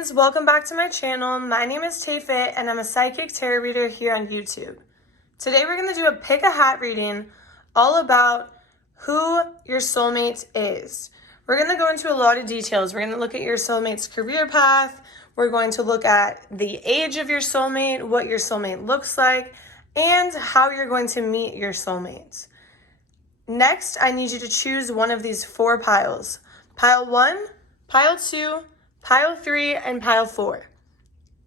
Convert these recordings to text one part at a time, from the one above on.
friends, welcome back to my channel. My name is TAYFIT and I'm a psychic tarot reader here on YouTube. Today we're going to do a pick a hat reading all about who your soulmate is. We're going to go into a lot of details. We're going to look at your soulmate's career path. We're going to look at the age of your soulmate, what your soulmate looks like, and how you're going to meet your soulmate. Next, I need you to choose one of these 4 piles. Pile 1, Pile 2, Pile 3, and Pile 4.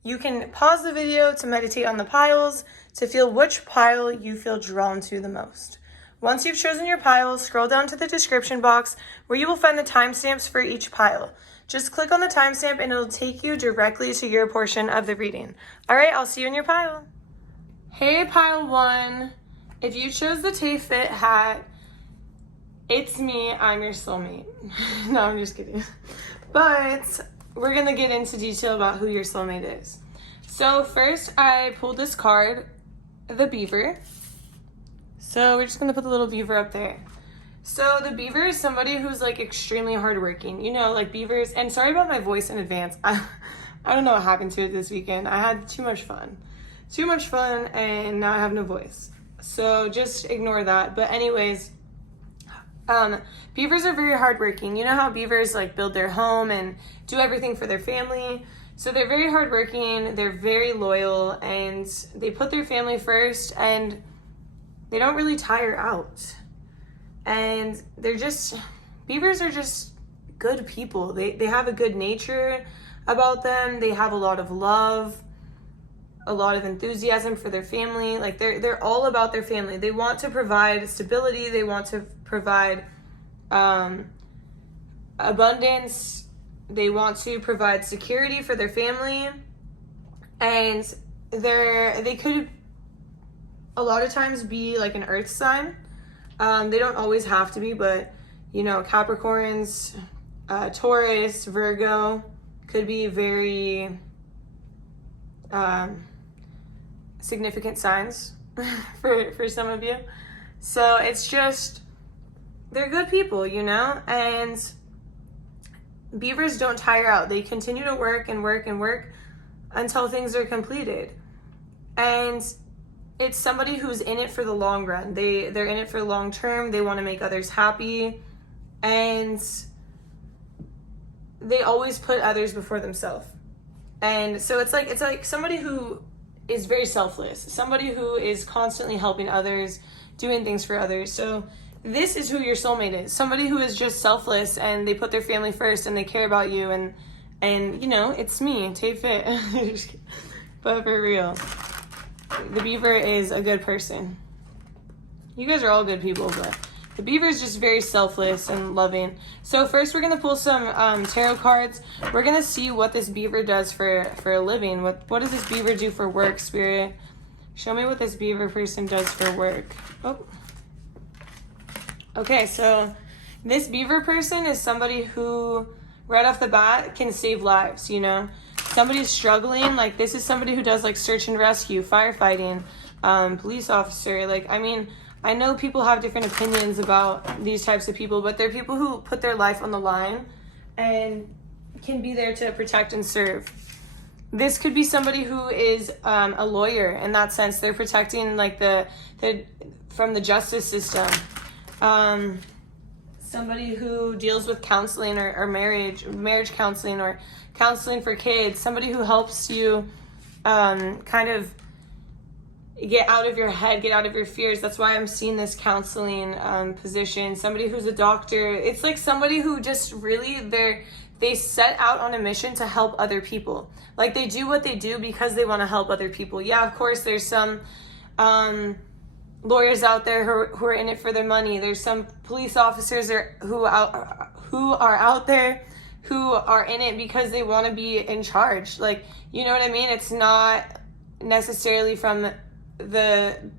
You can pause the video to meditate on the piles to feel which pile you feel drawn to the most. Once you've chosen your pile, scroll down to the description box where you will find the timestamps for each pile. Just click on the timestamp and it'll take you directly to your portion of the reading. All right, I'll see you in your pile. Hey, Pile 1. If you chose the TAYFIT hat, it's me, I'm your soulmate. No, I'm just kidding. But we're gonna get into detail about who your soulmate is. So first I pulled this card, the beaver. So we're just gonna put the little beaver up there. So the beaver is somebody who's like extremely hardworking. You know, like beavers, and sorry about my voice in advance. I don't know what happened to it this weekend. I had too much fun and now I have no voice. So just ignore that. But anyways, beavers are very hardworking. You know how beavers like build their home and do everything for their family? So they're very hardworking, they're very loyal, and they put their family first, and they don't really tire out. And beavers are just good people. They have a good nature about them. They have a lot of love, a lot of enthusiasm for their family. Like they're all about their family. They want to provide stability. They want to provide abundance. They want to provide security for their family, and they could a lot of times be like an earth sign. They don't always have to be, but you know, Capricorns, Taurus, Virgo could be very significant signs for some of you. So it's just, they're good people, you know, and beavers don't tire out. They continue to work and work and work until things are completed. And it's somebody who's in it for the long run. They're in it for the long term. They want to make others happy, and they always put others before themselves. And so it's like somebody who is very selfless, somebody who is constantly helping others, doing things for others. So this is who your soulmate is. Somebody who is just selfless, and they put their family first, and they care about you, and you know, it's me, TAYFIT. But for real, the beaver is a good person. You guys are all good people, but the beaver is just very selfless and loving. So first we're going to pull some tarot cards. We're going to see what this beaver does for a living. What does this beaver do for work, Spirit? Show me what this beaver person does for work. Oh. Okay, so this beaver person is somebody who, right off the bat, can save lives, you know? Somebody's struggling, like this is somebody who does like search and rescue, firefighting, police officer. Like, I mean, I know people have different opinions about these types of people, but they're people who put their life on the line and can be there to protect and serve. This could be somebody who is a lawyer. In that sense, they're protecting like from the justice system. Somebody who deals with counseling or marriage counseling or counseling for kids. Somebody who helps you kind of get out of your head, get out of your fears. That's why I'm seeing this counseling position. Somebody who's a doctor. It's like somebody who just really, they set out on a mission to help other people. Like they do what they do because they want to help other people. Yeah, of course, there's some lawyers out there who are in it for their money. There's some police officers who are out there who are in it because they want to be in charge. Like, you know what I mean? It's not necessarily from the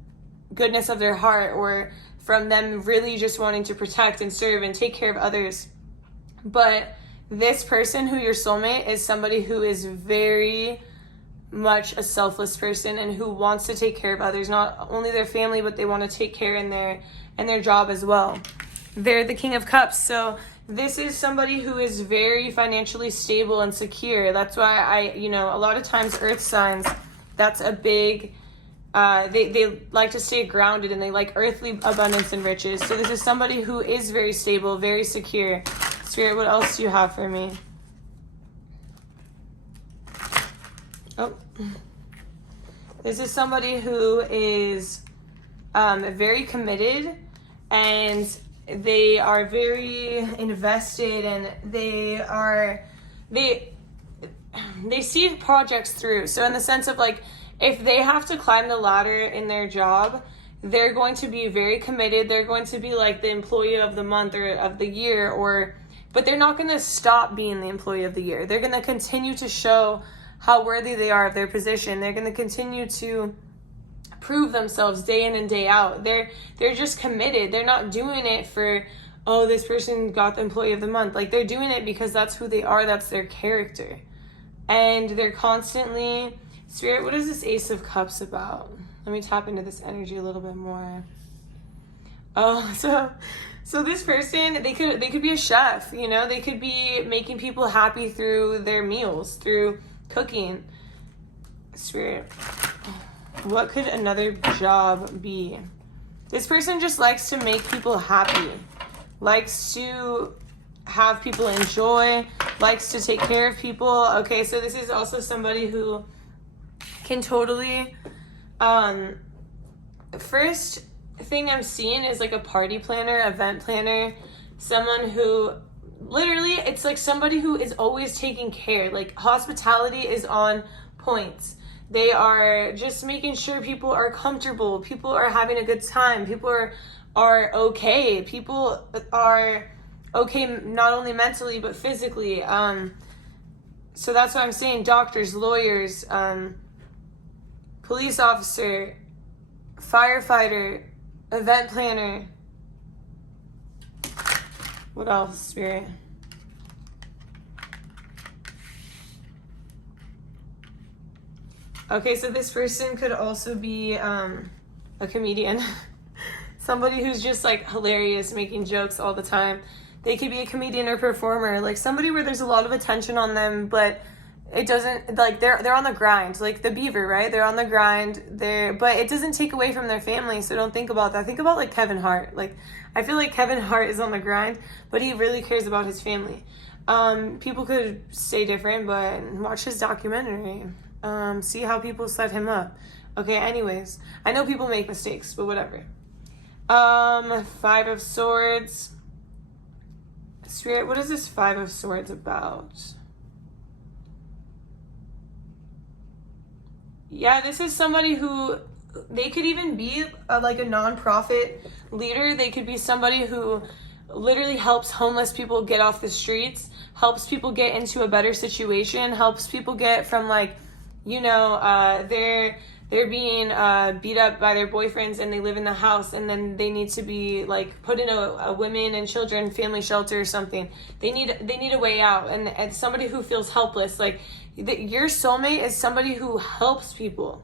goodness of their heart or from them really just wanting to protect and serve and take care of others. But this person who your soulmate is somebody who is very much a selfless person and who wants to take care of others, not only their family, but they want to take care in their job as well. They're the King of Cups. So this is somebody who is very financially stable and secure. That's why a lot of times earth signs, that's a big, they like to stay grounded and they like earthly abundance and riches. So this is somebody who is very stable, very secure. Spirit, what else do you have for me? Oh, this is somebody who is very committed, and they are very invested, and they see projects through. So in the sense of like, if they have to climb the ladder in their job, they're going to be very committed. They're going to be like the employee of the month or of the year, but they're not going to stop being the employee of the year. They're going to continue to show how worthy they are of their position. They're going to continue to prove themselves day in and day out. They're just committed. They're not doing it for, oh, this person got the employee of the month. Like, they're doing it because that's who they are. That's their character. And they're constantly, Spirit, what is this Ace of Cups about? Let me tap into this energy a little bit more. Oh, so this person, they could be a chef, they could be making people happy through their meals, through cooking. Spirit, what could another job be? This person just likes to make people happy, likes to have people enjoy, likes to take care of people. Okay, so this is also somebody who can totally, first thing I'm seeing is like a party planner, event planner, someone who literally, it's like somebody who is always taking care. Like, hospitality is on point. They are just making sure people are comfortable. People are having a good time. People are okay. People are okay, not only mentally, but physically. So that's what I'm saying. Doctors, lawyers, police officer, firefighter, event planner. What else, Spirit? Okay, so this person could also be a comedian. Somebody who's just like hilarious, making jokes all the time. They could be a comedian or performer, like somebody where there's a lot of attention on them, but it doesn't, like, they're on the grind, like the beaver, right? They're on the grind, but it doesn't take away from their family, so don't think about that. Think about like Kevin Hart. Like, I feel like Kevin Hart is on the grind, but he really cares about his family. People could say different, but watch his documentary. See how people set him up. Okay, anyways, I know people make mistakes, but whatever. 5 of Swords. Spirit, what is this 5 of Swords about? Yeah, this is somebody who, they could even be like a nonprofit leader. They could be somebody who literally helps homeless people get off the streets, helps people get into a better situation, helps people get from like, they're being beat up by their boyfriends and they live in the house, and then they need to be like put in a women and children family shelter or something. They need a way out, and somebody who feels helpless. Like, your soulmate is somebody who helps people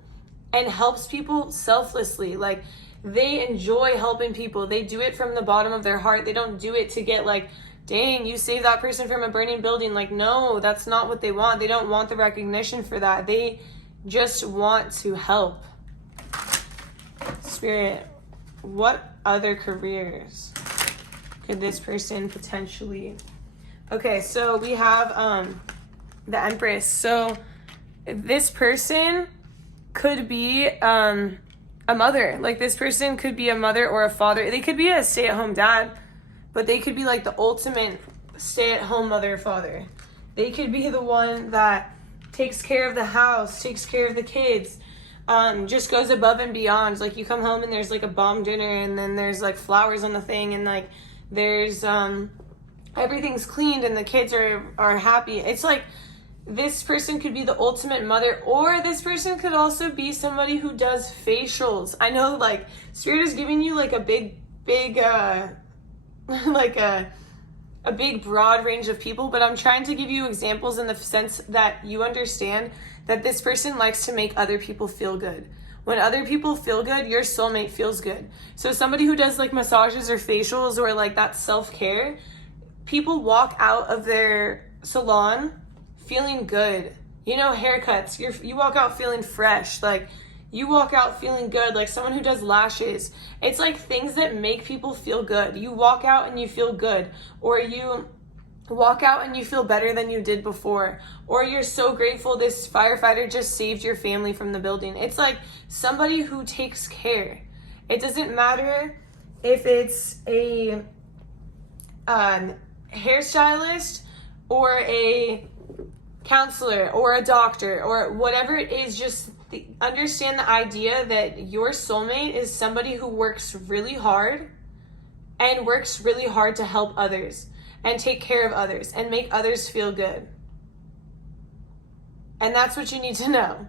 and helps people selflessly. Like, they enjoy helping people. They do it from the bottom of their heart. They don't do it to get like, dang, you saved that person from a burning building. Like, no, that's not what they want. They don't want the recognition for that. They just want to help. Spirit, what other careers could this person potentially... Okay, so we have the Empress. So this person could be a mother. Like, this person could be a mother or a father. They could be a stay-at-home dad, but they could be like the ultimate stay-at-home mother or father. They could be the one that takes care of the house, takes care of the kids, just goes above and beyond. Like, you come home and there's like a bomb dinner, and then there's like flowers on the thing, and like there's everything's cleaned and the kids are happy. It's like, this person could be the ultimate mother, or this person could also be somebody who does facials. I know, like, Spirit is giving you like a big like a big broad range of people, but I'm trying to give you examples in the sense that you understand that this person likes to make other people feel good. When other people feel good, your soulmate feels good. So somebody who does like massages or facials or like that self-care, people walk out of their salon feeling good. You know, haircuts, you walk out feeling fresh. Like, you walk out feeling good, like someone who does lashes. It's like things that make people feel good. You walk out and you feel good, or you walk out and you feel better than you did before, or you're so grateful this firefighter just saved your family from the building. It's like somebody who takes care. It doesn't matter if it's a hairstylist or a counselor or a doctor or whatever it is. Just understand the idea that your soulmate is somebody who works really hard and works really hard to help others and take care of others and make others feel good. And that's what you need to know.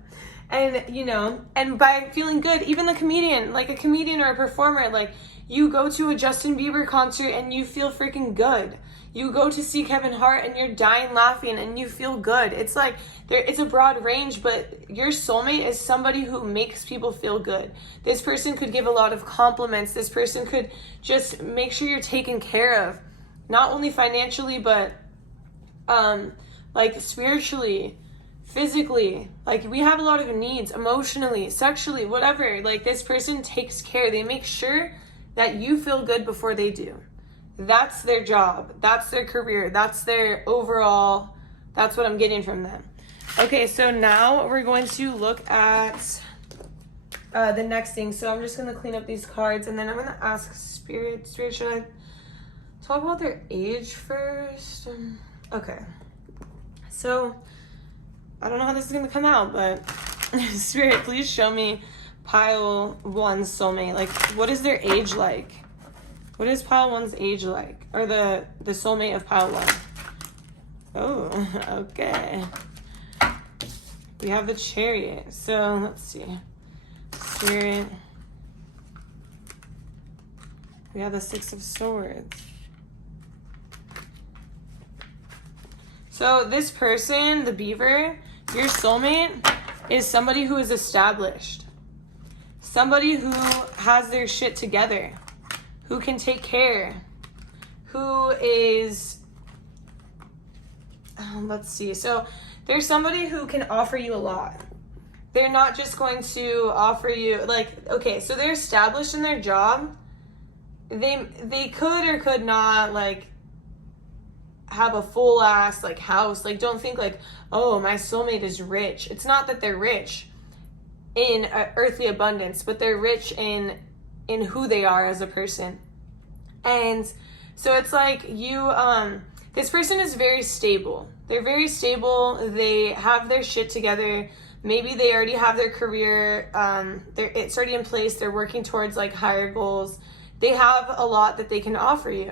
And, you know, and by feeling good, even the comedian, like a comedian or a performer, like you go to a Justin Bieber concert and you feel freaking good. You go to see Kevin Hart and you're dying laughing and you feel good. It's like, it's a broad range, but your soulmate is somebody who makes people feel good. This person could give a lot of compliments. This person could just make sure you're taken care of. Not only financially, but like spiritually, physically. Like, we have a lot of needs, emotionally, sexually, whatever. Like, this person takes care. They make sure that you feel good before they do. That's their job. That's their career. That's their overall, that's what I'm getting from them. Okay, so now we're going to look at the next thing. So I'm just going to clean up these cards, and then I'm going to ask Spirit, should I talk about their age first? Okay. So I don't know how this is going to come out, but Spirit, please show me pile one's soulmate. Like, what is their age like? What is pile one's age like? Or the soulmate of pile one? Oh, okay. We have the Chariot. So let's see. Spirit. We have the Six of Swords. So this person, the beaver, your soulmate, is somebody who is established. Somebody who has their shit together. Who can take care. Who is, let's see. So there's somebody who can offer you a lot. They're not just going to offer you, like, okay, so they're established in their job. They could or could not, like, have a full ass, like, house. Like, don't think like, oh, my soulmate is rich. It's not that they're rich in earthly abundance, but they're rich in who they are as a person. And so it's like you, this person is very stable. They're very stable. They have their shit together. Maybe they already have their career. It's already in place. They're working towards like higher goals. They have a lot that they can offer you.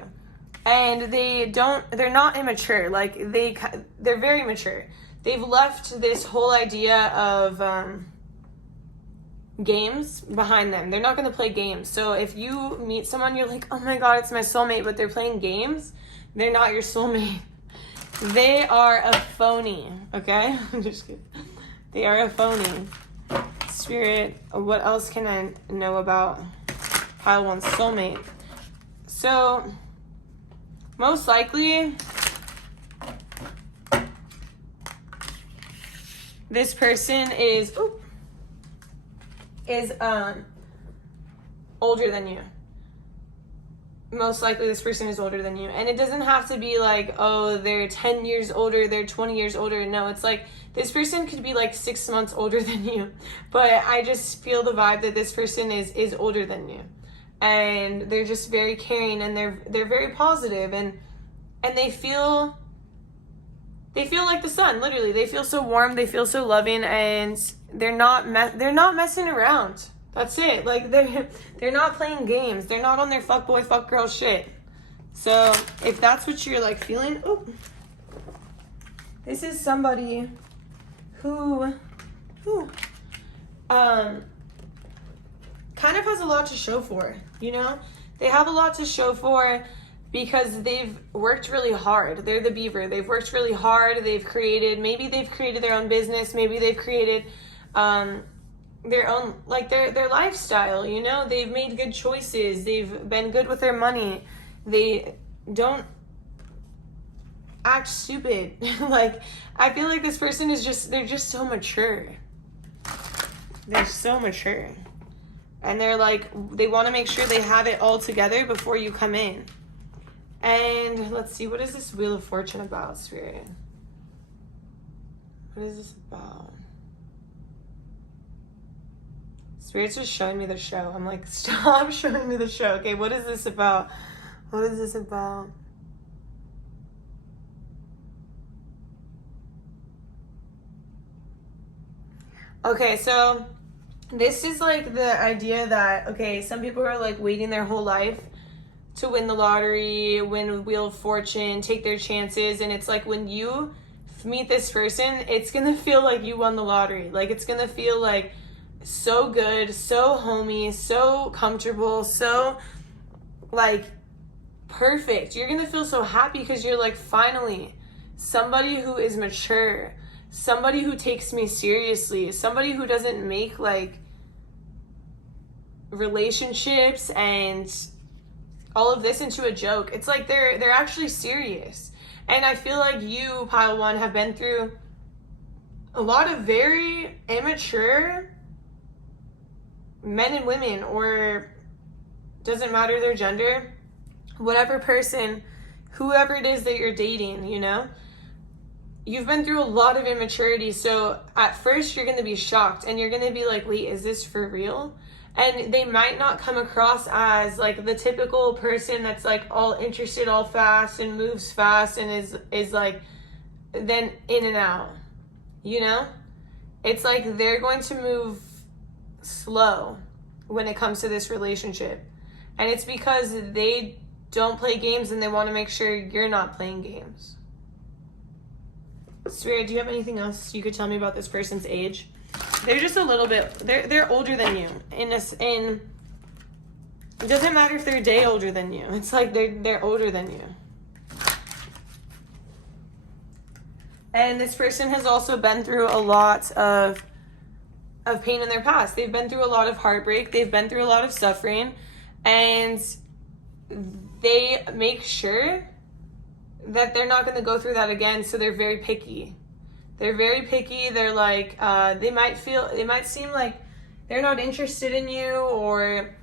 And they're not immature. Like they're very mature. They've left this whole idea of, games behind them. They're not going to play games. So if you meet someone, you're like, oh my God, it's my soulmate, but they're playing games, they're not your soulmate. They are a phony, okay? I'm just kidding. They are a phony. Spirit, what else can I know about pile one's soulmate? So most likely this person is older than you. Most likely this person is older than you. And it doesn't have to be like, oh, they're 10 years older, they're 20 years older. No, it's like this person could be like 6 months older than you. But I just feel the vibe that this person is older than you. And they're just very caring, and they're very positive, and they feel like the sun, literally. They feel so warm, they feel so loving, and they're not messing around. That's it. Like they're not playing games. They're not on their fuckboy fuckgirl shit. So if that's what you're like feeling, this is somebody who kind of has a lot to show for, you know? They have a lot to show for because they've worked really hard. They're the beaver. They've worked really hard. Maybe they've created their own business. Maybe they've created their own, like their lifestyle, you know? They've made good choices. They've been good with their money. They don't act stupid. Like, I feel like this person is they're just so mature. They're so mature. And they're like, they want to make sure they have it all together before you come in. And let's see, what is this Wheel of Fortune about, Spirit? What is this about? Spirit's just showing me the show. I'm like, stop showing me the show. Okay, what is this about? What is this about? Okay, so this is like the idea that, okay, some people are like waiting their whole life to win the lottery, win Wheel of Fortune, take their chances. And it's like when you meet this person, it's going to feel like you won the lottery. Like it's going to feel like so good, so homey, so comfortable, so like perfect. You're going to feel so happy because you're like, finally, somebody who is mature, somebody who takes me seriously, somebody who doesn't make like relationships and all of this into a joke. It's like they're actually serious. And I feel like you, pile one, have been through a lot of very immature men and women, or doesn't matter their gender, whatever person, whoever it is that you're dating, you know? You've been through a lot of immaturity. So at first you're going to be shocked and you're going to be like, wait, is this for real? And they might not come across as like the typical person that's like all interested all fast and moves fast and is like then in and out, you know? It's like they're going to move slow when it comes to this relationship. And it's because they don't play games and they want to make sure you're not playing games. Spirit, do you have anything else you could tell me about this person's age? They're just a little bit, they're older than you. It doesn't matter if they're a day older than you. It's like they're older than you. And this person has also been through a lot of pain in their past. They've been through a lot of heartbreak. They've been through a lot of suffering. And they make sure that they're not going to go through that again. So they're very picky. They're very picky. They're like, they might seem like they're not interested in you, or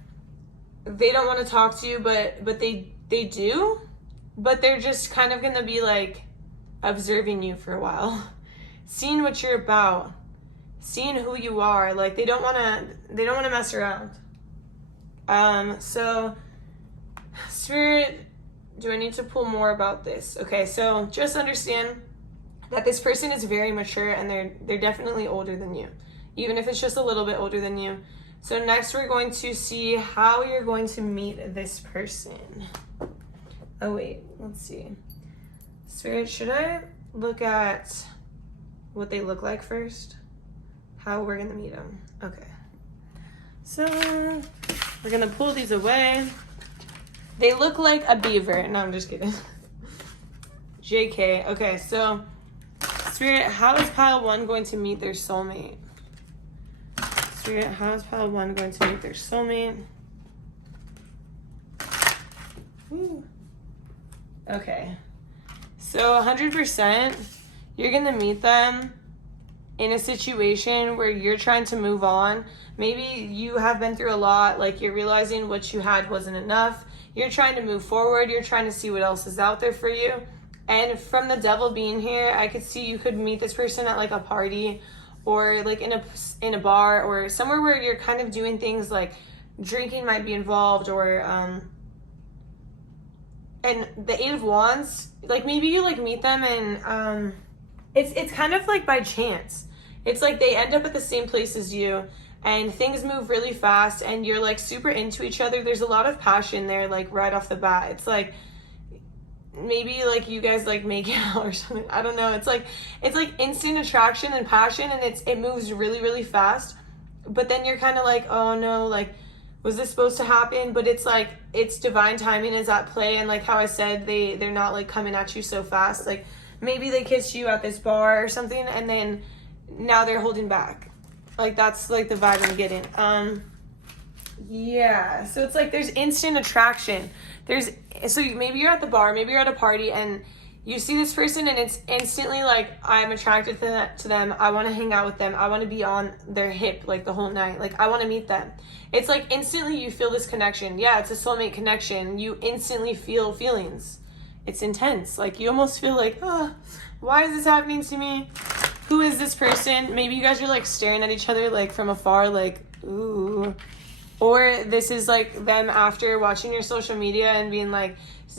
they don't want to talk to you, but they do. But they're just kind of going to be like observing you for a while, seeing what you're about, seeing who you are. Like they don't want to mess around. So Spirit, do I need to pull more about this? Okay, so just understand that this person is very mature and they're definitely older than you, even if it's just a little bit older than you. So next we're going to see how you're going to meet this person. Oh wait, let's see. Spirit, should I look at what they look like first? How we're gonna meet them. Okay. So we're gonna pull these away. They look like a beaver. No, I'm just kidding. JK. Okay, so Spirit, how is pile one going to meet their soulmate? Spirit, how is pile one going to meet their soulmate? Ooh. Okay. So 100%, you're going to meet them in a situation where you're trying to move on. Maybe you have been through a lot, like you're realizing what you had wasn't enough. You're trying to move forward. You're trying to see what else is out there for you. And from the devil being here, I could see you could meet this person at like a party, or like in a bar, or somewhere where you're kind of doing things like drinking might be involved, or and the Eight of Wands, like maybe you like meet them and it's kind of like by chance. It's like they end up at the same place as you and things move really fast and you're like super into each other. There's a lot of passion there, like right off the bat. It's like maybe like you guys like make out or something. I don't know. It's like instant attraction and passion, and it moves really, really fast. But then you're kind of like, oh no, like was this supposed to happen? But it's like it's divine timing is at play, and like how I said, they're not like coming at you so fast. Like maybe they kissed you at this bar or something, and then now they're holding back. Like that's like the vibe I'm getting. Yeah, so it's like there's instant attraction. So maybe you're at the bar, maybe you're at a party, and you see this person and it's instantly like, I'm attracted to them. I want to hang out with them. I want to be on their hip like the whole night. Like, I want to meet them. It's like instantly you feel this connection. Yeah, it's a soulmate connection. You instantly feel feelings. It's intense. Like, you almost feel like, oh, why is this happening to me? Who is this person? Maybe you guys are like staring at each other like from afar, like, ooh. Or this is like them after watching your social media and being like,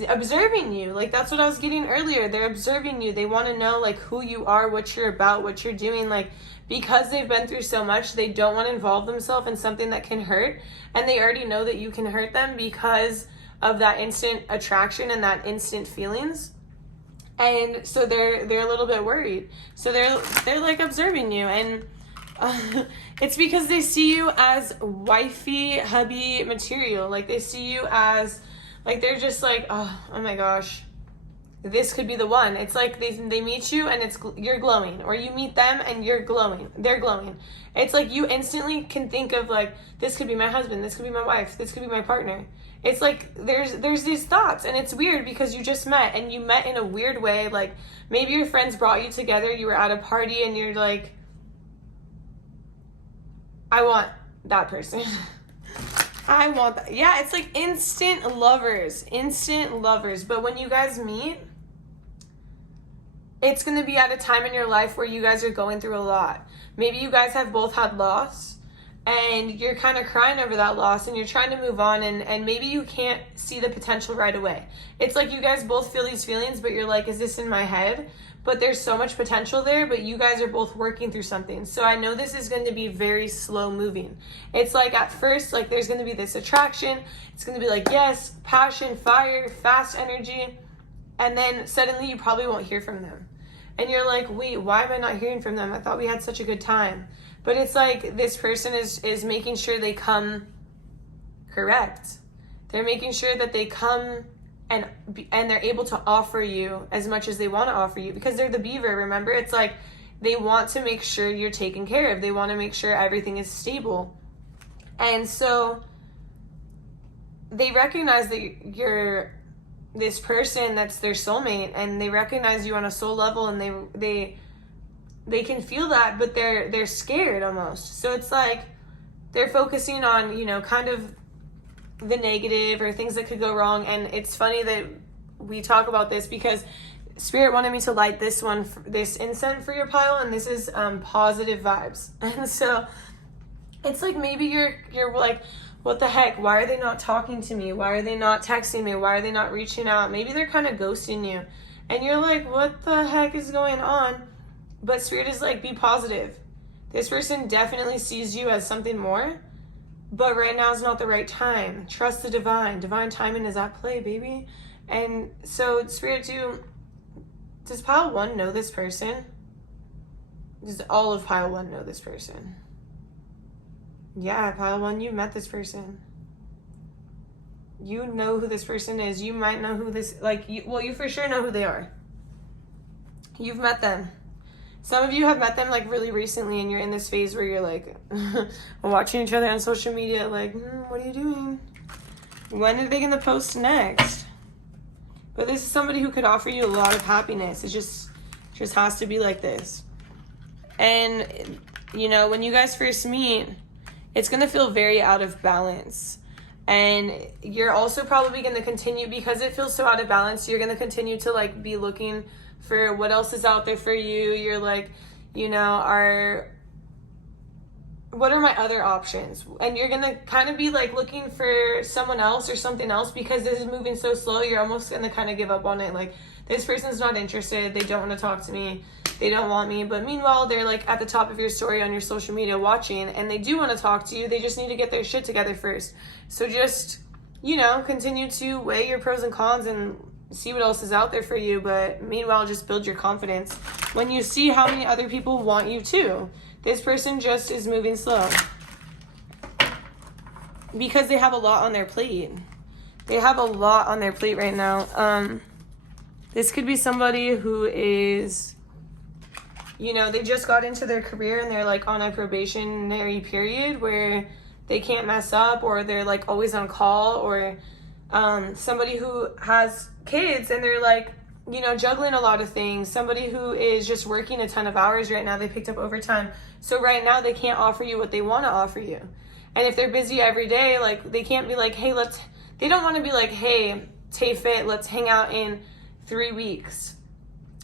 observing you. Like, that's what I was getting earlier. They're observing you. They want to know like who you are, what you're about, what you're doing. Like, because they've been through so much, they don't want to involve themselves in something that can hurt. And they already know that you can hurt them because of that instant attraction and that instant feelings. And so they're a little bit worried. So they're like observing you, and it's because they see you as wifey, hubby material. Like, they see you as like, they're just like, oh my gosh, this could be the one. It's like they meet you and you're glowing, or you meet them and you're glowing. They're glowing. It's like you instantly can think of like, this could be my husband, this could be my wife, this could be my partner. It's like there's these thoughts, and it's weird because you just met, and you met in a weird way. Like, maybe your friends brought you together, you were at a party, and you're like, I want that person. I want that. Yeah, it's like instant lovers. But when you guys meet, it's going to be at a time in your life where you guys are going through a lot. Maybe you guys have both had loss, and you're kind of crying over that loss, and you're trying to move on, and maybe you can't see the potential right away. It's like you guys both feel these feelings, but you're like, is this in my head? But there's so much potential there, but you guys are both working through something. So I know this is going to be very slow moving. It's like at first, like, there's going to be this attraction. It's going to be like, yes, passion, fire, fast energy. And then suddenly you probably won't hear from them. And you're like, wait, why am I not hearing from them? I thought we had such a good time. But it's like this person is making sure they come correct. They're making sure that they come and they're able to offer you as much as they want to offer you, because they're the beaver, remember? It's like they want to make sure you're taken care of. They want to make sure everything is stable. And so they recognize that you're this person that's their soulmate, and they recognize you on a soul level, and they can feel that, but they're scared almost. So it's like they're focusing on, you know, kind of the negative or things that could go wrong. And it's funny that we talk about this because Spirit wanted me to light this incense for your pile, and this is positive vibes. And so it's like maybe you're like, what the heck? Why are they not talking to me? Why are they not texting me? Why are they not reaching out? Maybe they're kind of ghosting you, and you're like, what the heck is going on? But Spirit is like, be positive. This person definitely sees you as something more, but right now is not the right time. Trust the divine. Divine timing is at play, baby. And so, Spirit, does pile 1 know this person? Does all of pile 1 know this person? Yeah, pile 1, you met this person. You know who this person is. You might know who this, you for sure know who they are. You've met them. Some of you have met them like really recently, and you're in this phase where you're like watching each other on social media, like, what are you doing? When are they gonna post next? But this is somebody who could offer you a lot of happiness. It just has to be like this. And, you know, when you guys first meet, it's going to feel very out of balance. And you're also probably going to continue, because it feels so out of balance, you're going to continue to, like, be looking for what else is out there for you. You're like, you know, what are my other options? And you're going to kind of be, like, looking for someone else or something else, because this is moving so slow, you're almost going to kind of give up on it. Like, this person's not interested. They don't want to talk to me. They don't want me. But meanwhile, they're like at the top of your story on your social media watching, and they do want to talk to you. They just need to get their shit together first. So just, you know, continue to weigh your pros and cons and see what else is out there for you. But meanwhile, just build your confidence when you see how many other people want you too. This person just is moving slow because they have a lot on their plate. They have a lot on their plate right now. This could be somebody who is, you know, they just got into their career and they're like on a probationary period where they can't mess up, or they're like always on call, or somebody who has kids and they're like juggling a lot of things. Somebody who is just working a ton of hours right now. They picked up overtime. So right now they can't offer you what they want to offer you. And if they're busy every day, like they can't be like, hey, they don't want to be like, hey, TAYFIT, let's hang out in 3 weeks.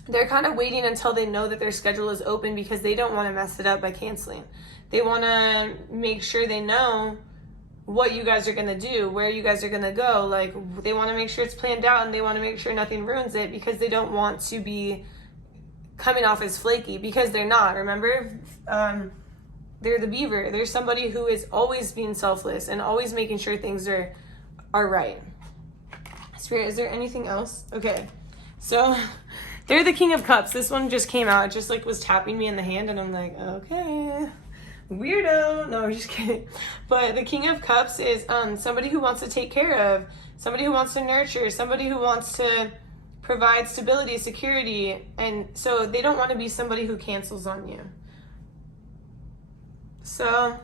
They're kind of waiting until they know that their schedule is open because they don't want to mess it up by canceling. They want to make sure they know what you guys are going to do, where you guys are going to go. Like, they want to make sure it's planned out, and they want to make sure nothing ruins it because they don't want to be coming off as flaky, because they're not. Remember, they're the beaver. They're somebody who is always being selfless and always making sure things are right. Spirit, is there anything else? Okay, so they're the King of Cups. This one just came out. It just like was tapping me in the hand, and I'm like, okay, weirdo. No, I'm just kidding. But the King of Cups is somebody who wants to take care of, somebody who wants to nurture, somebody who wants to provide stability, security, and so they don't want to be somebody who cancels on you. So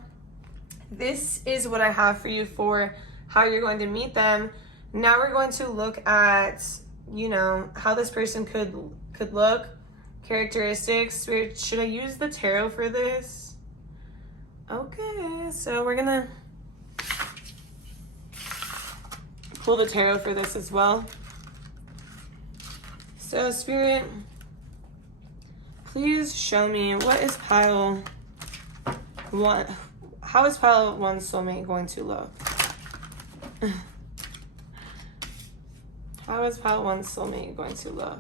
this is what I have for you for how you're going to meet them. Now we're going to look at, how this person could look, characteristics. Should I use the tarot for this? Okay, so we're gonna pull the tarot for this as well. So Spirit, please show me, what is pile one? How is pile one soulmate going to look? How is pile one soulmate going to look?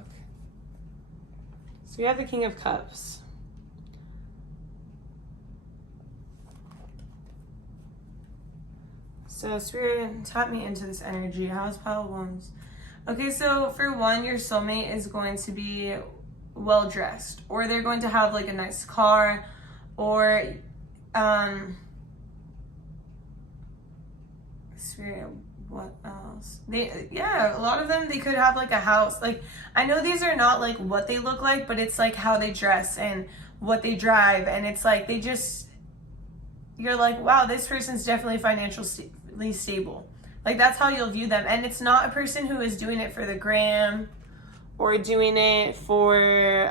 So we have the King of Cups. So Spirit, tap me into this energy. How's pile ones? Okay, so for one, your soulmate is going to be well dressed, or they're going to have like a nice car, or Spirit, what else? A lot of them, they could have like a house. Like, I know these are not like what they look like, but it's like how they dress and what they drive, and it's like you're like, wow, this person's definitely financially stable. Like, that's how you'll view them. And it's not a person who is doing it for the gram or doing it for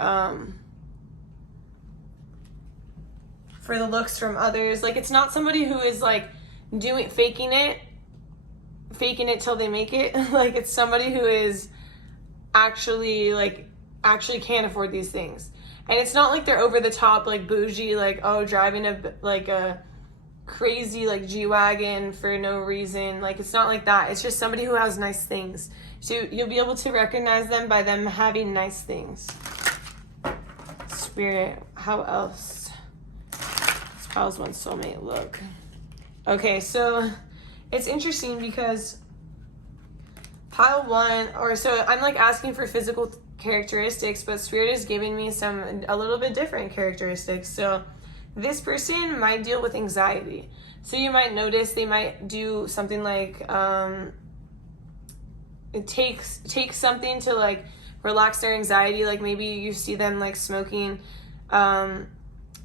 the looks from others. Like, it's not somebody who is like faking it till they make it. Like, it's somebody who is actually can't afford these things. And it's not like they're over the top, like bougie, like, oh, driving a crazy like G-Wagon for no reason. Like, it's not like that. It's just somebody who has nice things. So you'll be able to recognize them by them having nice things. Spirit, how else does pile's one soulmate look? Okay, so it's interesting because pile one, I'm like asking for physical characteristics, but Spirit is giving me a little bit different characteristics. So this person might deal with anxiety. So you might notice they might do something like it takes something to like relax their anxiety. Like, maybe you see them like smoking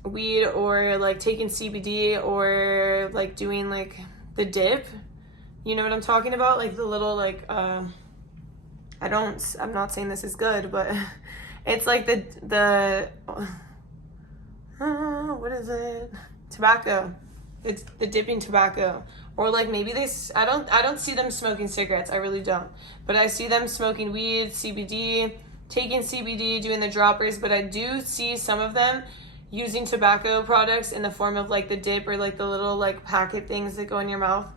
weed, or like taking CBD, or like doing like the dip. You know what I'm talking about? Like the little like I'm not saying this is good, but it's like the what is it? Tobacco. It's the dipping tobacco. Or like maybe I don't see them smoking cigarettes. I really don't. But I see them smoking weed, CBD, taking CBD, doing the droppers. But I do see some of them using tobacco products in the form of like the dip, or like the little like packet things that go in your mouth,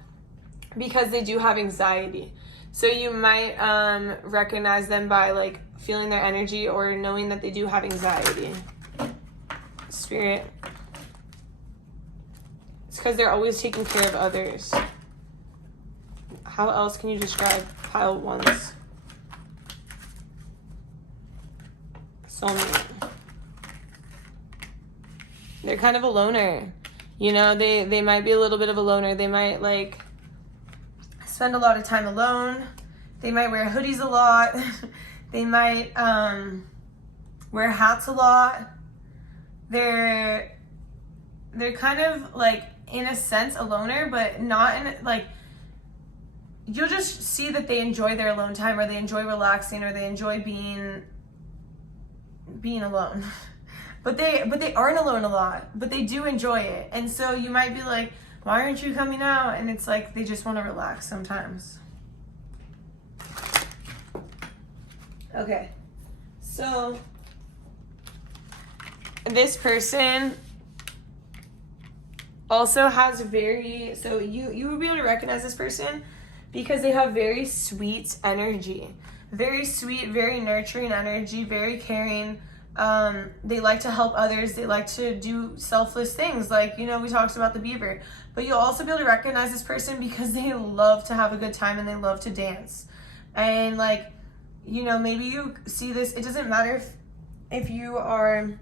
because they do have anxiety. So you might recognize them by like feeling their energy, or knowing that they do have anxiety. Spirit, it's because they're always taking care of others. How else can you describe pile one's soulmate? They're kind of a loner. They might be a little bit of a loner. They might like spend a lot of time alone. They might wear hoodies a lot. They might wear hats a lot. They're kind of like, in a sense, a loner, but not in like, you'll just see that they enjoy their alone time, or they enjoy relaxing, or they enjoy being alone. But they aren't alone a lot, but they do enjoy it. And so you might be like, why aren't you coming out? And it's like they just want to relax sometimes. Okay, so this person also has so you would be able to recognize this person because they have very sweet energy. Very sweet, very nurturing energy, very caring. They like to help others. They like to do selfless things. Like, we talked about the beaver. But you'll also be able to recognize this person because they love to have a good time and they love to dance. And like, maybe you see this. It doesn't matter if you are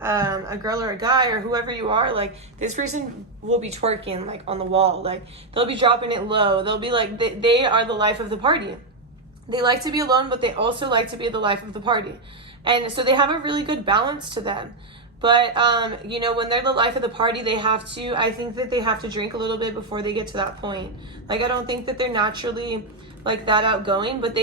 a girl or a guy or whoever you are. Like, this person will be twerking like on the wall. Like, they'll be dropping it low. They'll be like, they are the life of the party. They like to be alone, but they also like to be the life of the party. And so they have a really good balance to them. But, when they're the life of the party, I think that they have to drink a little bit before they get to that point. Like, I don't think that they're naturally like that outgoing, but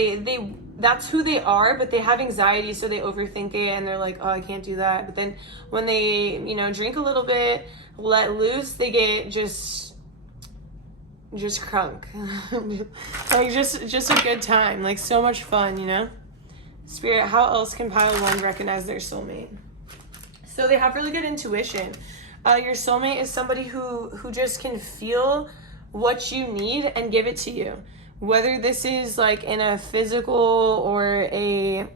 that's who they are, but they have anxiety, so they overthink it, and they're like, oh, I can't do that. But then when they, drink a little bit, let loose, they get just crunk. Like, just a good time, like so much fun, Spirit, how else can pile one recognize their soulmate? So they have really good intuition. Your soulmate is somebody who just can feel what you need and give it to you. Whether this is like in a physical or a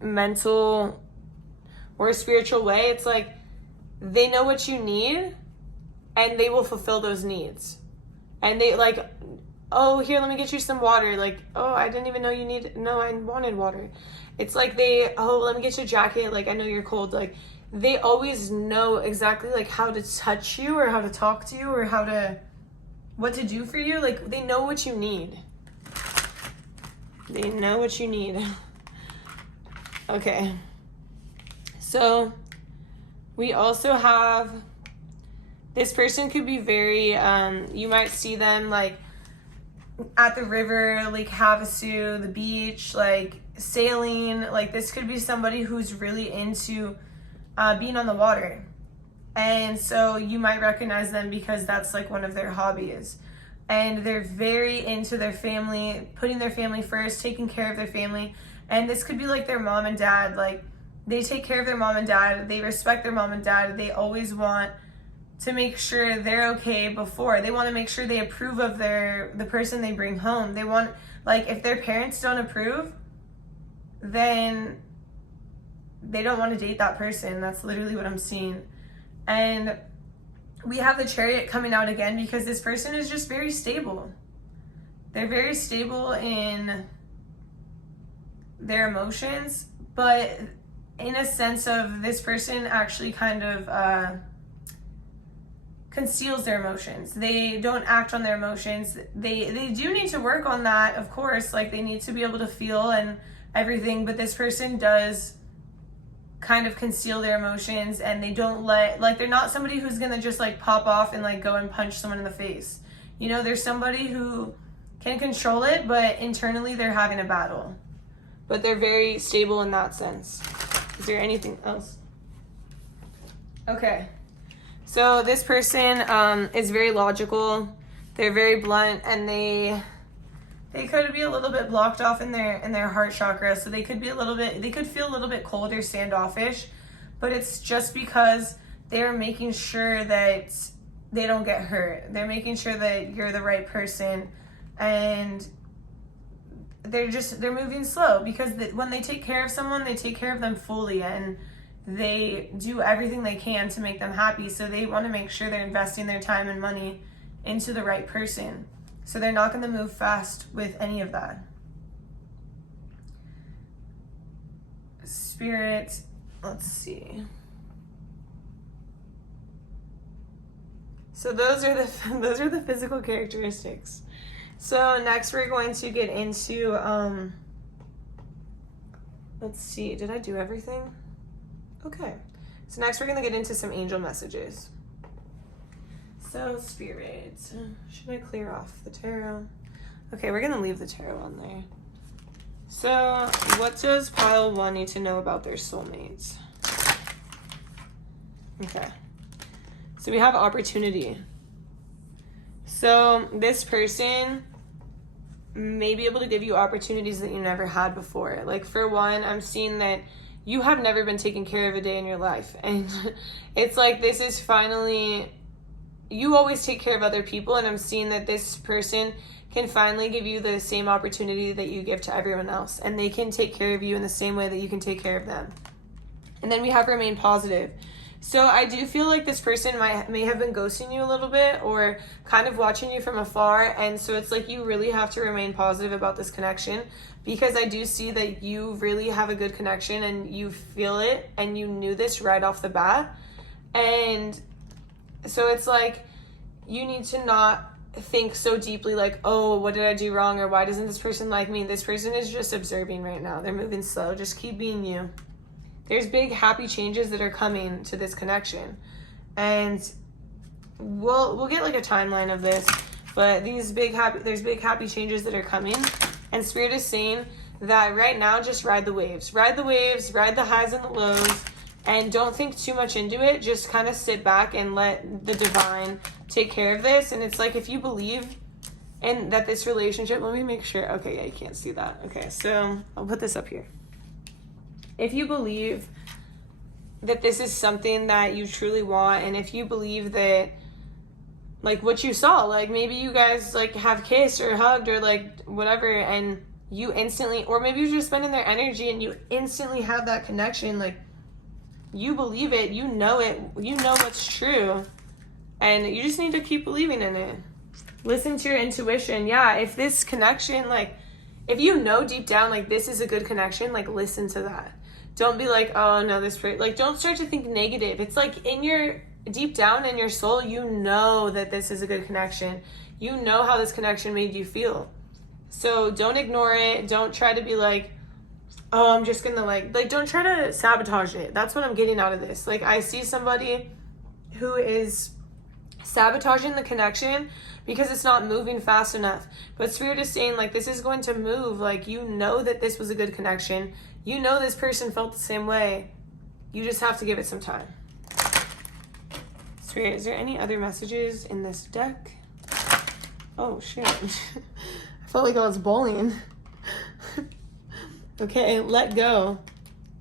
mental or a spiritual way, it's like they know what you need and they will fulfill those needs. And they like, oh, here, let me get you some water. Like, oh, I didn't even know I wanted water. It's like let me get you a jacket. Like, I know you're cold. Like, they always know exactly like how to touch you or how to talk to you or what to do for you. Like, they know what you need. They know what you need. Okay. So we also have, this person could be very, you might see them like at the river, Lake Havasu, the beach, like sailing. Like, this could be somebody who's really into being on the water. And so you might recognize them because that's like one of their hobbies. And they're very into their family, putting their family first, taking care of their family. And this could be like their mom and dad. Like, they take care of their mom and dad. They respect their mom and dad. They always want to make sure they're okay before. They want to make sure they approve of the person they bring home. They want, like, if their parents don't approve, then they don't want to date that person. That's literally what I'm seeing. And we have the Chariot coming out again because this person is just very stable. They're very stable in their emotions, but in a sense of this person actually kind of conceals their emotions. They don't act on their emotions. They do need to work on that, of course. Like, they need to be able to feel and everything, but this person does kind of conceal their emotions, and they don't they're not somebody who's gonna just like pop off and like go and punch someone in the face. They're somebody who can control it, but internally they're having a battle. But they're very stable in that sense. Is there anything else? Okay. So this person is very logical. They're very blunt, and they could be a little bit blocked off in their heart chakra. So they could feel a little bit cold or standoffish, but it's just because they're making sure that they don't get hurt. They're making sure that you're the right person, and they're moving slow because when they take care of someone, they take care of them fully, and they do everything they can to make them happy. So they want to make sure they're investing their time and money into the right person. So they're not going to move fast with any of that. Spirit, let's see. So those are the physical characteristics. So next we're going to get into let's see, did I do everything? Okay. So next we're going to get into some angel messages. So Spirit, should I clear off the tarot? Okay, we're gonna leave the tarot on there. So, what does pile 1 need to know about their soulmates? Okay. So we have opportunity. So this person may be able to give you opportunities that you never had before. Like for one, I'm seeing that you have never been taken care of a day in your life. And it's like this is finally, you always take care of other people, and I'm seeing that this person can finally give you the same opportunity that you give to everyone else. And they can take care of you in the same way that you can take care of them. And then we have remain positive. So I do feel like this person may have been ghosting you a little bit or kind of watching you from afar. And so it's like you really have to remain positive about this connection, because I do see that you really have a good connection and you feel it and you knew this right off the bat. And so it's like you need to not think so deeply like, oh, what did I do wrong, or why doesn't this person like me? This person is just observing right now. They're moving slow. Just keep being you. There's big happy changes that are coming to this connection, and we'll get like a timeline of this, but there's big happy changes that are coming, and Spirit is saying that right now just ride the waves, ride the highs and the lows, and don't think too much into it. Just kind of sit back and let the divine take care of this. And it's like, if you believe in that this relationship, let me make sure. Okay, yeah, you can't see that. Okay, so I'll put this up here. If you believe that this is something that you truly want, and if you believe that, like what you saw, like maybe you guys like have kissed or hugged or like whatever, and you instantly, or maybe you're just spending their energy and you instantly have that connection, like you believe it, you know what's true, and you just need to keep believing in it. Listen to your intuition. Yeah, if this connection, like if you know deep down like this is a good connection, like listen to that. Don't be like, oh no, like don't start to think negative. It's like in your deep down in your soul, you know that this is a good connection. You know how this connection made you feel. So don't ignore it. Don't try to be like, oh, I'm just gonna like don't try to sabotage it. That's what I'm getting out of this. Like I see somebody who is sabotaging the connection because it's not moving fast enough. But Spirit is saying like this is going to move. Like you know that this was a good connection. You know this person felt the same way. You just have to give it some time. Spirit, is there any other messages in this deck? Oh shit. I felt like I was bowling. Okay, let go.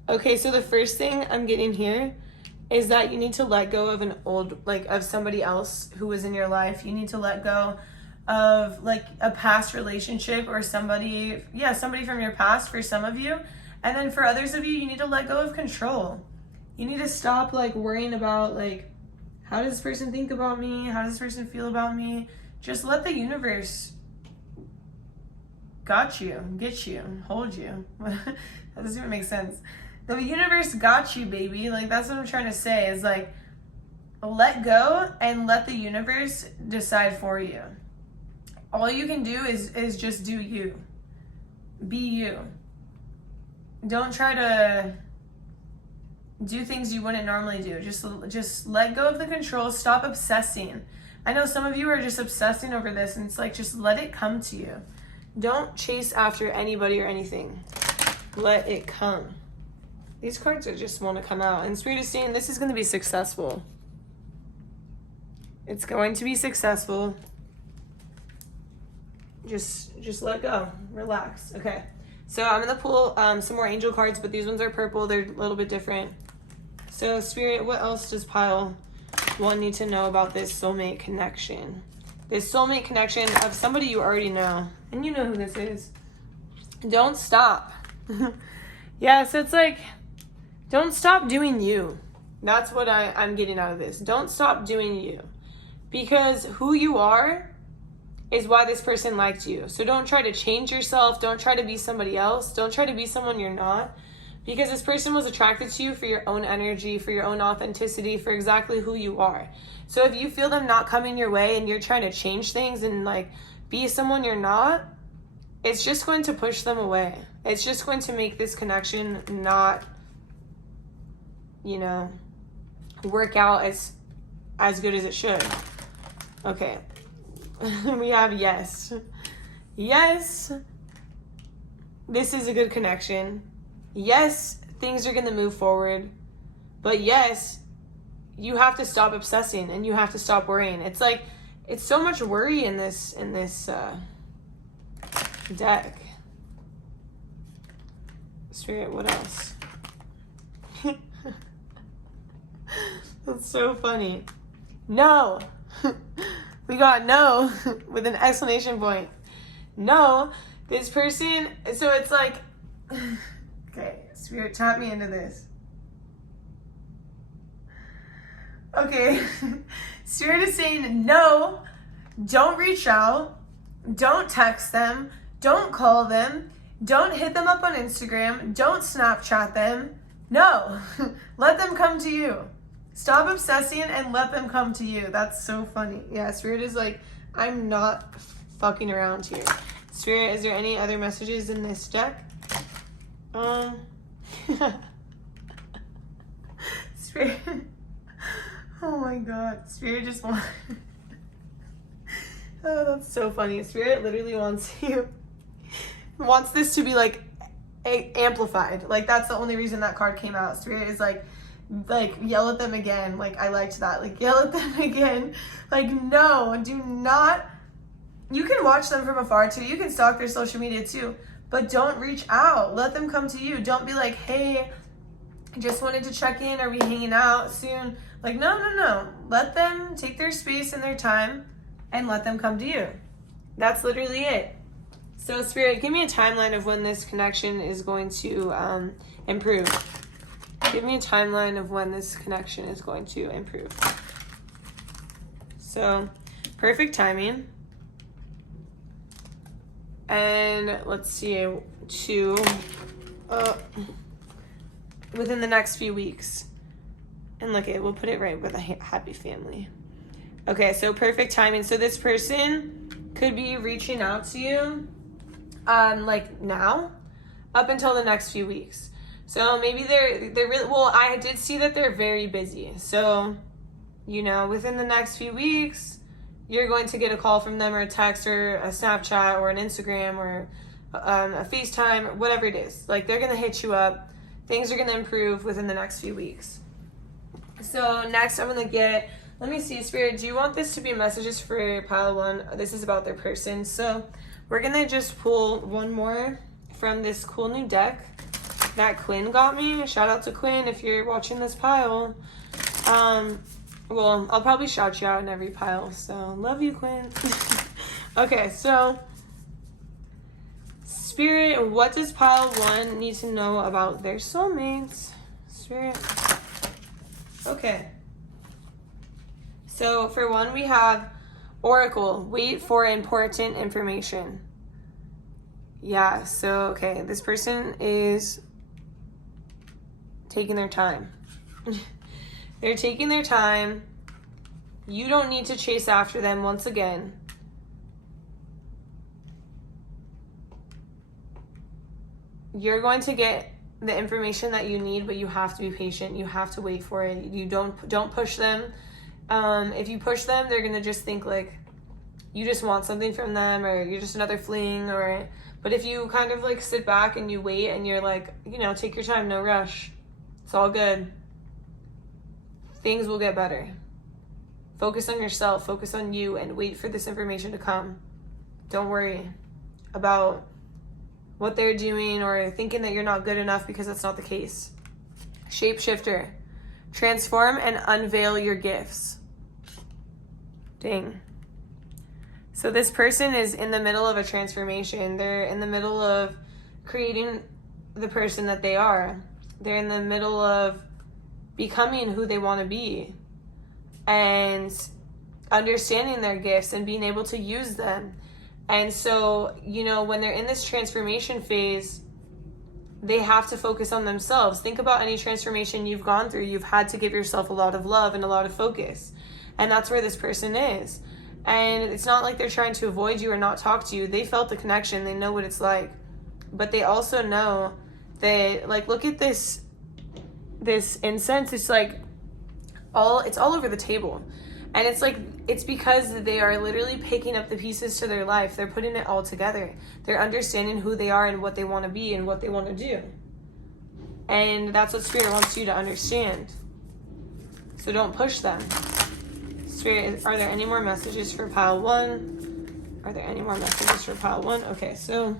Okay, so the first thing I'm getting here is that you need to let go of of somebody else who was in your life. You need to let go of like a past relationship or somebody from your past for some of you. And then for others of you, you need to let go of control. You need to stop like worrying about like, how does this person think about me? How does this person feel about me? Just let the universe got you, get you, hold you. That doesn't even make sense. The universe got you, baby. Like that's what I'm trying to say is like, let go and let the universe decide for you. All you can do is just do you. Be you. Don't try to do things you wouldn't normally do. Just let go of the control. Stop obsessing. I know some of you are just obsessing over this, and it's like, just let it come to you. Don't chase after anybody or anything. Let it come. These cards are just want to come out. And Spirit is saying this is going to be successful. It's going to be successful. Just let go. Relax. Okay. So I'm going to pull some more angel cards, but these ones are purple. They're a little bit different. So Spirit, what else does pile 1 need to know about this soulmate connection? This soulmate connection of somebody you already know. And you know who this is. Don't stop. Yeah, so it's like, don't stop doing you. That's what I'm getting out of this. Don't stop doing you. Because who you are is why this person liked you. So don't try to change yourself. Don't try to be somebody else. Don't try to be someone you're not. Because this person was attracted to you for your own energy, for your own authenticity, for exactly who you are. So if you feel them not coming your way and you're trying to change things and like be someone you're not, it's just going to push them away. It's just going to make this connection not, work out as good as it should. Okay. We have yes. yes, this is a good connection. Yes, things are going to move forward. But yes, you have to stop obsessing and you have to stop worrying. It's like, it's so much worry in this deck. Spirit, what else? That's so funny. No. We got no with an exclamation point. No, this person, so it's like, okay, Spirit, tap me into this. Okay, Spirit is saying no, don't reach out, don't text them, don't call them, don't hit them up on Instagram, don't Snapchat them. No, let them come to you. Stop obsessing and let them come to you. That's so funny. Yeah, Spirit is like, I'm not fucking around here. Spirit, is there any other messages in this deck? Spirit. Oh my God. Spirit just wants... Oh, that's so funny. Spirit literally wants this to be like amplified. Like, that's the only reason that card came out. Spirit is like yell at them again. Like, I liked that. Like, yell at them again. Like, no, do not. You can watch them from afar too. You can stalk their social media too, but don't reach out. Let them come to you. Don't be like, hey, I just wanted to check in. Are we hanging out soon? Like, no. Let them take their space and their time and let them come to you. That's literally it. So, Spirit, give me a timeline of when this connection is going to improve. Give me a timeline of when this connection is going to improve. So, perfect timing. And let's see, within the next few weeks. And look, we'll put it right with a happy family. Okay, so perfect timing. So this person could be reaching out to you, like now, up until the next few weeks. So maybe they're really, well, I did see that they're very busy. So, you know, within the next few weeks, you're going to get a call from them or a text or a Snapchat or an Instagram or a FaceTime, whatever it is. Like, they're going to hit you up. Things are going to improve within the next few weeks. So next I'm going to get, let me see, Spirit, do you want this to be messages for pile one? This is about their person. So we're going to just pull one more from this cool new deck that Quinn got me. Shout out to Quinn if you're watching this pile. Well, I'll probably shout you out in every pile, so love you, Quinn. Okay, so Spirit, what does pile one need to know about their soulmates? Spirit. Okay. So for one, we have Oracle. Wait for important information. Yeah, so, okay, this person is taking their time. They're taking their time. You don't need to chase after them once again. You're going to get the information that you need, but you have to be patient. You have to wait for it. You don't push them. If you push them, they're gonna just think like you just want something from them, or you're just another fling, or. But if you kind of like sit back and you wait and you're like, you know, take your time, no rush. It's all good. Things will get better. Focus on yourself, focus on you, and wait for this information to come. Don't worry about what they're doing or thinking that you're not good enough, because that's not the case. Shapeshifter. Transform and unveil your gifts. Dang. So this person is in the middle of a transformation. They're in the middle of creating the person that they are. They're in the middle of becoming who they want to be and understanding their gifts and being able to use them. And so, you know, when they're in this transformation phase, they have to focus on themselves. Think about any transformation you've gone through. You've had to give yourself a lot of love and a lot of focus. And that's where this person is. And it's not like they're trying to avoid you or not talk to you. They felt the connection. They know what it's like. But they also know that, like, look at this incense. It's like it's all over the table. And it's like, it's because they are literally picking up the pieces to their life. They're putting it all together. They're understanding who they are and what they want to be and what they want to do. And that's what Spirit wants you to understand. So don't push them. Spirit, are there any more messages for pile 1? Are there any more messages for pile 1? Okay, so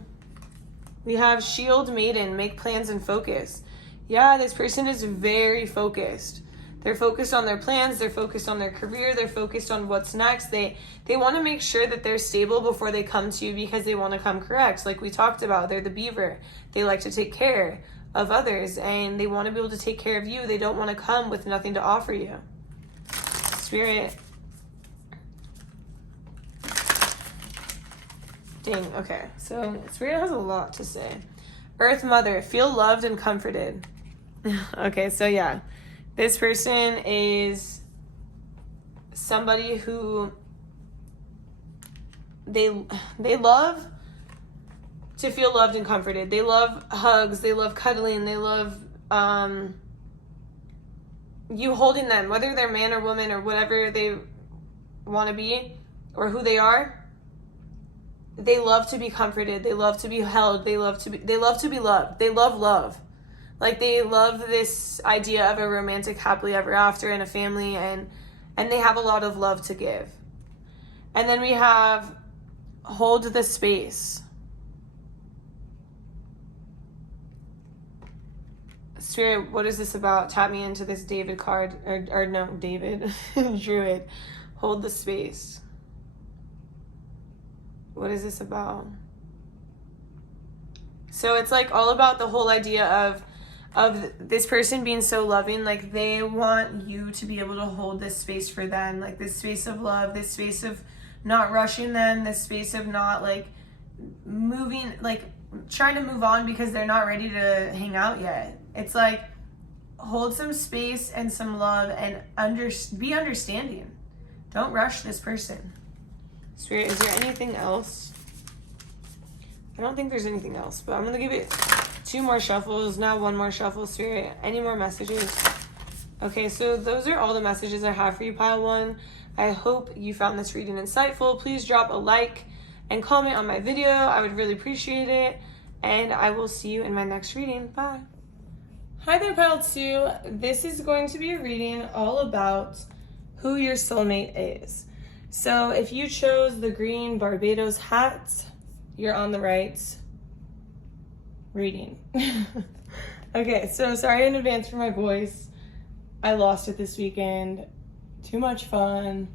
we have Shield Maiden, make plans and focus. Yeah, this person is very focused. They're focused on their plans, they're focused on their career, they're focused on what's next. They want to make sure that they're stable before they come to you because they want to come correct. Like we talked about, they're the beaver. They like to take care of others and they want to be able to take care of you. They don't want to come with nothing to offer you. Spirit. Dang, okay. So Spirit has a lot to say. Earth Mother, feel loved and comforted. Okay, so yeah. This person is somebody who they love to feel loved and comforted. They love hugs. They love cuddling. They love you holding them, whether they're man or woman or whatever they want to be or who they are. They love to be comforted. They love to be held. They love to be loved. They love love. Like they love this idea of a romantic happily ever after and a family, and they have a lot of love to give. And then we have hold the space. Spirit, what is this about? Tap me into this David card, or no, David, Druid. Hold the space. What is this about? So it's like all about the whole idea of this person being so loving. Like they want you to be able to hold this space for them, like this space of love, this space of not rushing them, this space of not like moving, like trying to move on because they're not ready to hang out yet. It's like hold some space and some love and be understanding. Don't rush this person. Spirit, is there anything else? I don't think there's anything else, but I'm going to give it 2 more shuffles. Now 1 more shuffle. Spirit, any more messages? Okay, so those are all the messages I have for you, pile 1. I hope you found this reading insightful. Please drop a like and comment on my video. I would really appreciate it. And I will see you in my next reading. Bye. Hi there, pile 2. This is going to be a reading all about who your soulmate is. So if you chose the green Barbados hat, you're on the right reading. Okay, so sorry in advance for my voice. I lost it this weekend. Too much fun.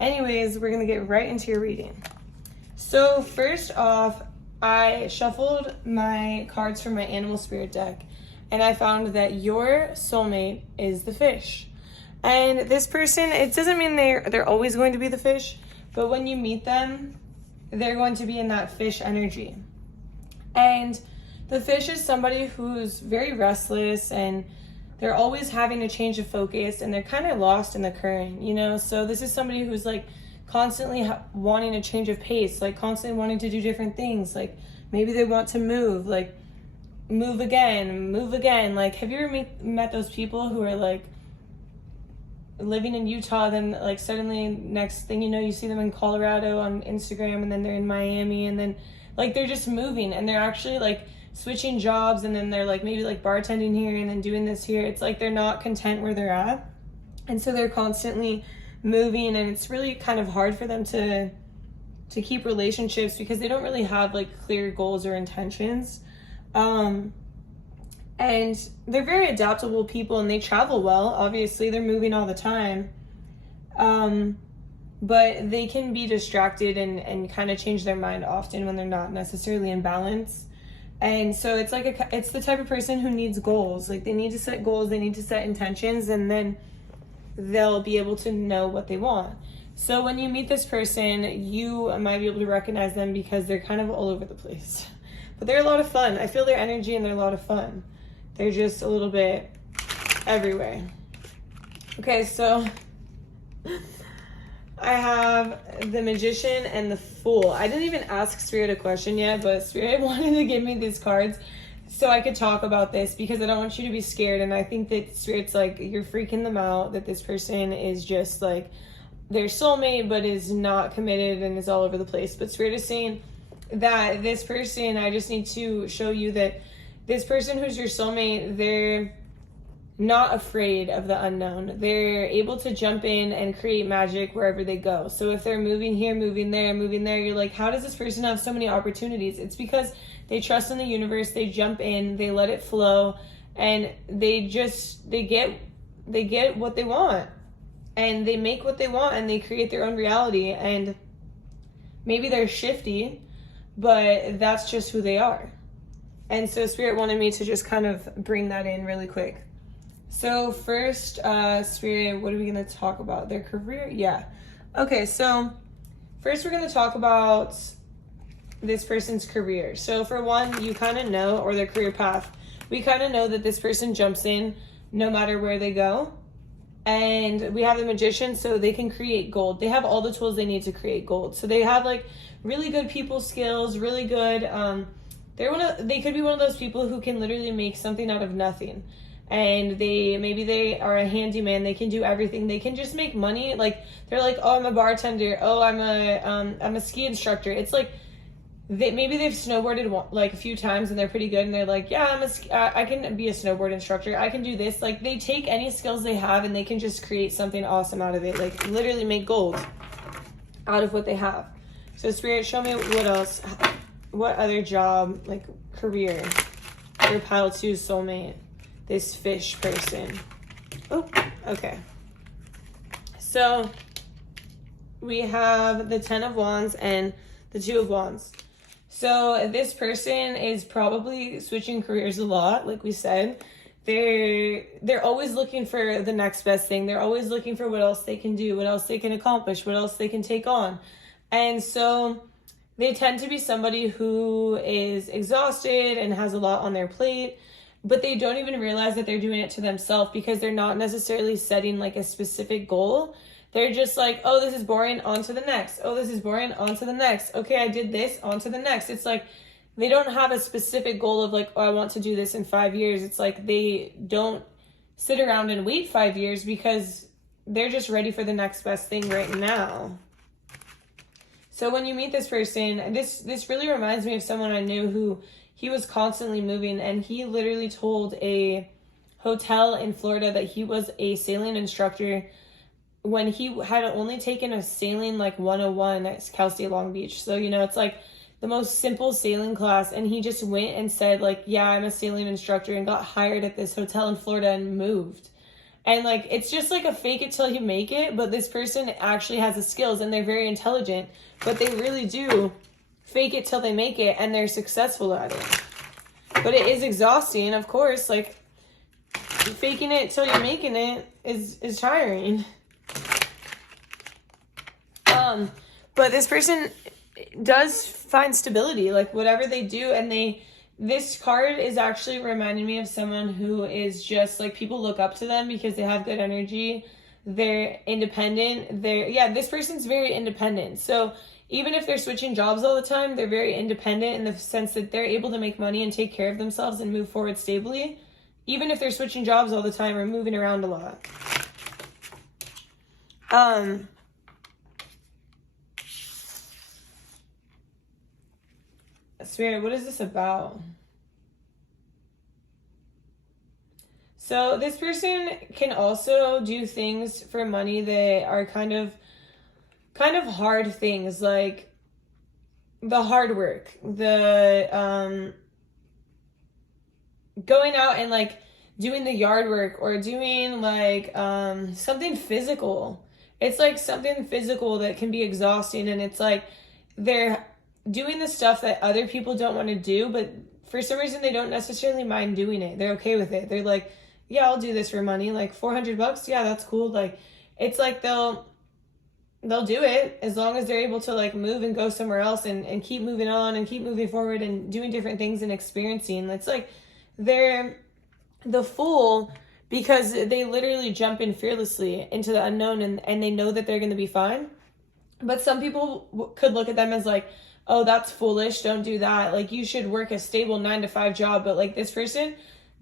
Anyways, we're gonna get right into your reading. So first off, I shuffled my cards from my animal spirit deck, and I found that your soulmate is the fish. And this person, it doesn't mean they're always going to be the fish, but when you meet them, they're going to be in that fish energy. And the fish is somebody who's very restless and they're always having a change of focus and they're kind of lost in the current, you know? So this is somebody who's like constantly wanting a change of pace, like constantly wanting to do different things. Like maybe they want to move, like move again. Like, have you ever met those people who are like living in Utah, then like suddenly next thing you know, you see them in Colorado on Instagram, and then they're in Miami, and then like they're just moving and they're actually like switching jobs, and then they're like maybe like bartending here and then doing this here. It's like they're not content where they're at, and so they're constantly moving, and it's really kind of hard for them to keep relationships because they don't really have like clear goals or intentions. And they're very adaptable people and they travel well. Obviously, they're moving all the time. But they can be distracted and kind of change their mind often when they're not necessarily in balance. And so it's like it's the type of person who needs goals. Like they need to set goals, they need to set intentions, and then they'll be able to know what they want. So when you meet this person, you might be able to recognize them because they're kind of all over the place. But they're a lot of fun. I feel their energy and they're a lot of fun. They're just a little bit everywhere. Okay, so I have the Magician and the Fool. I didn't even ask Spirit a question yet, but Spirit wanted to give me these cards so I could talk about this because I don't want you to be scared. And I think that Spirit's like, you're freaking them out, that this person is just like their soulmate, but is not committed and is all over the place. But Spirit is saying that this person, I just need to show you that this person who's your soulmate, they're not afraid of the unknown. They're able to jump in and create magic wherever they go. So if they're moving here, moving there, you're like, how does this person have so many opportunities? It's because they trust in the universe, they jump in, they let it flow, and they get what they want. And they make what they want, and they create their own reality. And maybe they're shifty, but that's just who they are. And so Spirit wanted me to just kind of bring that in really quick. So first, Spirit, what are we going to talk about? Their career? Yeah. Okay, so first we're going to talk about this person's career. So for one, you kind of know, or their career path, we kind of know that this person jumps in no matter where they go. And we have the Magician, so they can create gold. They have all the tools they need to create gold. So they have like really good people skills, really good, they could be one of those people who can literally make something out of nothing. And maybe they are a handyman, they can do everything, they can just make money. Like they're like, oh, I'm a bartender, oh, I'm a ski instructor. It's like maybe they've snowboarded like a few times and they're pretty good, and they're like, yeah, I can be a snowboard instructor, I can do this. Like they take any skills they have and they can just create something awesome out of it, like literally make gold out of what they have. So Spirit, show me what else, what other job, like career, your pile 2 soulmate, this fish person. Oh, okay. So we have the 10 of Wands and the 2 of Wands. So this person is probably switching careers a lot, like we said. They're always looking for the next best thing. They're always looking for what else they can do, what else they can accomplish, what else they can take on. And so they tend to be somebody who is exhausted and has a lot on their plate, but they don't even realize that they're doing it to themselves, because they're not necessarily setting like a specific goal. They're just like, oh, this is boring, on to the next. Oh, this is boring, on to the next. Okay, I did this, on to the next. It's like they don't have a specific goal of like, oh, I want to do this in 5 years. It's like they don't sit around and wait 5 years, because they're just ready for the next best thing right now. So when you meet this person, this really reminds me of someone I knew who, he was constantly moving, and he literally told a hotel in Florida that he was a sailing instructor when he had only taken a sailing like 101 at Cal State Long Beach. So, you know, it's like the most simple sailing class, and he just went and said like, yeah, I'm a sailing instructor, and got hired at this hotel in Florida and moved. And like, it's just like a fake it till you make it, but this person actually has the skills and they're very intelligent, but they really do fake it till they make it, and they're successful at it. But it is exhausting, of course. Like faking it till you're making it is tiring. But this person does find stability, like whatever they do, and this card is actually reminding me of someone who is just like, people look up to them because they have good energy. They're independent. This person's very independent. So even if they're switching jobs all the time, they're very independent in the sense that they're able to make money and take care of themselves and move forward stably, even if they're switching jobs all the time or moving around a lot. Spirit, what is this about? So this person can also do things for money that are kind of hard things, like the hard work, the going out and like doing the yard work, or doing like something physical. It's like something physical that can be exhausting, and it's like they're doing the stuff that other people don't want to do, but for some reason they don't necessarily mind doing it. They're okay with it. They're like, yeah, I'll do this for money, like $400. Yeah, that's cool. Like, it's like they'll do it as long as they're able to like move and go somewhere else and keep moving on and keep moving forward and doing different things and experiencing. It's like they're the fool, because they literally jump in fearlessly into the unknown, and they know that they're going to be fine. But some people could look at them as like, oh, that's foolish, don't do that. Like, you should work a stable 9-to-5 job. But like this person,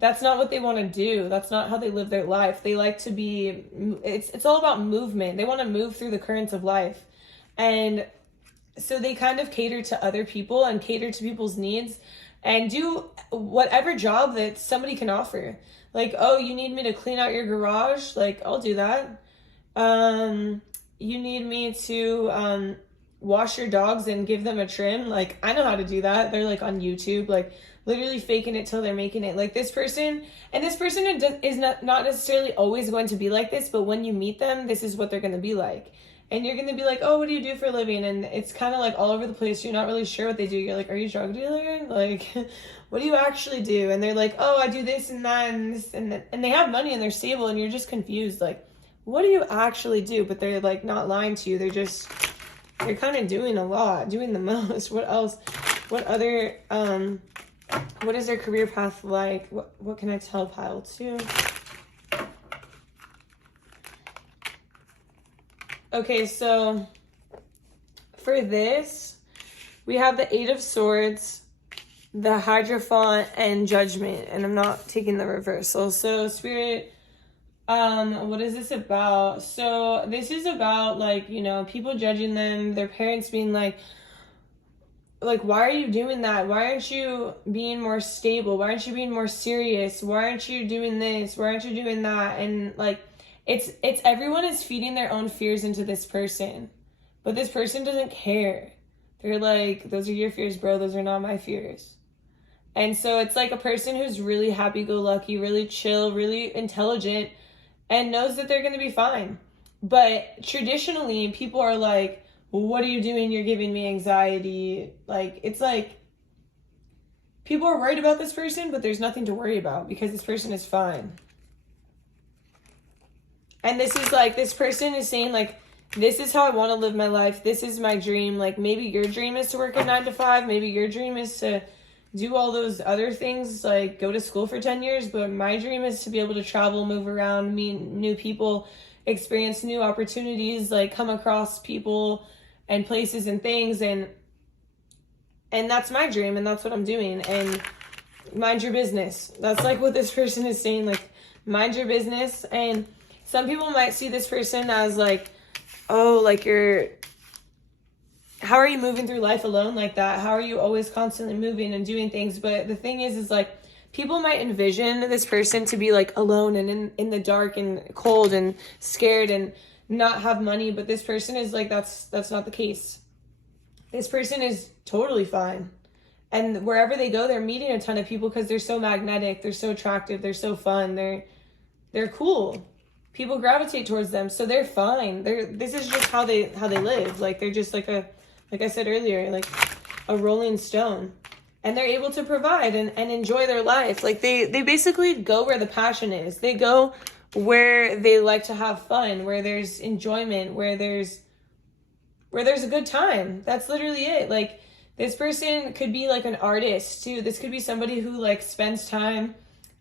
that's not what they want to do. That's not how they live their life. They like to be, it's all about movement. They want to move through the currents of life. And so they kind of cater to other people and cater to people's needs and do whatever job that somebody can offer. Like, oh, you need me to clean out your garage? Like, I'll do that. You need me to wash your dogs and give them a trim? Like, I know how to do that. They're like on YouTube, like literally faking it till they're making it. Like this person, and this person is not necessarily always going to be like this, but when you meet them, this is what they're going to be like. And you're going to be like, oh, what do you do for a living? And it's kind of like all over the place. You're not really sure what they do. You're like, are you a drug dealer? Like, what do you actually do? And they're like, oh, I do this and that and this and that. And they have money and they're stable and you're just confused. Like, what do you actually do? But they're like not lying to you. They're kind of doing a lot, doing the most. What else? What other, what is their career path like? What can I tell pile 2? Okay, so for this, we have the 8 of Swords, the Hierophant, and Judgment. And I'm not taking the reversal. So Spirit, what is this about? So this is about, like, you know, people judging them, their parents being like, why are you doing that? Why aren't you being more stable? Why aren't you being more serious? Why aren't you doing this? Why aren't you doing that? And like, it's everyone is feeding their own fears into this person, but this person doesn't care. They're like, those are your fears, bro. Those are not my fears. And so it's like a person who's really happy-go-lucky, really chill, really intelligent, and knows that they're going to be fine. But traditionally, people are like, well, what are you doing? You're giving me anxiety. Like, it's like people are worried about this person, but there's nothing to worry about because this person is fine. And this is like, this person is saying like, this is how I want to live my life. This is my dream. Like, maybe your dream is to work a 9 to 5. Maybe your dream is to do all those other things, like go to school for 10 years. But my dream is to be able to travel, move around, meet new people, experience new opportunities, like come across people and places and things. And that's my dream. And that's what I'm doing. And mind your business. That's like what this person is saying, like, mind your business. And some people might see this person as like, oh, like how are you moving through life alone like that? How are you always constantly moving and doing things? But the thing is like, people might envision this person to be like alone and in the dark and cold and scared and not have money. But this person is like, that's not the case. This person is totally fine. And wherever they go, they're meeting a ton of people because they're so magnetic. They're so attractive. They're so fun. They're cool. People gravitate towards them, so they're fine. This is just how they live. Like, they're just like I said earlier, like a rolling stone. And they're able to provide and enjoy their life. Like, they basically go where the passion is. They go where they like to have fun, where there's enjoyment, where there's a good time. That's literally it. Like, this person could be like an artist too. This could be somebody who like spends time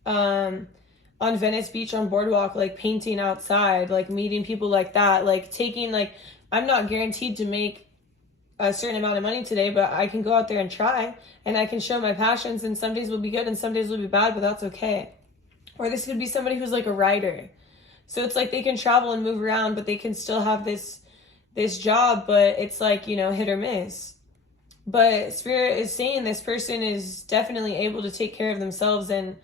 on Venice Beach on Boardwalk, like painting outside, like meeting people like that, like taking, like, I'm not guaranteed to make a certain amount of money today, but I can go out there and try, and I can show my passions, and some days will be good and some days will be bad, but that's okay. Or this could be somebody who's like a writer. So it's like they can travel and move around, but they can still have this job, but it's like, you know, hit or miss. But Spirit is saying this person is definitely able to take care of themselves and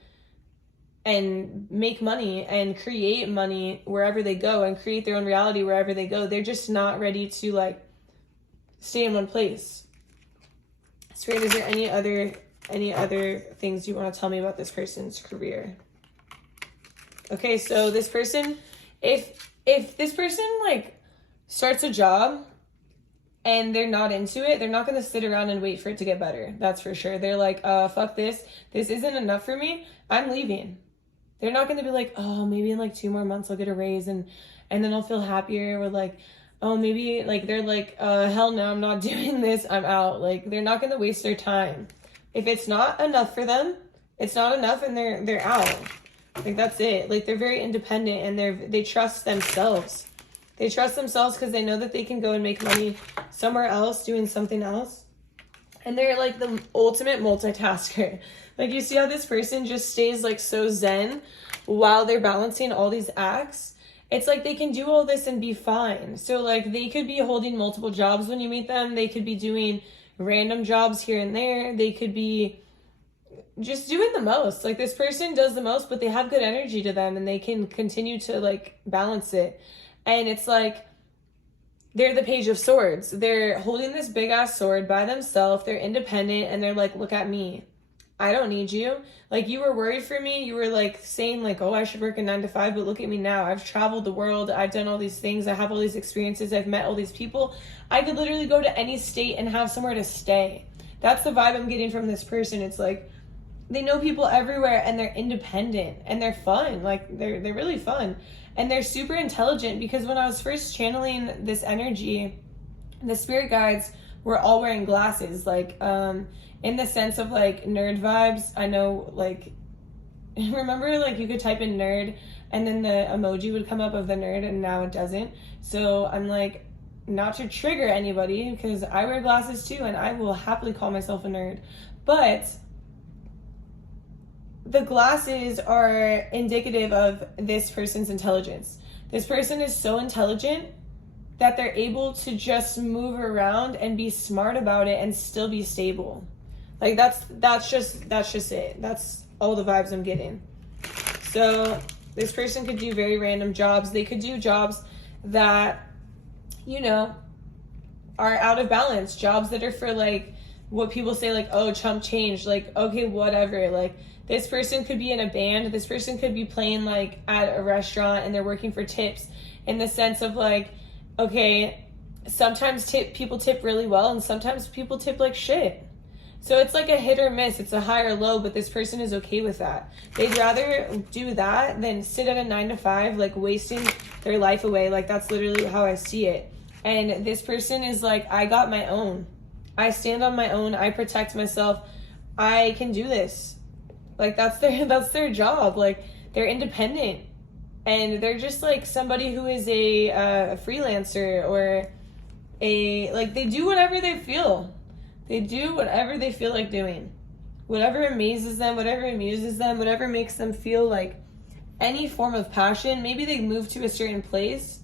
make money and create money wherever they go and create their own reality wherever they go. They're just not ready to like stay in one place. Spirit, is there any other things you want to tell me about this person's career? Okay, so this person, if this person like starts a job and they're not into it, they're not going to sit around and wait for it to get better. That's for sure. They're like, fuck this. This isn't enough for me. I'm leaving. They're not going to be like, oh, maybe in like 2 more months I'll get a raise and then I'll feel happier. Or like, oh, maybe like they're like, hell no, I'm not doing this. I'm out. Like, they're not going to waste their time. If it's not enough for them, it's not enough and they're out. Like, that's it. Like, they're very independent and they trust themselves. They trust themselves because they know that they can go and make money somewhere else doing something else. And they're like the ultimate multitasker. Like, you see how this person just stays like so zen while they're balancing all these acts? It's like they can do all this and be fine. So like they could be holding multiple jobs when you meet them. They could be doing random jobs here and there. They could be just doing the most. Like, this person does the most, but they have good energy to them and they can continue to like balance it. And it's like they're the Page of Swords. They're holding this big ass sword by themselves. They're independent and they're like, look at me. I don't need you. Like, you were worried for me. You were like saying like, oh, I should work a 9 to 5, but look at me now. I've traveled the world. I've done all these things. I have all these experiences. I've met all these people. I could literally go to any state and have somewhere to stay. That's the vibe I'm getting from this person. It's like they know people everywhere and they're independent and they're fun. Like, they're really fun. And they're super intelligent, because when I was first channeling this energy, the spirit guides were all wearing glasses. Like, in the sense of like nerd vibes. I know, like, remember like you could type in nerd and then the emoji would come up of the nerd, and now it doesn't. So I'm like, not to trigger anybody, because I wear glasses too and I will happily call myself a nerd, but the glasses are indicative of this person's intelligence. This person is so intelligent that they're able to just move around and be smart about it and still be stable. Like, that's just it. That's all the vibes I'm getting. So this person could do very random jobs. They could do jobs that, you know, are out of balance. Jobs that are for like what people say, like, oh, chump change. Like, okay, whatever. Like, this person could be in a band. This person could be playing like at a restaurant and they're working for tips, in the sense of like, okay, sometimes people tip really well and sometimes people tip like shit. So it's like a hit or miss. It's a high or low, but this person is okay with that. They'd rather do that than sit at a 9 to 5, like wasting their life away. Like, that's literally how I see it. And this person is like, I got my own. I stand on my own. I protect myself. I can do this. Like, that's their job. Like, they're independent. And they're just like somebody who is a freelancer, or like, they do whatever they feel. They do whatever they feel like doing. Whatever amazes them, whatever amuses them, whatever makes them feel like any form of passion. Maybe they move to a certain place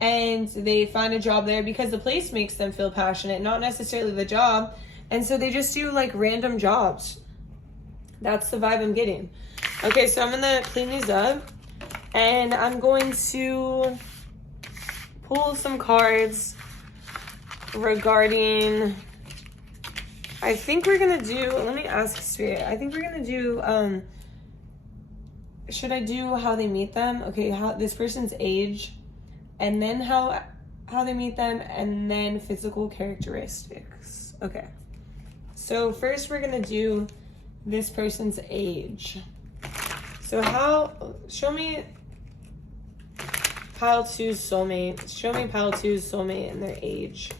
and they find a job there because the place makes them feel passionate, not necessarily the job. And so they just do like random jobs. That's the vibe I'm getting. Okay, so I'm gonna clean these up and I'm going to pull some cards regarding, I think we're gonna do, let me ask Spirit, I think we're gonna do, should I do how they meet them? Okay, how this person's age, and then how they meet them, and then physical characteristics. Okay, so first we're gonna do this person's age. So show me pile 2's soulmate. Show me pile 2's soulmate and their age.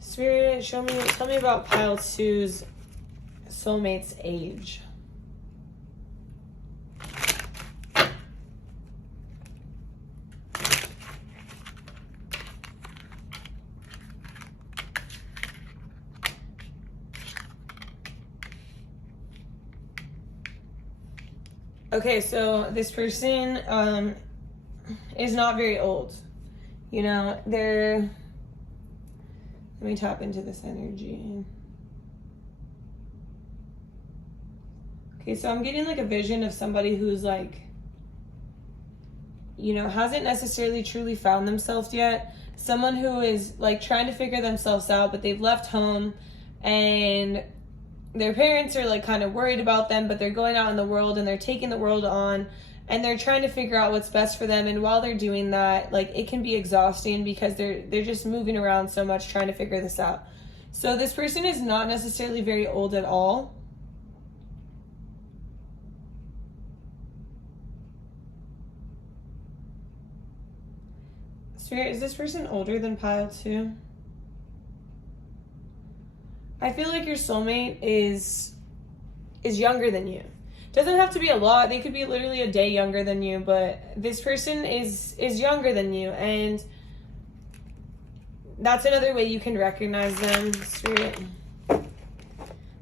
Spirit, tell me about pile 2's soulmate's age. Okay, so this person is not very old. You know, let me tap into this energy. Okay, so I'm getting like a vision of somebody who's like, you know, hasn't necessarily truly found themselves yet. Someone who is like trying to figure themselves out, but they've left home and their parents are like kind of worried about them, but they're going out in the world and they're taking the world on and they're trying to figure out what's best for them. And while they're doing that, like, it can be exhausting because they're just moving around so much trying to figure this out. So this person is not necessarily very old at all. Spirit, is this person older than pile 2? I feel like your soulmate is younger than you. Doesn't have to be a lot. They could be literally a day younger than you, but this person is younger than you, and that's another way you can recognize them, Spirit.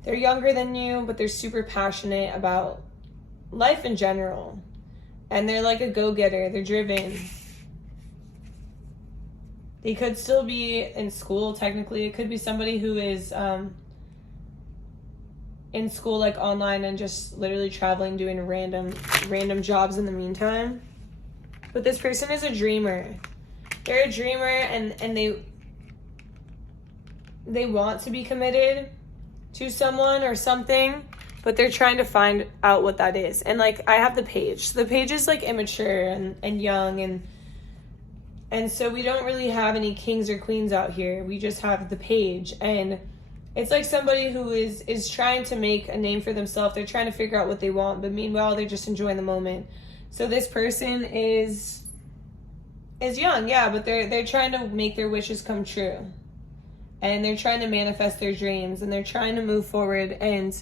They're younger than you, but they're super passionate about life in general. And they're like a go-getter. They're driven. They could still be in school, technically. It could be somebody who is in school, like online, and just literally traveling, doing random jobs in the meantime. But this person is a dreamer. They're a dreamer, and they want to be committed to someone or something, but they're trying to find out what that is. And like, I have the page. So the page is like immature and young, and so we don't really have any kings or queens out here. We just have the page, and it's like somebody who is trying to make a name for themselves. They're trying to figure out what they want, but meanwhile they're just enjoying the moment. So this person is young, yeah, but they're trying to make their wishes come true. And they're trying to manifest their dreams, and they're trying to move forward, and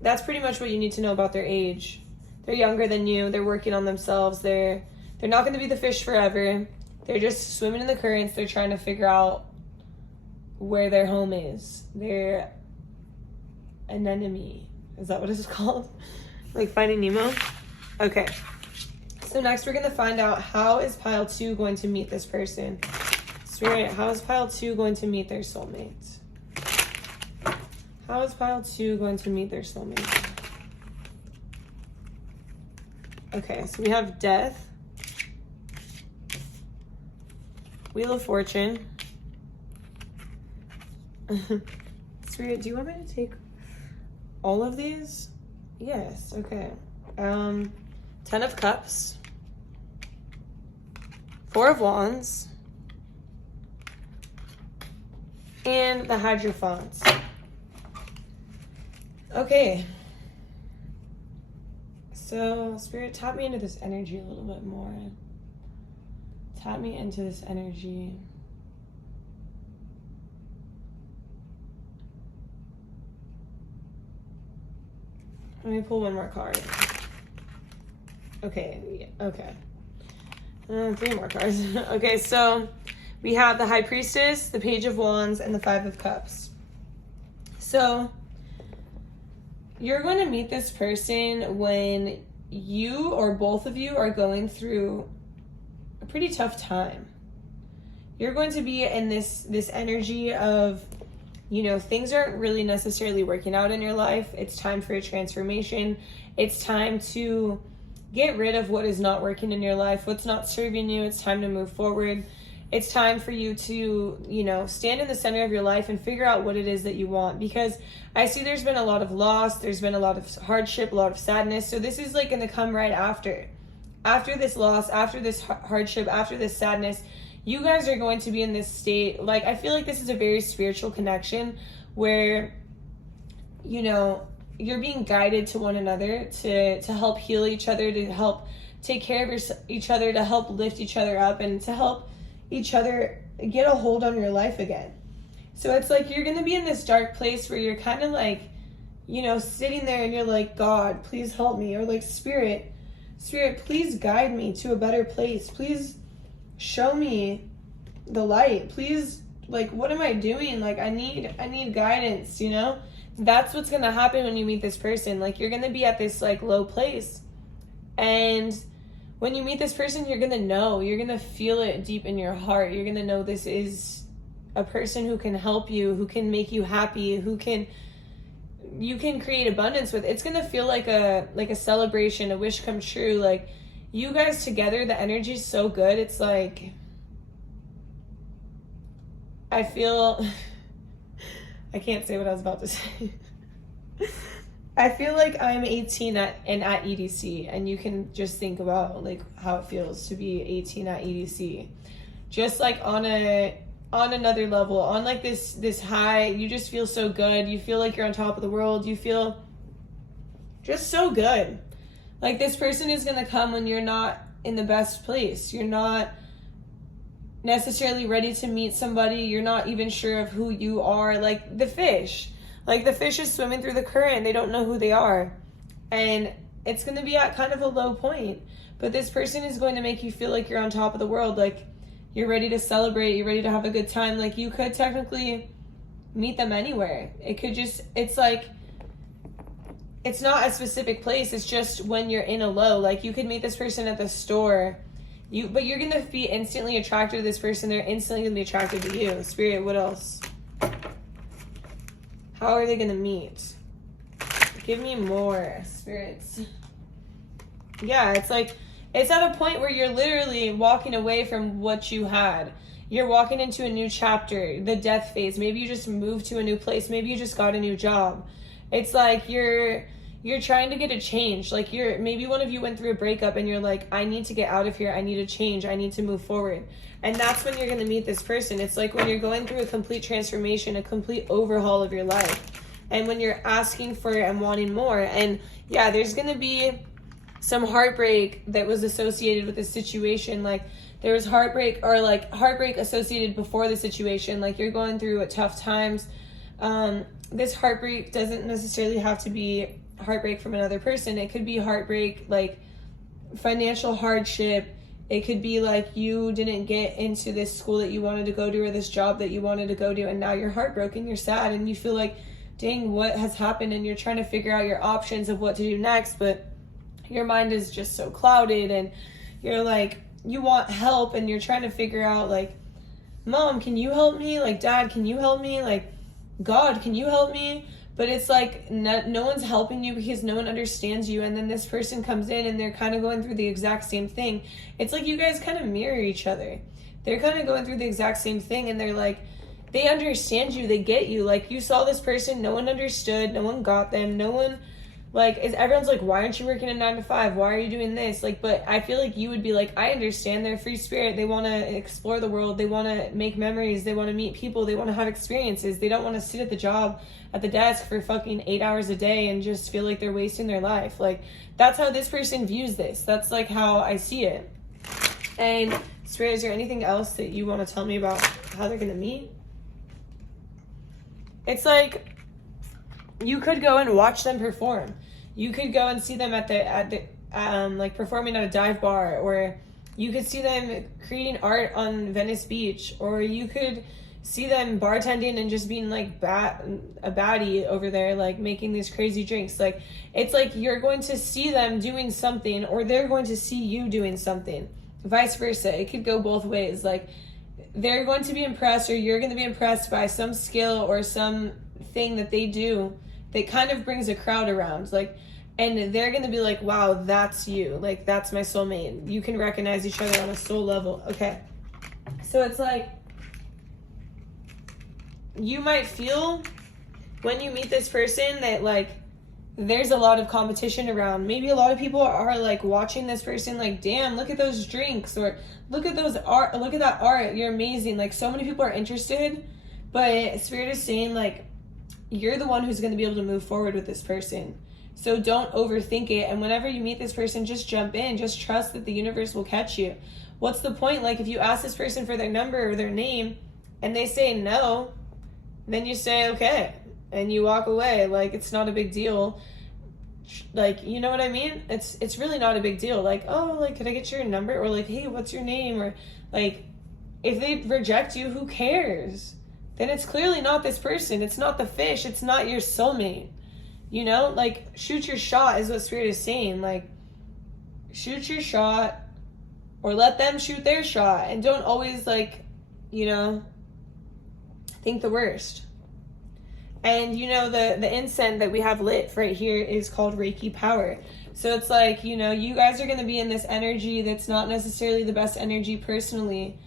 that's pretty much what you need to know about their age. They're younger than you. They're working on themselves. They're not going to be the fish forever. They're just swimming in the currents. They're trying to figure out where their home is. They're an enemy. Is that what it's called? Like Finding Nemo? Okay. So next we're going to find out, how is pile 2 going to meet this person? Spirit, how is pile 2 going to meet their soulmate? How is pile 2 going to meet their soulmate? Okay, so we have Death, Wheel of Fortune. Spirit, do you want me to take all of these? Yes, okay. 10 of Cups, 4 of Wands, and the Hierophant. Okay. So, Spirit, tap me into this energy a little bit more. Tap me into this energy. Let me pull one more card. Okay, yeah, okay. 3 more cards. Okay, so we have the High Priestess, the Page of Wands, and the 5 of Cups. So you're going to meet this person when you or both of you are going through a pretty tough time. You're going to be in this energy of, you know, things aren't really necessarily working out in your life. It's time for a transformation. It's time to get rid of what is not working in your life, what's not serving you. It's time to move forward. It's time for you to, you know, stand in the center of your life and figure out what it is that you want. Because I see there's been a lot of loss, there's been a lot of hardship, a lot of sadness. So this is like going to come right after. After this loss, after this hardship, after this sadness, you guys are going to be in this state. Like, I feel like this is a very spiritual connection where, you know, you're being guided to one another to help heal each other, to help take care of each other, to help lift each other up, and to help each other get a hold on your life again. So it's like you're going to be in this dark place where you're kind of like, you know, sitting there and you're like, God, please help me. Or like, Spirit, please guide me to a better place. Please show me the light. Please, like, what am I doing? Like, I need guidance, you know? That's what's going to happen when you meet this person. Like, you're going to be at this like low place. And when you meet this person, you're going to know, you're going to feel it deep in your heart. You're going to know this is a person who can help you, who can make you happy, you can create abundance with. It's going to feel like a celebration, a wish come true. Like, you guys together, the energy is so good. It's like, I feel, I can't say what I was about to say. I feel like I'm 18 at EDC, and you can just think about like how it feels to be 18 at EDC. Just like on another level, on like this high, you just feel so good. You feel like you're on top of the world. You feel just so good. Like, this person is going to come when you're not in the best place. You're not necessarily ready to meet somebody. You're not even sure of who you are. Like the fish. Like, the fish is swimming through the current. They don't know who they are. And it's going to be at kind of a low point. But this person is going to make you feel like you're on top of the world. Like, you're ready to celebrate. You're ready to have a good time. Like, you could technically meet them anywhere. It could just, it's like, it's not a specific place. It's just when you're in a low. Like, you could meet this person at the store, but you're going to be instantly attracted to this person. They're instantly going to be attracted to you. Spirit, what else? How are they going to meet? Give me more, spirits. Yeah, it's like, it's at a point where you're literally walking away from what you had. You're walking into a new chapter, the death phase. Maybe you just moved to a new place. Maybe you just got a new job. It's like you're trying to get a change. Like, maybe one of you went through a breakup and you're like, I need to get out of here. I need a change. I need to move forward. And that's when you're going to meet this person. It's like when you're going through a complete transformation, a complete overhaul of your life. And when you're asking for and wanting more. And yeah, there's going to be some heartbreak that was associated with this situation. Like, there was heartbreak associated before the situation. Like, you're going through tough times. This heartbreak doesn't necessarily have to be heartbreak from another person. It could be heartbreak, like financial hardship. It could be like you didn't get into this school that you wanted to go to or this job that you wanted to go to, and now you're heartbroken, you're sad, and you feel like, dang, what has happened? And you're trying to figure out your options of what to do next, but your mind is just so clouded, and you're like, you want help, and you're trying to figure out, like, Mom, can you help me? Like, Dad, can you help me? Like, God, can you help me? But it's like no one's helping you because no one understands you. And then this person comes in and they're kind of going through the exact same thing. It's like you guys kind of mirror each other. They're kind of going through the exact same thing, and they're like, they understand you, they get you. Like, you saw this person, no one understood, no one got them, no one, like, everyone's like, why aren't you working a 9 to 5? Why are you doing this? Like, but I feel like you would be like, I understand, they're free spirit. They want to explore the world. They want to make memories. They want to meet people. They want to have experiences. They don't want to sit at the job, at the desk for fucking 8 hours a day and just feel like they're wasting their life. Like, that's how this person views this. That's like how I see it. And Spirit, is there anything else that you want to tell me about how they're going to meet? It's like, you could go and watch them perform. You could go and see them at the like performing at a dive bar, or you could see them creating art on Venice Beach, or you could see them bartending and just being like a baddie over there, like making these crazy drinks. Like, it's like you're going to see them doing something, or they're going to see you doing something. Vice versa. It could go both ways. Like, they're going to be impressed, or you're going to be impressed by some skill or some thing that they do that kind of brings a crowd around. Like, and they're going to be like, wow, that's you. Like, that's my soulmate. You can recognize each other on a soul level. Okay. So it's like, you might feel when you meet this person that, like, there's a lot of competition around. Maybe a lot of people are like watching this person like, damn, look at those drinks, or look at that art, you're amazing. Like, so many people are interested, but Spirit is saying, like, you're the one who's going to be able to move forward with this person. So don't overthink it. And whenever you meet this person, just jump in. Just trust that the universe will catch you. What's the point? Like, if you ask this person for their number or their name and they say no, then you say, okay, and you walk away. Like, it's not a big deal. Like, you know what I mean? It's really not a big deal. Like, oh, like, could I get your number? Or like, hey, what's your name? Or like, if they reject you, who cares? Then it's clearly not this person. It's not the fish. It's not your soulmate. You know, like, shoot your shot is what Spirit is saying. Like, shoot your shot, or let them shoot their shot. And don't always, like, you know, think the worst. And, you know, the incense that we have lit right here is called Reiki Power. So it's like, you know, you guys are going to be in this energy that's not necessarily the best energy personally,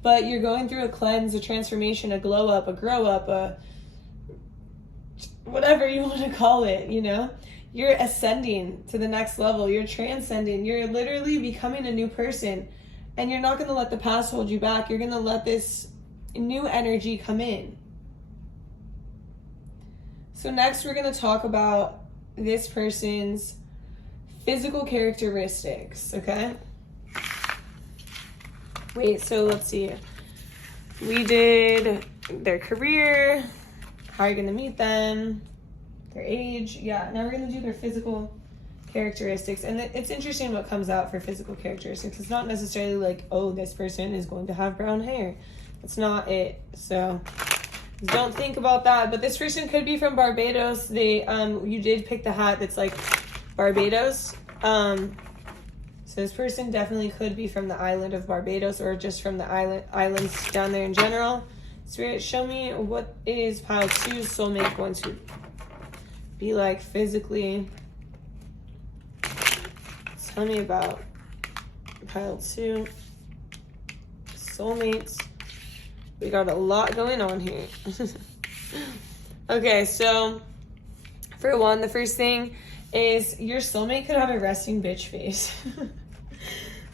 but you're going through a cleanse, a transformation, a glow up, a grow up, a whatever you want to call it, you know? You're ascending to the next level. You're transcending. You're literally becoming a new person. And you're not going to let the past hold you back. You're going to let this new energy come in. So next we're going to talk about this person's physical characteristics, okay? Wait, so let's see. We did their career, how you're going to meet them, their age. Yeah, now we're going to do their physical characteristics. And it's interesting what comes out for physical characteristics. It's not necessarily like, oh, this person is going to have brown hair. That's not it. So Don't think about that. But this person could be from Barbados. They you did pick the hat that's like Barbados. So this person definitely could be from the island of Barbados, or just from the islands down there in general. Spirit, show me what is pile 2 soulmate going to be like physically. Tell me about pile 2 soulmates. We got a lot going on here. Okay, so for one, the first thing is your soulmate could have a resting bitch face.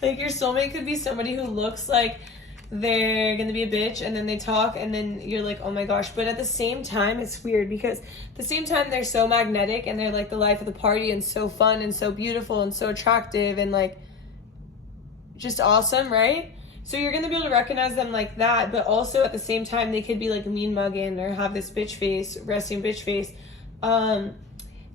Like, your soulmate could be somebody who looks like they're gonna be a bitch, and then they talk, and then you're like, oh my gosh. But at the same time, it's weird, because at the same time, they're so magnetic, and they're like the life of the party, and so fun, and so beautiful, and so attractive, and like just awesome, right? So you're gonna be able to recognize them like that, but also at the same time, they could be like mean mugging or have this bitch face, resting bitch face.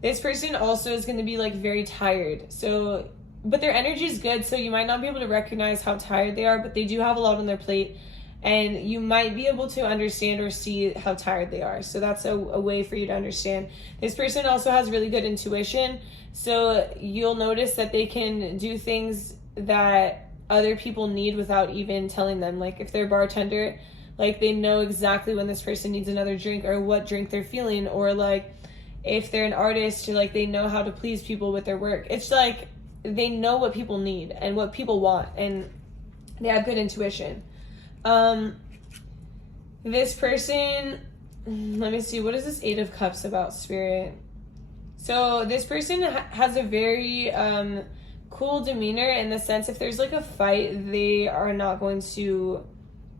This person also is gonna be like very tired. So, but their energy is good, so you might not be able to recognize how tired they are, but they do have a lot on their plate, and you might be able to understand or see how tired they are. So that's a way for you to understand. This person also has really good intuition, so you'll notice that they can do things that other people need without even telling them. Like, if they're a bartender, like, they know exactly when this person needs another drink, or what drink they're feeling, or like if they're an artist, like, they know how to please people with their work. It's like they know what people need and what people want, and they have good intuition. This person, let me see, what is this 8 of Cups about, Spirit? So this person has a very cool demeanor, in the sense, if there's like a fight, they are not going to,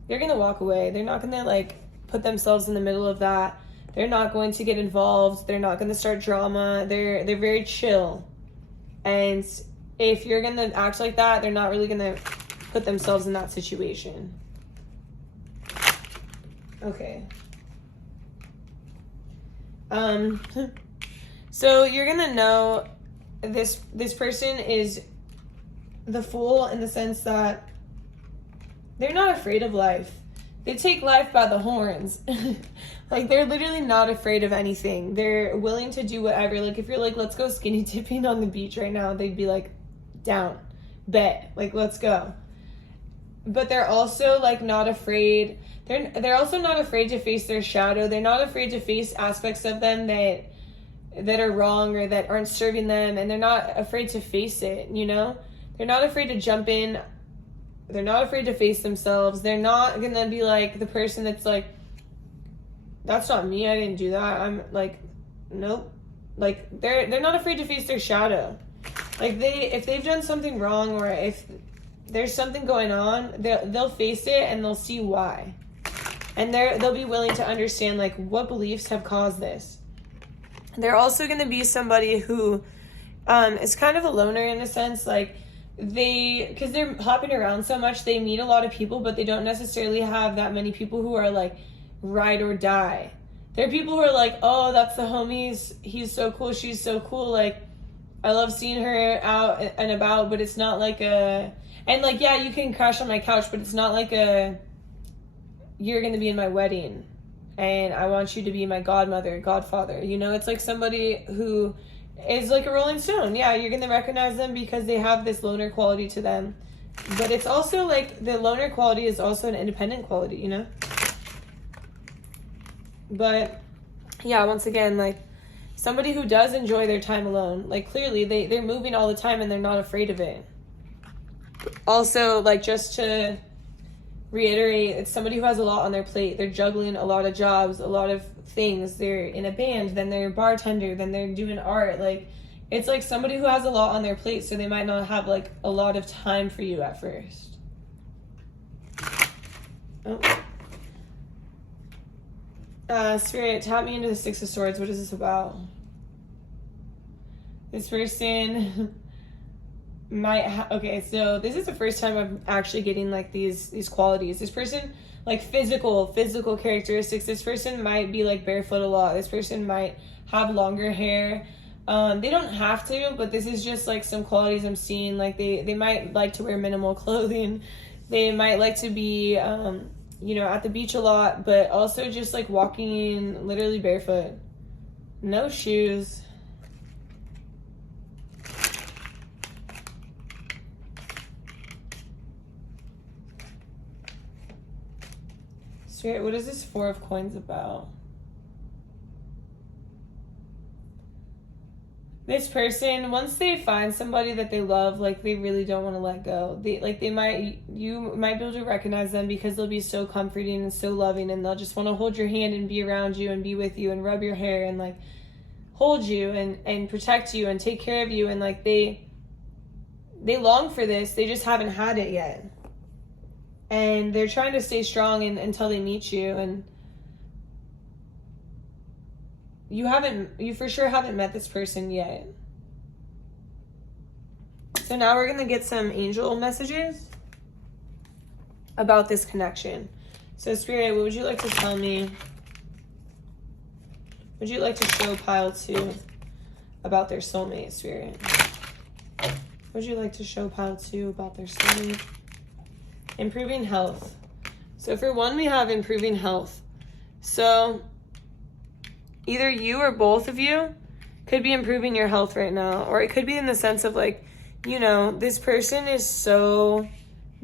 they're gonna walk away. They're not gonna like put themselves in the middle of that. They're not going to get involved. They're not gonna start drama. They're very chill. And if you're gonna act like that, they're not really gonna put themselves in that situation. Okay. So you're gonna know this person is the Fool, in the sense that they're not afraid of life. They take life by the horns. Like, they're literally not afraid of anything. They're willing to do whatever. Like, if you're like, let's go skinny dipping on the beach right now, they'd be like, down, bet, like, let's go. But they're also like not afraid. They're also not afraid to face their shadow. They're not afraid to face aspects of them that are wrong or that aren't serving them, and they're not afraid to face it, you know? They're not afraid to jump in. They're not afraid to face themselves. They're not gonna be like the person that's like, that's not me, I didn't do that. I'm like, nope. Like, they're not afraid to face their shadow. Like, if they've done something wrong, or if there's something going on, they'll face it, and they'll see why. And they'll be willing to understand, like, what beliefs have caused this. They're also going to be somebody who is kind of a loner, in a sense. Like, because they're hopping around so much, they meet a lot of people, but they don't necessarily have that many people who are like ride or die. There are people who are like, oh, that's the homies, he's so cool, she's so cool, like, I love seeing her out and about, but it's not like and like, yeah, you can crash on my couch, but it's not like you're going to be in my wedding and I want you to be my godmother, godfather, you know? It's like somebody who is like a Rolling Stone. Yeah, you're going to recognize them because they have this loner quality to them. But it's also like, the loner quality is also an independent quality, you know? But yeah, once again, like, somebody who does enjoy their time alone. Like, clearly they're moving all the time and they're not afraid of it. Also, like, just to reiterate, it's somebody who has a lot on their plate. They're juggling a lot of jobs, a lot of things. They're in a band, then they're a bartender, then they're doing art. Like, it's like somebody who has a lot on their plate, so they might not have like a lot of time for you at first. Spirit, tap me into the 6 of Swords. What is this about? This person might okay, so this is the first time I'm actually getting like these qualities. This person, like, physical characteristics. This person might be like barefoot a lot. This person might have longer hair. They don't have to, but this is just like some qualities I'm seeing. Like, they might like to wear minimal clothing. They might like to be you know, at the beach a lot, but also just like walking literally barefoot. No shoes. Spirit, what is this Four of Coins about? This person, once they find somebody that they love, like they really don't want to let go. You might be able to recognize them because they'll be so comforting and so loving, and they'll just want to hold your hand and be around you and be with you and rub your hair and like hold you and protect you and take care of you, and like they long for this. They just haven't had it yet. And they're trying to stay strong until they meet you, and you for sure haven't met this person yet. So now we're going to get some angel messages about this connection. So Spirit, what would you like to tell me? Would you like to show pile 2 about their soulmate, Spirit? Would you like to show pile 2 about their soulmate? Improving health. So for one, we have improving health. So either you or both of you could be improving your health right now, or it could be in the sense of like, you know, this person is so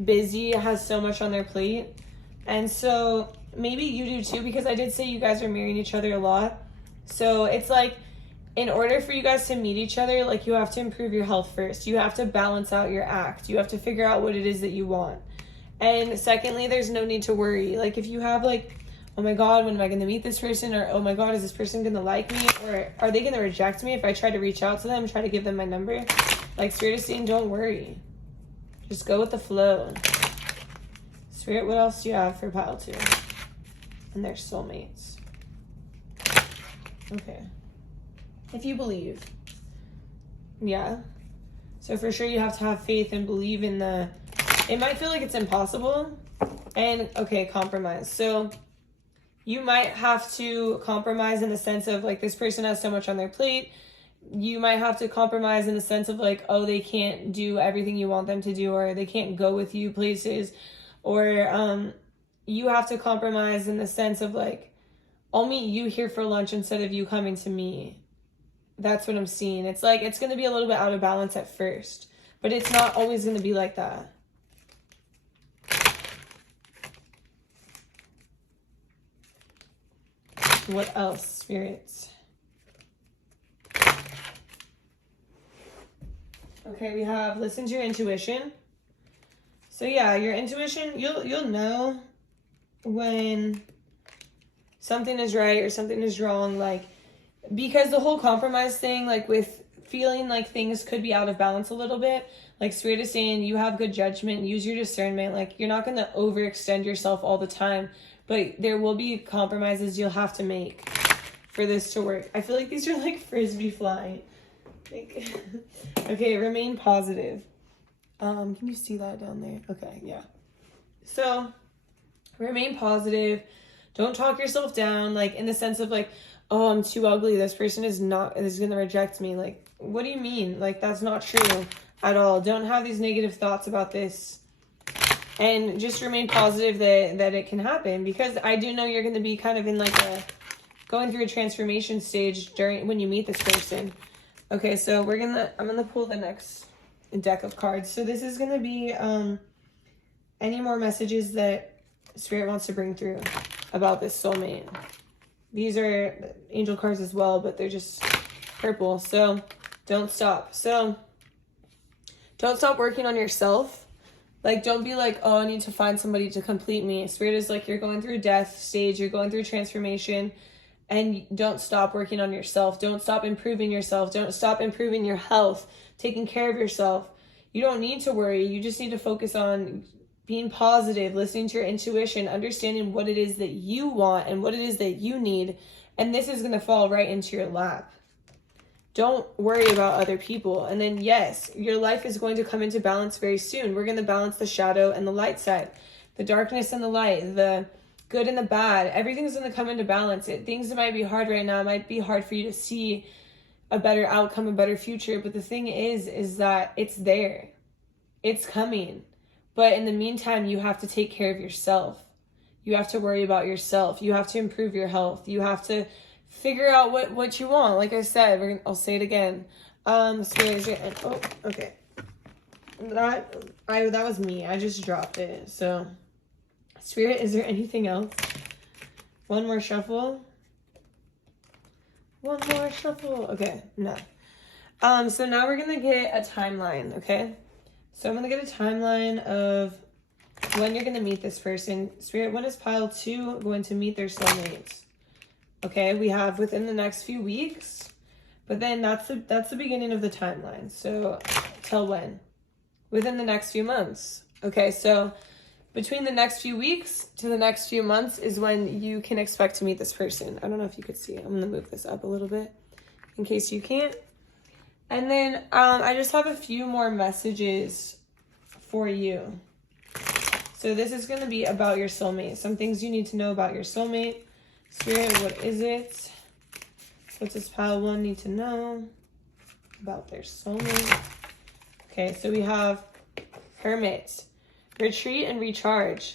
busy, has so much on their plate. And so maybe you do too, because I did say you guys are marrying each other a lot. So it's like, in order for you guys to meet each other, like you have to improve your health first. You have to balance out your act. You have to figure out what it is that you want. And secondly, there's no need to worry. Like if you have like, oh my God, when am I going to meet this person? Or, oh my God, is this person going to like me? Or are they going to reject me if I try to reach out to them, try to give them my number? Like Spirit is saying, don't worry. Just go with the flow. Spirit, what else do you have for pile 2? And their soulmates. Okay. If you believe. Yeah. So for sure you have to have faith and believe in the... It might feel like it's impossible. And, okay, compromise. So you might have to compromise in the sense of, like, this person has so much on their plate. You might have to compromise in the sense of, like, oh, they can't do everything you want them to do, or they can't go with you places. Or you have to compromise in the sense of, like, I'll meet you here for lunch instead of you coming to me. That's what I'm seeing. It's like, it's going to be a little bit out of balance at first, but it's not always going to be like that. What else, spirits? Okay, we have listen to your intuition. So yeah, your intuition, you'll know when something is right or something is wrong, like, because the whole compromise thing, like with feeling like things could be out of balance a little bit, like Spirit is saying you have good judgment, use your discernment, like you're not going to overextend yourself all the time, but there will be compromises you'll have to make for this to work. I feel like these are like frisbee flying. Like, okay, remain positive. Can you see that down there? Okay, yeah. So, remain positive. Don't talk yourself down, like in the sense of like, oh, I'm too ugly. This person is going to reject me. Like, what do you mean? Like, that's not true at all. Don't have these negative thoughts about this. And just remain positive that it can happen, because I do know you're going to be kind of in like going through a transformation stage when you meet this person. Okay, so I'm going to pull the next deck of cards. So this is going to be any more messages that Spirit wants to bring through about this soulmate. These are angel cards as well, but they're just purple. So don't stop. So don't stop working on yourself. Like, don't be like, oh, I need to find somebody to complete me. Spirit is like, you're going through a death stage. You're going through transformation. And don't stop working on yourself. Don't stop improving yourself. Don't stop improving your health, taking care of yourself. You don't need to worry. You just need to focus on being positive, listening to your intuition, understanding what it is that you want and what it is that you need. And this is going to fall right into your lap. Don't worry about other people. And then, yes, your life is going to come into balance very soon. We're going to balance the shadow and the light side, the darkness and the light, the good and the bad. Everything's going to come into balance. Things that might be hard right now, might be hard for you to see a better outcome, a better future. But the thing is that it's there. It's coming. But in the meantime, you have to take care of yourself. You have to worry about yourself. You have to improve your health. You have to figure out what you want. Like I said, I'll say it again. Oh, okay. That was me. I just dropped it. So, Spirit, is there anything else? One more shuffle. One more shuffle. Okay, no. So now we're gonna get a timeline, okay? So I'm gonna get a timeline of when you're gonna meet this person. Spirit, when is pile 2 going to meet their soulmates? Okay, we have within the next few weeks, but then that's the beginning of the timeline. So till when? Within the next few months. Okay, so between the next few weeks to the next few months is when you can expect to meet this person. I don't know if you could see. I'm gonna move this up a little bit in case you can't. And then I just have a few more messages for you. So this is going to be about your soulmate. Some things you need to know about your soulmate. Spirit, what is it? What does pile 1 need to know about their soulmate? Okay, so we have Hermit. Retreat and recharge.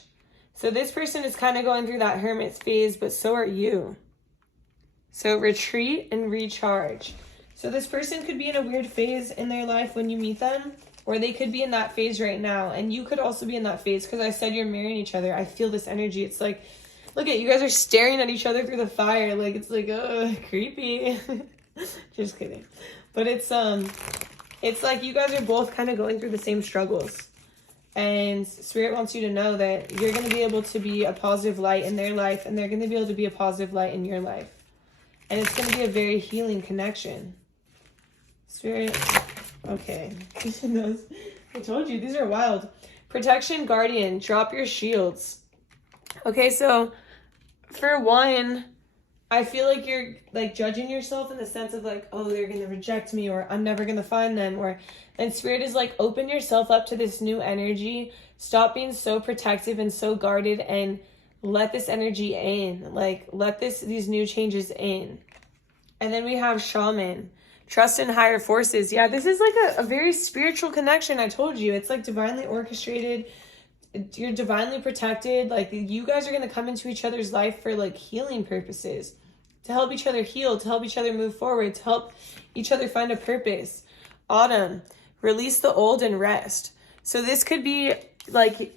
So this person is kind of going through that hermit phase, but so are you. So retreat and recharge. So this person could be in a weird phase in their life when you meet them, or they could be in that phase right now. And you could also be in that phase because I said you're mirroring each other. I feel this energy. It's like, look at you guys are staring at each other through the fire. Like, it's like, oh, creepy. Just kidding. But it's like you guys are both kind of going through the same struggles. And Spirit wants you to know that you're going to be able to be a positive light in their life, and they're going to be able to be a positive light in your life. And it's going to be a very healing connection. Spirit, okay. I told you, these are wild. Protection, guardian, drop your shields. Okay, so for one, I feel like you're like judging yourself in the sense of like, oh, they're going to reject me, or I'm never going to find them, and Spirit is like, open yourself up to this new energy. Stop being so protective and so guarded, and let this energy in. Like, let these new changes in. And then we have shaman. Trust in higher forces. Yeah, this is like a very spiritual connection. I told you, it's like divinely orchestrated. You're divinely protected. Like, you guys are going to come into each other's life for like healing purposes, to help each other heal, to help each other move forward, to help each other find a purpose. Autumn, release the old and rest. So this could be like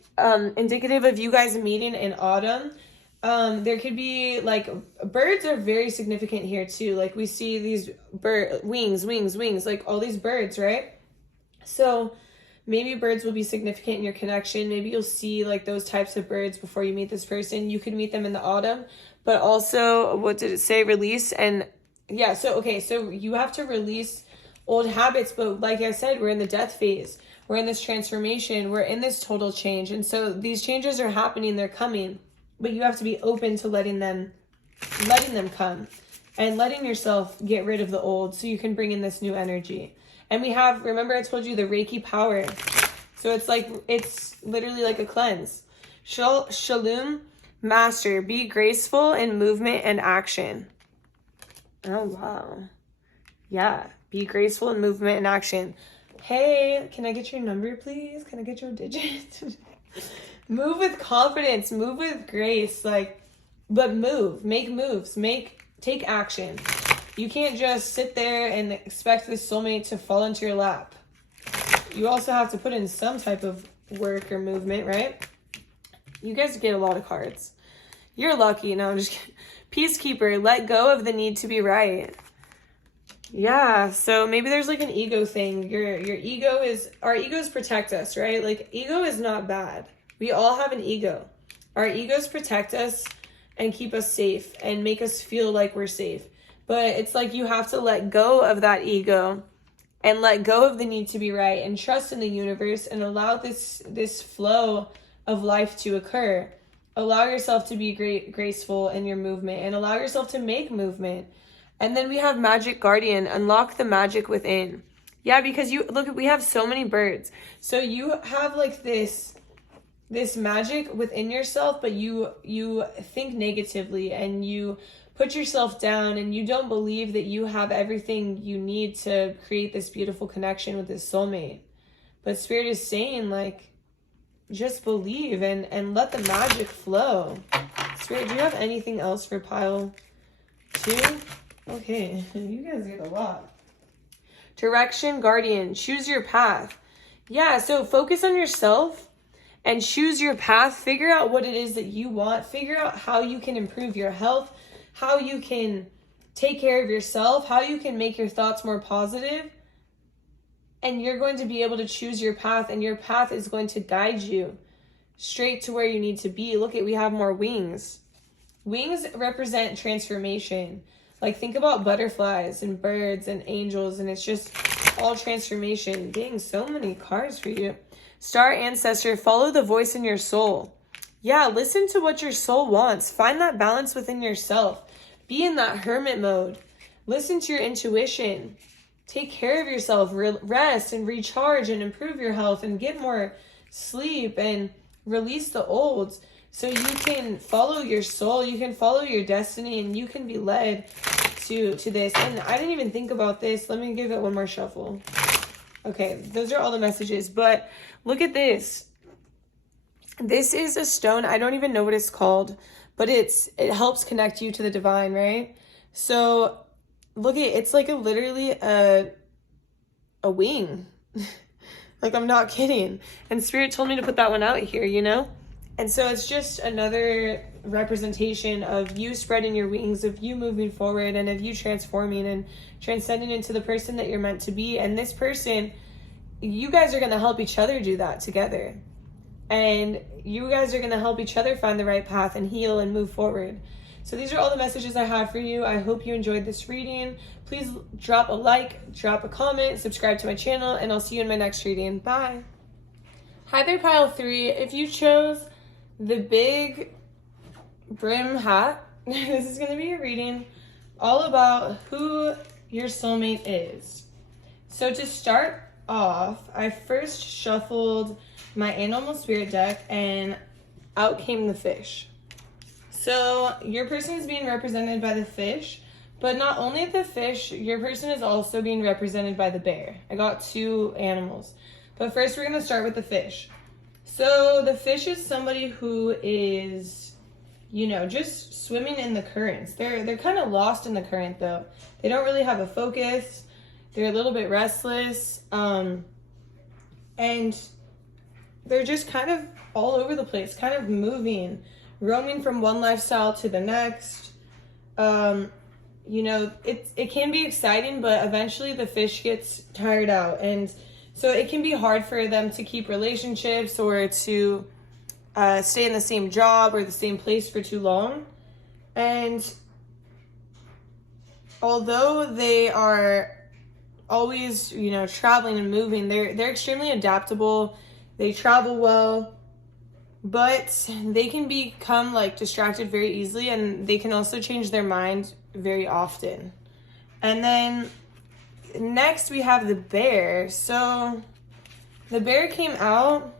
indicative of you guys meeting in autumn. There could be like birds are very significant here too. Like we see these wings, like all these birds, right? So maybe birds will be significant in your connection. Maybe you'll see like those types of birds before you meet this person. You could meet them in the autumn, but also, what did it say? Release. And yeah, so, okay. So you have to release old habits, but like I said, we're in the death phase. We're in this transformation. We're in this total change. And so these changes are happening. They're coming. But you have to be open to letting them come, and letting yourself get rid of the old so you can bring in this new energy. And we have, remember I told you the Reiki power. So it's literally like a cleanse. Shalom, master, be graceful in movement and action. Oh, wow. Yeah, be graceful in movement and action. Hey, can I get your number, please? Can I get your digit? Move with confidence, move with grace, but make moves, take action. You can't just sit there and expect this soulmate to fall into your lap. You also have to put in some type of work or movement, right? You guys get a lot of cards. You're lucky. No, I'm just kidding. Peacekeeper, let go of the need to be right. Yeah, so maybe there's like an ego thing. Our egos protect us, right? Like, ego is not bad. We all have an ego. Our egos protect us and keep us safe and make us feel like we're safe. But it's like you have to let go of that ego and let go of the need to be right and trust in the universe and allow this flow of life to occur. Allow yourself to be graceful in your movement and allow yourself to make movement. And then we have Magic Guardian, unlock the magic within. Yeah, because we have so many birds. So you have like this magic within yourself, but you think negatively and you put yourself down and you don't believe that you have everything you need to create this beautiful connection with this soulmate. But Spirit is saying, like, just believe and let the magic flow. Spirit, do you have anything else for pile 2? Okay, you guys get a lot. Direction, guardian, choose your path. Yeah, so focus on yourself and choose your path. Figure out what it is that you want. Figure out how you can improve your health, how you can take care of yourself, how you can make your thoughts more positive. And you're going to be able to choose your path, and your path is going to guide you straight to where you need to be. Look at, we have more wings. Wings represent transformation. Like, think about butterflies and birds and angels, and it's just all transformation. Dang, so many cards for you. Star ancestor, follow the voice in your soul. Yeah, listen to what your soul wants. Find that balance within yourself. Be in that hermit mode. Listen to your intuition. Take care of yourself. Rest and recharge and improve your health and get more sleep and release the old, so you can follow your soul, you can follow your destiny, and you can be led to this. And I didn't even think about this. Let me give it one more shuffle. Okay, those are all the messages, but look at this. This is a stone. I don't even know what it's called, but it helps connect you to the divine, right? So look at it's like literally a wing. Like, I'm not kidding. And Spirit told me to put that one out here, you know? And so it's just another representation of you spreading your wings, of you moving forward, and of you transforming and transcending into the person that you're meant to be. And this person, you guys are going to help each other do that together. And you guys are going to help each other find the right path and heal and move forward. So these are all the messages I have for you. I hope you enjoyed this reading. Please drop a like, drop a comment, subscribe to my channel, and I'll see you in my next reading. Bye. Hi there, pile 3. If you chose the big brim hat, this is going to be a reading all about who your soulmate is. So to start off, I first shuffled my animal spirit deck, and out came the fish. So your person is being represented by the fish, but not only the fish, your person is also being represented by the bear. I got 2 animals. But first we're going to start with the fish. So the fish is somebody who is, you know, just swimming in the currents. They're kind of lost in the current, though. They don't really have a focus. They're a little bit restless. And they're just kind of all over the place, kind of moving, roaming from one lifestyle to the next. You know, it can be exciting, but eventually the fish gets tired out. And so it can be hard for them to keep relationships or to stay in the same job or the same place for too long. And although they are always, you know, traveling and moving, they're extremely adaptable. They travel well, but they can become like distracted very easily, and they can also change their mind very often. And then next we have the bear. So the bear came out.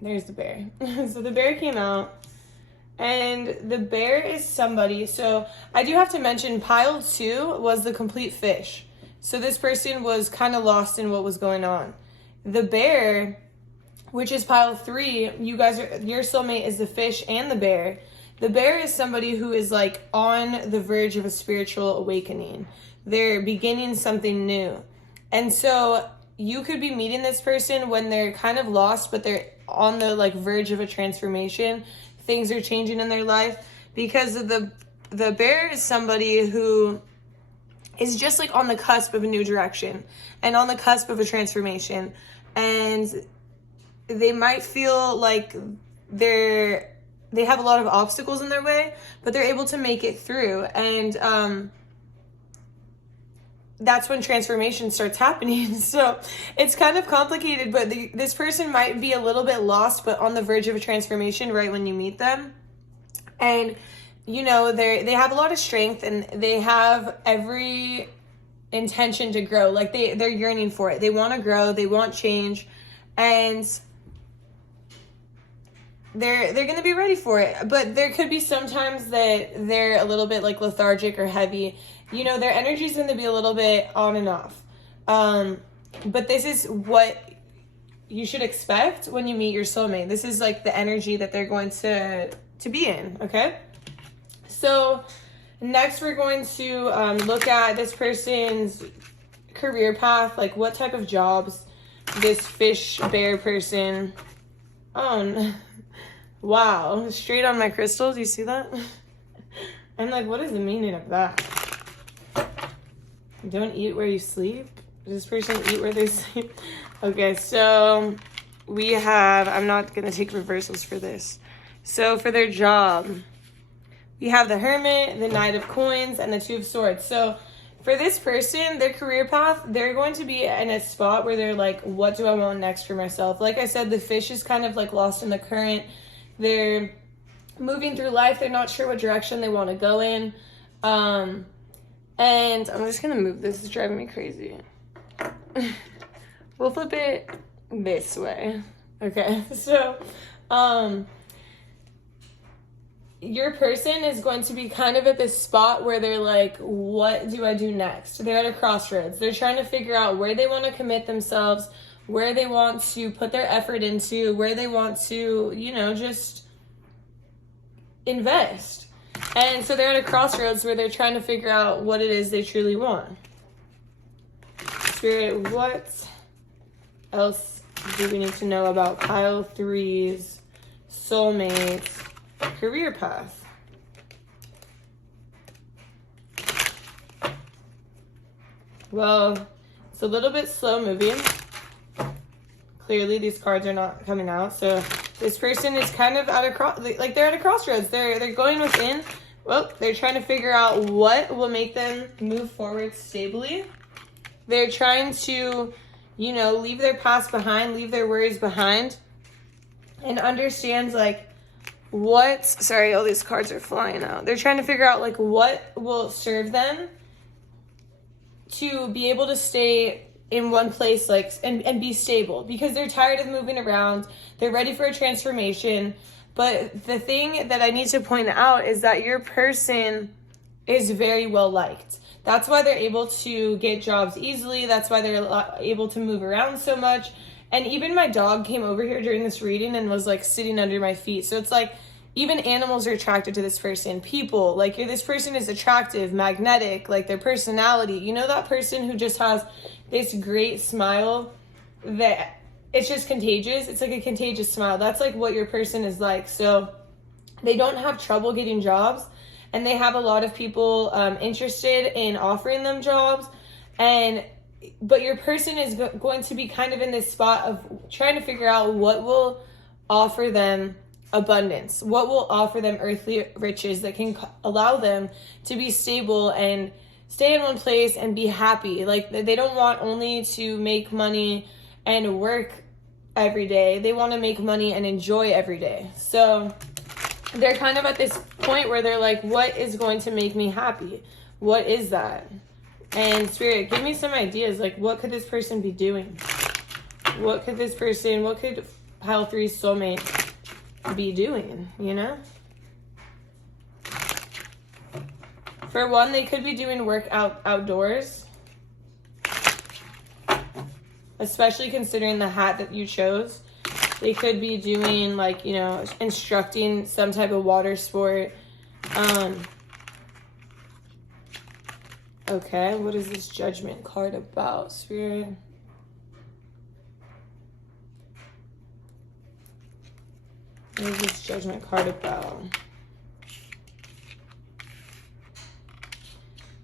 There's the bear. So the bear came out, and the bear is somebody. So I do have to mention pile 2 was the complete fish. So this person was kind of lost in what was going on. The bear, which is pile 3, your soulmate is the fish and the bear. The bear is somebody who is like on the verge of a spiritual awakening. They're beginning something new. And so you could be meeting this person when they're kind of lost, but they're on the like verge of a transformation. Things are changing in their life, because of the bear is somebody who is just like on the cusp of a new direction and on the cusp of a transformation. And they might feel like they have a lot of obstacles in their way, but they're able to make it through. And that's when transformation starts happening. So it's kind of complicated, but this person might be a little bit lost, but on the verge of a transformation right when you meet them. And, you know, they have a lot of strength, and they have every intention to grow. Like they're yearning for it. They want to grow. They want change. And they're going to be ready for it. But there could be sometimes that they're a little bit like lethargic or heavy. You know, their energy is going to be a little bit on and off. But this is what you should expect when you meet your soulmate. This is like the energy that they're going to be in, okay? So next we're going to look at this person's career path, like what type of jobs this fish bear person. Oh, wow, straight on my crystals, you see that? I'm like, what is the meaning of that? Don't eat where you sleep? Does this person eat where they sleep? Okay, so we have, I'm not going to take reversals for this. So for their job, we have the Hermit, the Knight of Coins, and the Two of Swords. So for this person, their career path, they're going to be in a spot where they're like, what do I want next for myself? Like I said, the fish is kind of like lost in the current. They're moving through life. They're not sure what direction they want to go in. And I'm just going to move this. It's driving me crazy. We'll flip it this way. Okay, so your person is going to be kind of at this spot where they're like, what do I do next? They're at a crossroads. They're trying to figure out where they want to commit themselves, where they want to put their effort into, where they want to, you know, just invest. And so they're at a crossroads where they're trying to figure out what it is they truly want. Spirit, what else do we need to know about pile 3's soulmate career path? Well, it's a little bit slow moving. Clearly, these cards are not coming out. So this person is kind of at a they're at a crossroads. They're going within. Well, they're trying to figure out what will make them move forward stably. They're trying to, you know, leave their past behind, leave their worries behind, and understand like what, sorry, all these cards are flying out. They're trying to figure out like what will serve them to be able to stay in one place, like, and be stable, because they're tired of moving around. They're ready for a transformation. But the thing that I need to point out is that your person is very well liked. That's why they're able to get jobs easily. That's why they're able to move around so much. And even my dog came over here during this reading and was like sitting under my feet. So it's like even animals are attracted to this person. People, like this person is attractive, magnetic, like their personality. You know that person who just has this great smile that it's just contagious. It's like a contagious smile. That's like what your person is like. So they don't have trouble getting jobs. And they have a lot of people interested in offering them jobs. But your person is going to be kind of in this spot of trying to figure out what will offer them abundance, what will offer them earthly riches that can allow them to be stable and stay in one place and be happy. Like they don't want only to make money and work every day. They want to make money and enjoy every day. So they're kind of at this point where they're like, what is going to make me happy? What is that? And Spirit, give me some ideas. Like, what could this person be doing? What could pile 3's soulmate be doing, you know? For one, they could be doing work outdoors. Especially considering the hat that you chose. They could be doing, like, you know, instructing some type of water sport. Okay, what is this Judgment card about, Spirit? What is this Judgment card about?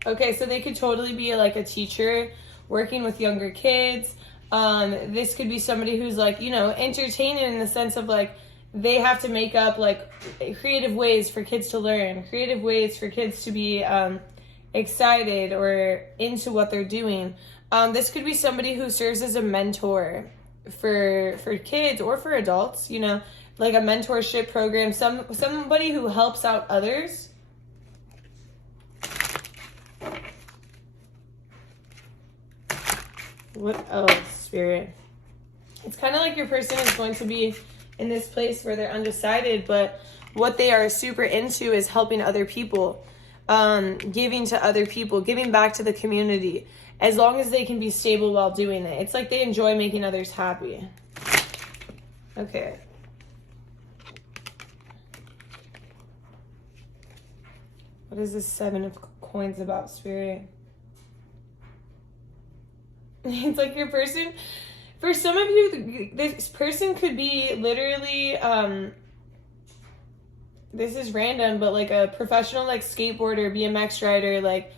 Okay, so they could totally be, like, a teacher working with younger kids. This could be somebody who's like, you know, entertaining in the sense of like, they have to make up like creative ways for kids to learn, creative ways for kids to be excited or into what they're doing. This could be somebody who serves as a mentor for kids or for adults, you know, like a mentorship program, somebody who helps out others. What else, Spirit? It's kind of like your person is going to be in this place where they're undecided, but what they are super into is helping other people, giving to other people, giving back to the community, as long as they can be stable while doing it. It's like they enjoy making others happy. Okay. What is this 7 of coins about, Spirit? It's like your person, for some of you, this person could be literally, this is random, but like a professional like skateboarder, BMX rider, like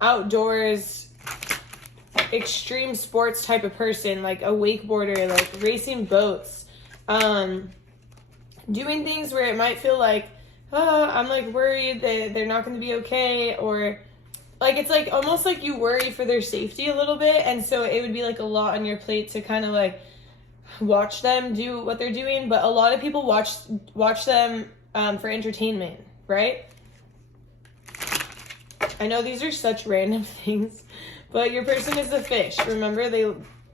outdoors, extreme sports type of person, like a wakeboarder, like racing boats, doing things where it might feel like, oh, I'm like worried that they're not going to be okay, or like it's like almost like you worry for their safety a little bit, and so it would be like a lot on your plate to kind of like watch them do what they're doing. But a lot of people watch them for entertainment, right? I know these are such random things, but your person is the fish. Remember,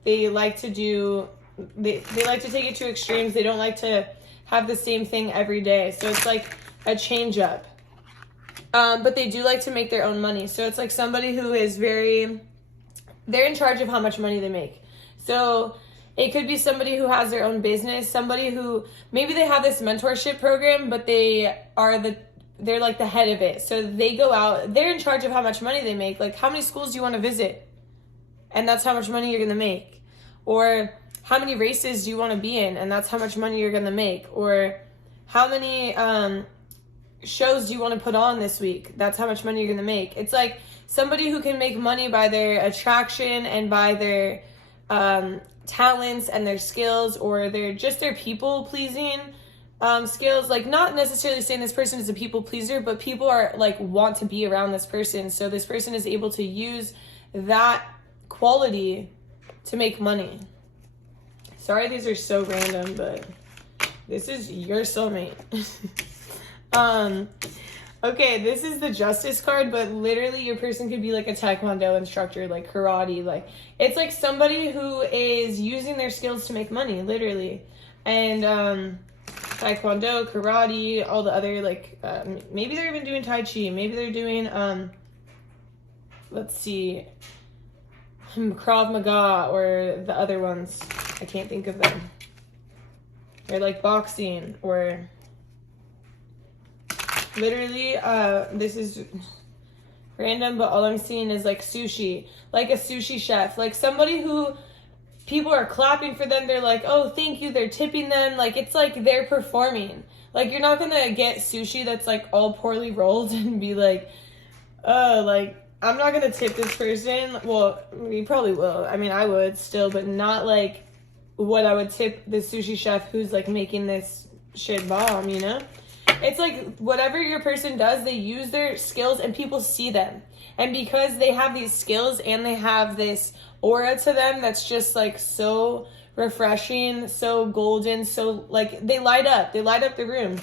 they like to do, they like to take it to extremes. They don't like to have the same thing every day. So it's like a change up. But they do like to make their own money. So it's like somebody who is they're in charge of how much money they make. So it could be somebody who has their own business, somebody who maybe they have this mentorship program, but they're like the head of it. So they go out, they're in charge of how much money they make. Like, how many schools do you want to visit? And that's how much money you're going to make. Or how many races do you want to be in? And that's how much money you're going to make. Or how many shows do you want to put on this week? That's how much money you're going to make. It's like somebody who can make money by their attraction and by their talents and their skills, or their people pleasing skills. Like, not necessarily saying this person is a people pleaser, but people are like want to be around this person, so this person is able to use that quality to make money. Sorry, these are so random, but this is your soulmate. Okay, this is the Justice card, but literally your person could be like a Taekwondo instructor, like karate, like it's like somebody who is using their skills to make money, literally. And Taekwondo, karate, all the other like maybe they're even doing Tai Chi, maybe they're doing let's see, Krav Maga, or the other ones, I can't think of them. Or like boxing, or literally, this is random, but all I'm seeing is like sushi, like a sushi chef, like somebody who people are clapping for them. They're like, oh, thank you. They're tipping them. Like, it's like they're performing. Like, you're not going to get sushi that's like all poorly rolled and be like, oh, like, I'm not going to tip this person. Well, you probably will. I mean, I would still, but not like what I would tip the sushi chef who's like making this shit bomb, you know? It's like whatever your person does, they use their skills and people see them. And because they have these skills and they have this aura to them that's just like so refreshing, so golden, so like they light up the room.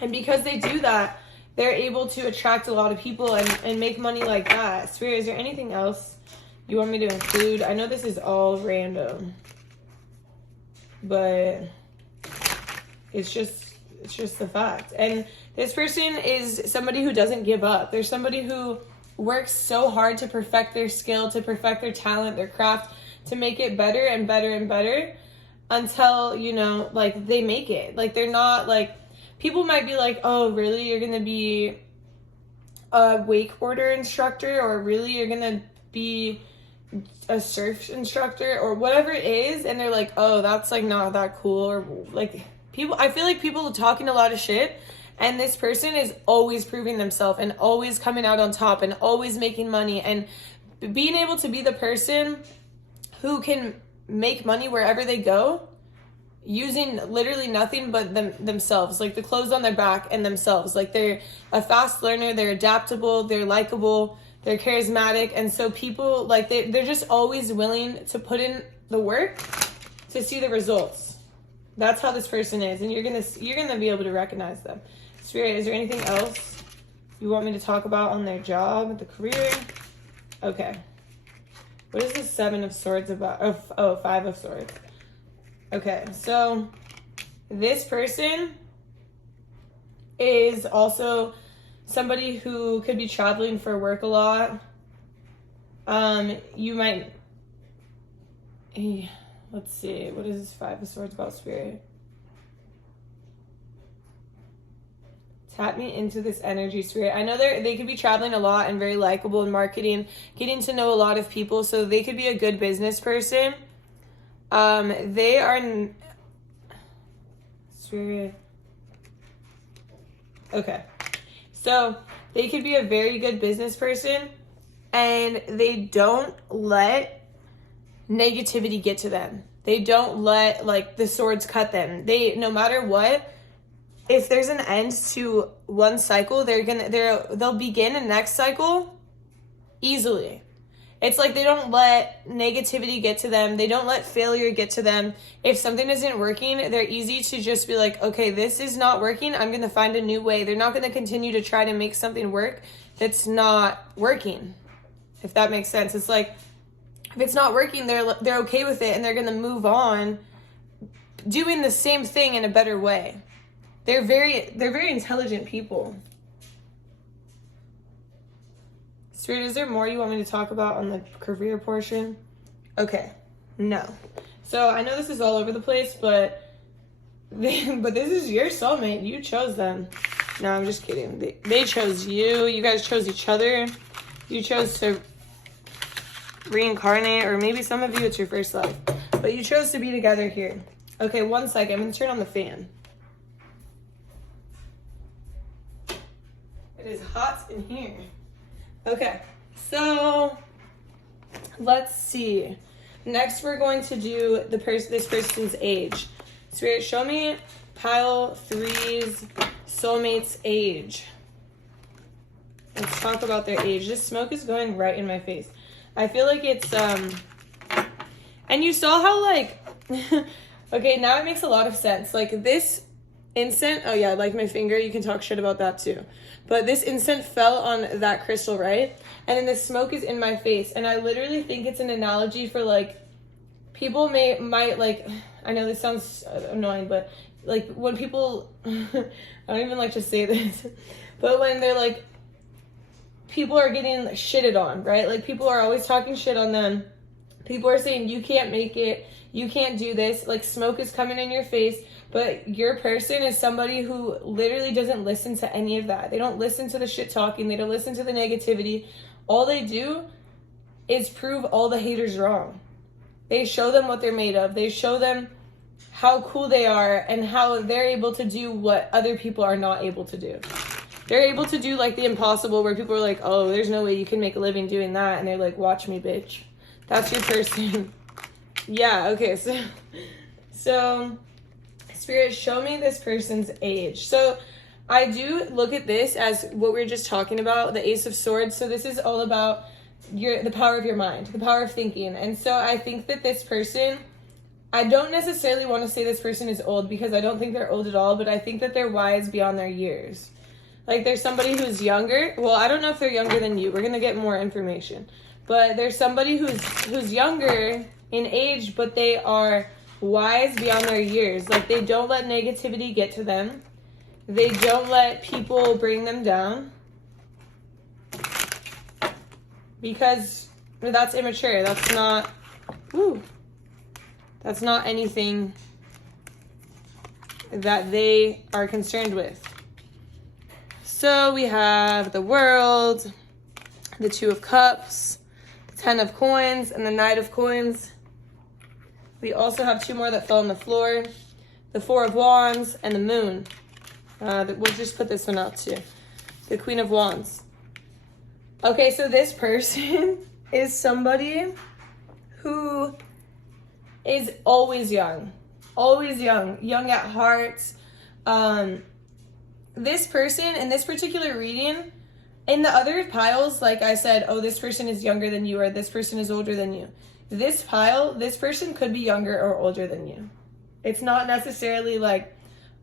And because they do that, they're able to attract a lot of people and make money like that. Spirit, is there anything else you want me to include? I know this is all random, but it's just the fact. And this person is somebody who doesn't give up. There's somebody who works so hard to perfect their skill, to perfect their talent, their craft, to make it better and better and better until, you know, like they make it. Like, they're not like, people might be like, oh, really? You're going to be a wakeboarder instructor, or really you're going to be a surf instructor, or whatever it is. And they're like, oh, that's like not that cool. Or like, people, I feel like people are talking a lot of shit, and this person is always proving themselves and always coming out on top and always making money and being able to be the person who can make money wherever they go using literally nothing but themselves, like the clothes on their back and themselves. Like, they're a fast learner, they're adaptable, they're likable, they're charismatic, and so people, like, they're just always willing to put in the work to see the results. That's how this person is, and you're gonna be able to recognize them. Spirit, is there anything else you want me to talk about on their job, the career? Okay. What is the 7 of Swords about? Oh, 5 of Swords. Okay, so this person is also somebody who could be traveling for work a lot. You might, let's see, what is this 5 of Swords about, Spirit? Tap me into this energy, Spirit. I know they could be traveling a lot and very likable in marketing, getting to know a lot of people, so they could be a good business person. They are... Spirit. Okay. So they could be a very good business person, and they don't let negativity get to them. They don't let, like, the swords cut them. They, no matter what, if there's an end to one cycle, they'll begin a next cycle easily. It's like they don't let negativity get to them. They don't let failure get to them. If something isn't working, they're easy to just be like, okay, this is not working. I'm going to find a new way. They're not going to continue to try to make something work that's not working, if that makes sense. It's like, if it's not working, they're okay with it, and they're going to move on doing the same thing in a better way. They're very intelligent people. Spirit, is there more you want me to talk about on the career portion? Okay, no. So I know this is all over the place, but this is your soulmate. You chose them. No, I'm just kidding. They chose you. You guys chose each other. You chose to reincarnate, or maybe some of you it's your first life. But you chose to be together here. Okay, one second. I'm going to turn on the fan. It is hot in here. Okay, so let's see. Next, we're going to do this person's age. Spirit, show me pile 3's soulmate's age. Let's talk about their age. This smoke is going right in my face. I feel like it's, and you saw how, like, okay, now it makes a lot of sense. Like, this incense, oh yeah, like my finger, you can talk shit about that too. But this incense fell on that crystal, right? And then the smoke is in my face. And I literally think it's an analogy for, like, people might, like, I know this sounds annoying, but, like, when people, I don't even like to say this, but when they're, like, people are getting shitted on, right? Like, people are always talking shit on them. People are saying, you can't make it, you can't do this. Like, smoke is coming in your face. But your person is somebody who literally doesn't listen to any of that. They don't listen to the shit talking. They don't listen to the negativity. All they do is prove all the haters wrong. They show them what they're made of. They show them how cool they are and how they're able to do what other people are not able to do. They're able to do, like, the impossible, where people are like, oh, there's no way you can make a living doing that. And they're like, watch me, bitch. That's your person. Yeah, okay, so Spirit, show me this person's age. So I do look at this as what we were just talking about, the Ace of Swords. So this is all about the power of your mind, the power of thinking. And so I think that this person, I don't necessarily want to say this person is old, because I don't think they're old at all, but I think that they're wise beyond their years. Like, there's somebody who's younger. Well, I don't know if they're younger than you. We're going to get more information. But there's somebody who's younger in age, but they are wise beyond their years. Like, they don't let negativity get to them. They don't let people bring them down, because that's immature. That's not anything that they are concerned with. So we have the World, the Two of Cups, the Ten of Coins, and the Knight of Coins. We also have two more that fell on the floor. The Four of Wands and the Moon. We'll just put this one out too. The Queen of Wands. Okay, so this person is somebody who is always young. Always young. Young at heart. This person, in this particular reading, in the other piles, like I said, oh, this person is younger than you, or this person is older than you. This pile, this person could be younger or older than you. It's not necessarily like,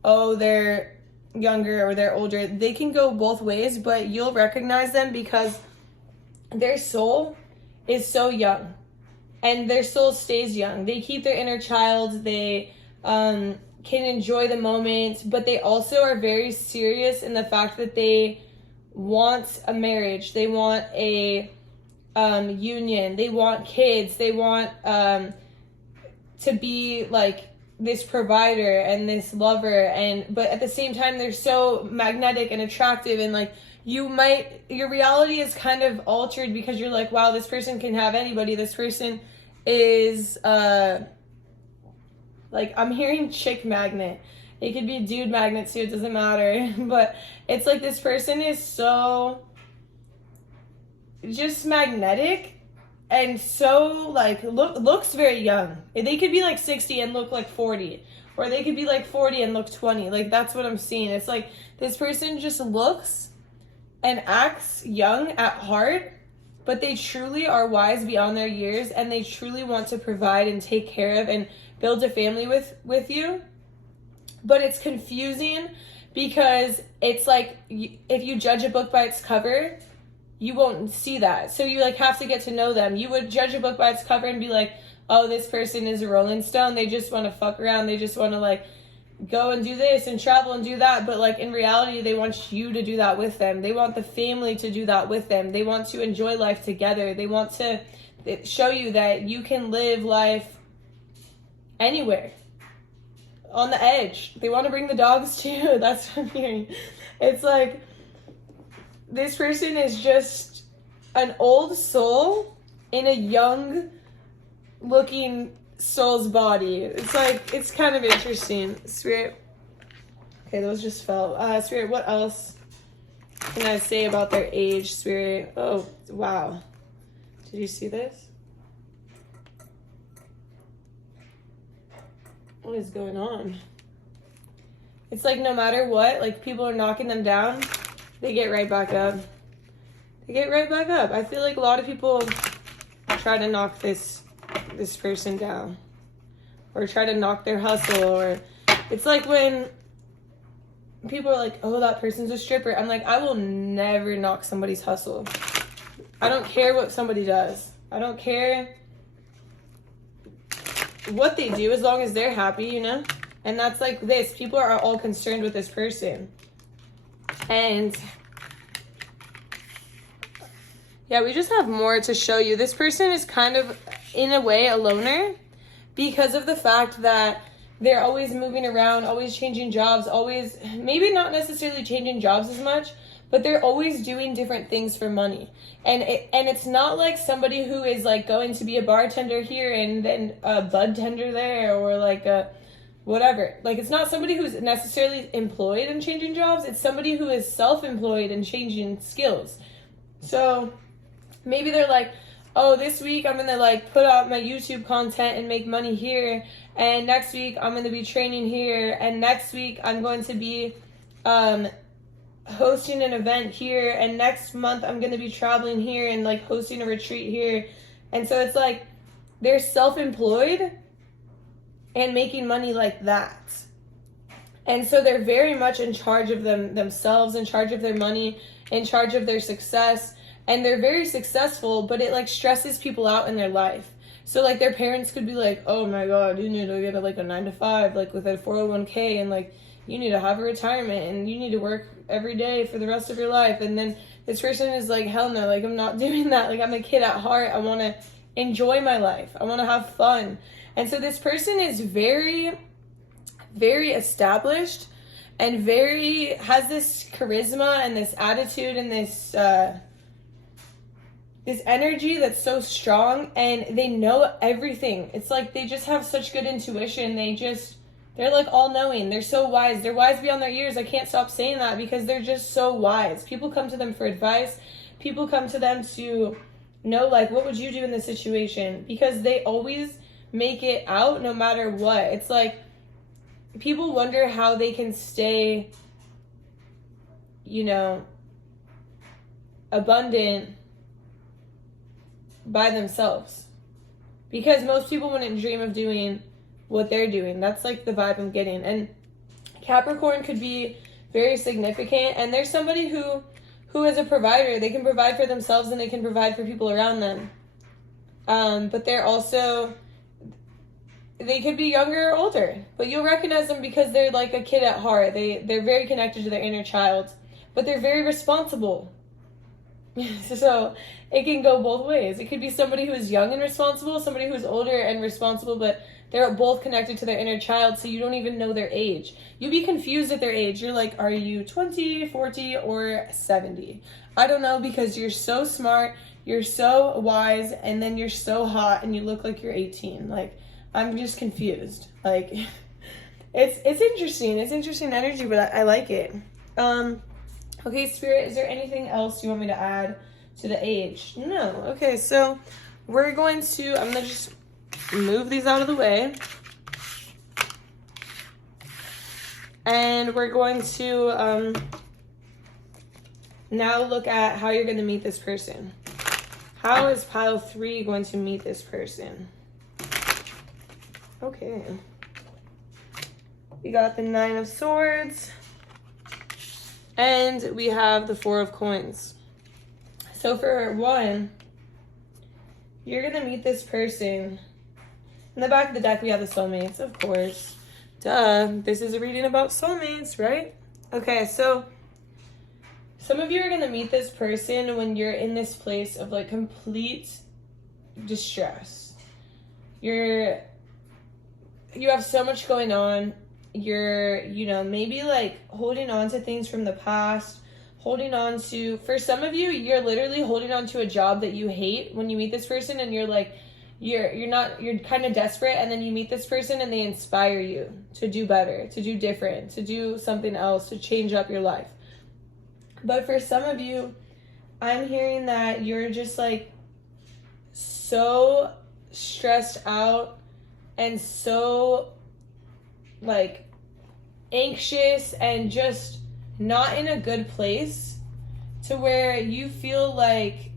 oh, they're younger or they're older. They can go both ways, but you'll recognize them because their soul is so young, and their soul stays young. They keep their inner child. They can enjoy the moment, but they also are very serious in the fact that they want a marriage. They want a union. They want kids. They want to be like this provider and this lover, but at the same time they're so magnetic and attractive, and like your reality is kind of altered because you're like, wow, this person can have anybody. This person is like, I'm hearing chick magnet. It could be dude magnet too, it doesn't matter. But it's like this person is so just magnetic and so like looks very young. They could be like 60 and look like 40, or they could be like 40 and look 20. Like, that's what I'm seeing. It's like this person just looks and acts young at heart, but they truly are wise beyond their years, and they truly want to provide and take care of and build a family with you. But it's confusing because it's like, if you judge a book by its cover, you won't see that. So you like have to get to know them. You would judge a book by its cover and be like, oh, this person is a Rolling Stone. They just want to fuck around. They just want to like go and do this and travel and do that. But like in reality, they want you to do that with them. They want the family to do that with them. They want to enjoy life together. They want to show you that you can live life anywhere. On the edge. They want to bring the dogs too. That's what I'm hearing. It's like this person is just an old soul in a young looking soul's body. It's like, it's kind of interesting. Spirit. Okay, those just fell. Spirit, what else can I say about their age, Spirit? Oh, wow. Did you see this? What is going on? It's like no matter what, like people are knocking them down, they get right back up. They get right back up. I feel like a lot of people try to knock this person down, or try to knock their hustle, or it's like when people are like, oh, that person's a stripper. I'm like, I will never knock somebody's hustle. I don't care what somebody does. I don't care what they do as long as they're happy, you know? And that's like this. People are all concerned with this person. And yeah, we just have more to show you. This person is kind of, in a way, a loner because of the fact that they're always moving around, always changing jobs, always, maybe not necessarily changing jobs as much, but they're always doing different things for money. And it's not like somebody who is like going to be a bartender here and then a bud tender there, or like a whatever. Like, it's not somebody who's necessarily employed and changing jobs. It's somebody who is self-employed and changing skills. So maybe they're like, oh, this week I'm going to like put out my YouTube content and make money here. And next week I'm going to be training here. And next week I'm going to be hosting an event here. And next month I'm going to be traveling here and like hosting a retreat here. And so it's like they're self-employed and making money like that. And so they're very much in charge of themselves, in charge of their money, in charge of their success. And they're very successful, but it like stresses people out in their life. So like their parents could be like, oh my God, you need to get like a 9-to-5, like with a 401k, and like you need to have a retirement and you need to work every day for the rest of your life. And then this person is like, hell no, like I'm not doing that. Like I'm a kid at heart. I want to enjoy my life. I want to have fun. And so this person is very, very established and has this charisma and this attitude and this energy that's so strong, and they know everything. It's like they just have such good intuition. They're like all knowing. They're so wise. They're wise beyond their years. I can't stop saying that because they're just so wise. People come to them for advice. People come to them to know, like, what would you do in this situation? Because they always make it out no matter what. It's like people wonder how they can stay, you know, abundant by themselves, because most people wouldn't dream of doing what they're doing. That's like the vibe I'm getting. And Capricorn could be very significant, and there's somebody who is a provider. They can provide for themselves and they can provide for people around them, but they could be younger or older, but you'll recognize them because they're like a kid at heart. They're very connected to their inner child, but they're very responsible. So it can go both ways. It could be somebody who is young and responsible, somebody who's older and responsible, but they're both connected to their inner child, so you don't even know their age. You'd be confused at their age. You're like, are you 20, 40, or 70? I don't know, because you're so smart, you're so wise, and then you're so hot, and you look like you're 18. Like, I'm just confused. Like, it's interesting. It's interesting energy, but I like it. Okay, Spirit, is there anything else you want me to add to the age? No. Okay, so I'm going to just move these out of the way. And we're going to now look at how you're going to meet this person. How is pile 3 going to meet this person? Okay. We got the 9 of Swords. And we have the 4 of Coins. So for 1, you're going to meet this person. In the back of the deck, we have the soulmates, of course. Duh. This is a reading about soulmates, right? Okay, so some of you are going to meet this person when you're in this place of like complete distress. You have so much going on. You're, maybe like holding on to things from the past, holding on to, for some of you, you're literally holding on to a job that you hate when you meet this person, and you're like, you're kind of desperate, and then you meet this person and they inspire you to do better, to do different, to do something else, to change up your life. But for some of you, I'm hearing that you're just like so stressed out and so like anxious and just not in a good place, to where you feel like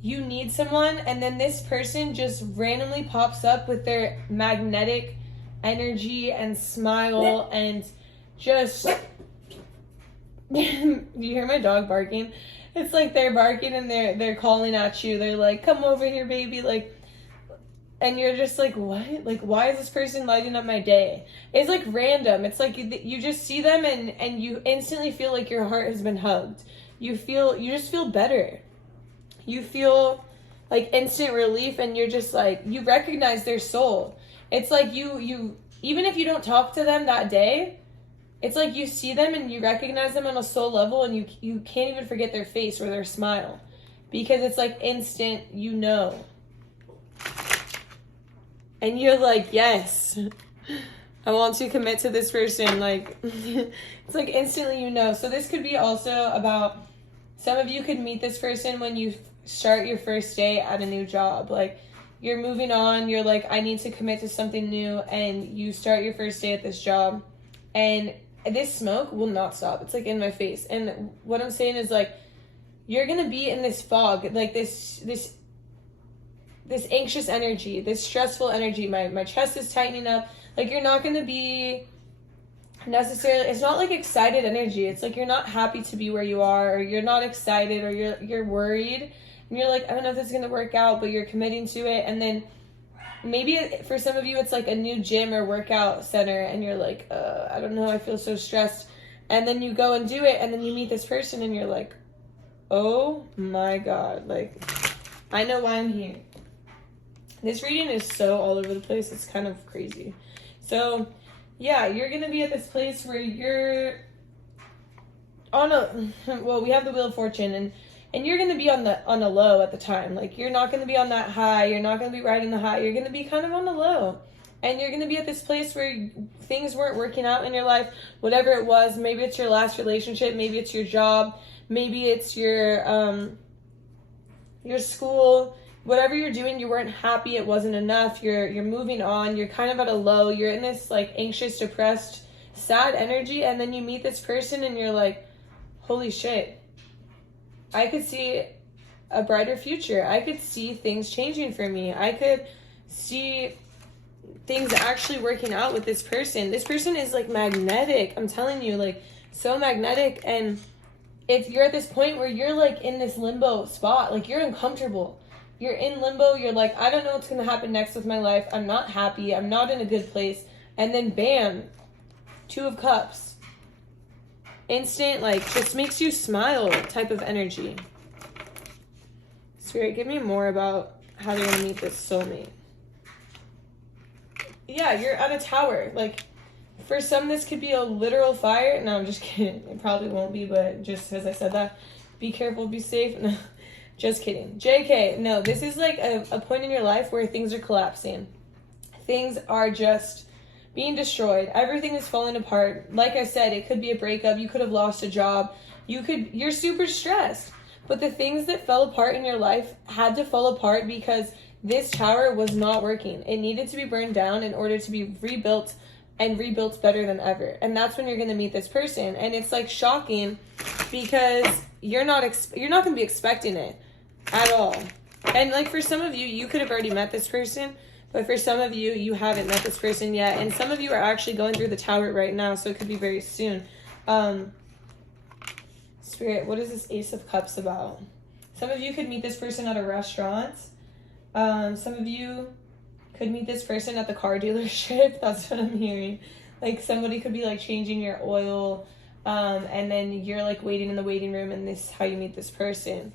you need someone, and then this person just randomly pops up with their magnetic energy and smile and just you hear my dog barking? It's like they're barking and they're calling at you. They're like, come over here, baby, like. And you're just like, what? Like, why is this person lighting up my day? It's like random. It's like you just see them and you instantly feel like your heart has been hugged. You just feel better. You feel like instant relief, and you're just like, you recognize their soul. It's like you even if you don't talk to them that day, it's like you see them and you recognize them on a soul level, and you can't even forget their face or their smile, because it's like instant, And you're like, yes, I want to commit to this person. Like, it's like instantly, So this could be also about, some of you could meet this person when you start your first day at a new job. Like, you're moving on. You're like, I need to commit to something new. And you start your first day at this job. And this smoke will not stop. It's like in my face. And what I'm saying is like, you're going to be in this fog, like this anxious energy, this stressful energy. My chest is tightening up. Like, you're not going to be necessarily, it's not like excited energy. It's like you're not happy to be where you are, or you're not excited, or you're worried. And you're like, I don't know if this is going to work out, but you're committing to it. And then maybe for some of you, it's like a new gym or workout center, and you're like, I don't know, I feel so stressed. And then you go and do it, and then you meet this person, and you're like, oh my God, like, I know why I'm here. This reading is so all over the place. It's kind of crazy. So, yeah, you're going to be at this place where you're on we have the Wheel of Fortune, and you're going to be on a low at the time. Like, you're not going to be on that high. You're not going to be riding the high. You're going to be kind of on the low. And you're going to be at this place where things weren't working out in your life, whatever it was. Maybe it's your last relationship. Maybe it's your job. Maybe it's your school. Whatever you're doing, you weren't happy, it wasn't enough, you're moving on, you're kind of at a low, you're in this like anxious, depressed, sad energy, and then you meet this person and you're like, holy shit, I could see a brighter future. I could see things changing for me. I could see things actually working out with this person. This person is like magnetic. I'm telling you, like, so magnetic. And if you're at this point where you're like in this limbo spot, like you're uncomfortable. You're in limbo. You're like, I don't know what's going to happen next with my life. I'm not happy. I'm not in a good place. And then bam, 2 of Cups. Instant, like, just makes you smile type of energy. Spirit, give me more about how they're going to meet this soulmate. yeah, you're at a tower. Like, for some, this could be a literal fire. No, I'm just kidding. It probably won't be, but just as I said that, be careful, be safe. No, just kidding. JK, no, this is like a point in your life where things are collapsing. Things are just being destroyed. Everything is falling apart. Like I said, it could be a breakup. You could have lost a job. You're super stressed. But the things that fell apart in your life had to fall apart because this tower was not working. It needed to be burned down in order to be rebuilt and rebuilt better than ever. And that's when you're going to meet this person. And it's like shocking because you're not going to be expecting it at all. And like for some of you, you could have already met this person, but for some of you, you haven't met this person yet. And some of you are actually going through the tower right now, so it could be very soon. Spirit, what is this Ace of Cups about? Some of you could meet this person at a restaurant. Some of you could meet this person at the car dealership. That's what I'm hearing. Like somebody could be like changing your oil, and then you're like waiting in the waiting room, and this is how you meet this person.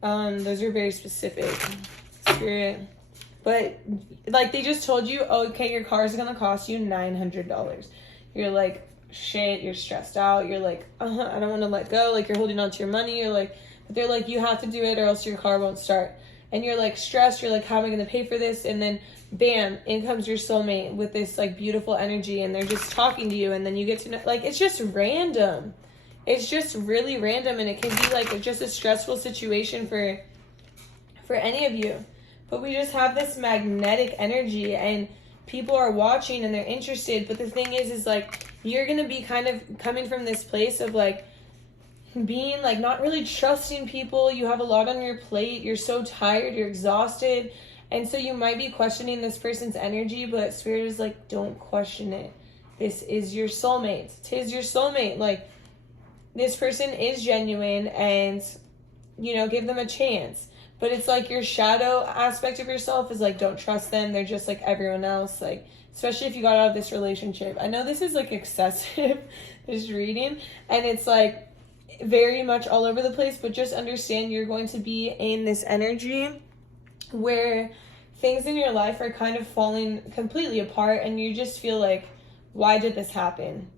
Those are very specific, Spirit. But like they just told you, oh, okay, your car is gonna cost you $900. You're like, shit, you're stressed out. You're like, I don't want to let go. Like you're holding on to your money. You're like, but they're like, you have to do it or else your car won't start. And you're like stressed. You're like, how am I going to pay for this? And then bam, in comes your soulmate with this like beautiful energy, and they're just talking to you, and then you get to know, like, it's just random. It's just really random, and it can be like just a stressful situation for any of you. But we just have this magnetic energy, and people are watching and they're interested. But the thing is like, you're going to be kind of coming from this place of like being like not really trusting people. You have a lot on your plate. You're so tired. You're exhausted. And so you might be questioning this person's energy, but Spirit is like, don't question it. This is your soulmate. Tis your soulmate. Like, this person is genuine, and, you know, give them a chance. But it's like your shadow aspect of yourself is like, don't trust them. They're just like everyone else. Like, especially if you got out of this relationship. I know this is like excessive, this reading, and it's like very much all over the place, but just understand you're going to be in this energy where things in your life are kind of falling completely apart, and you just feel like, why did this happen?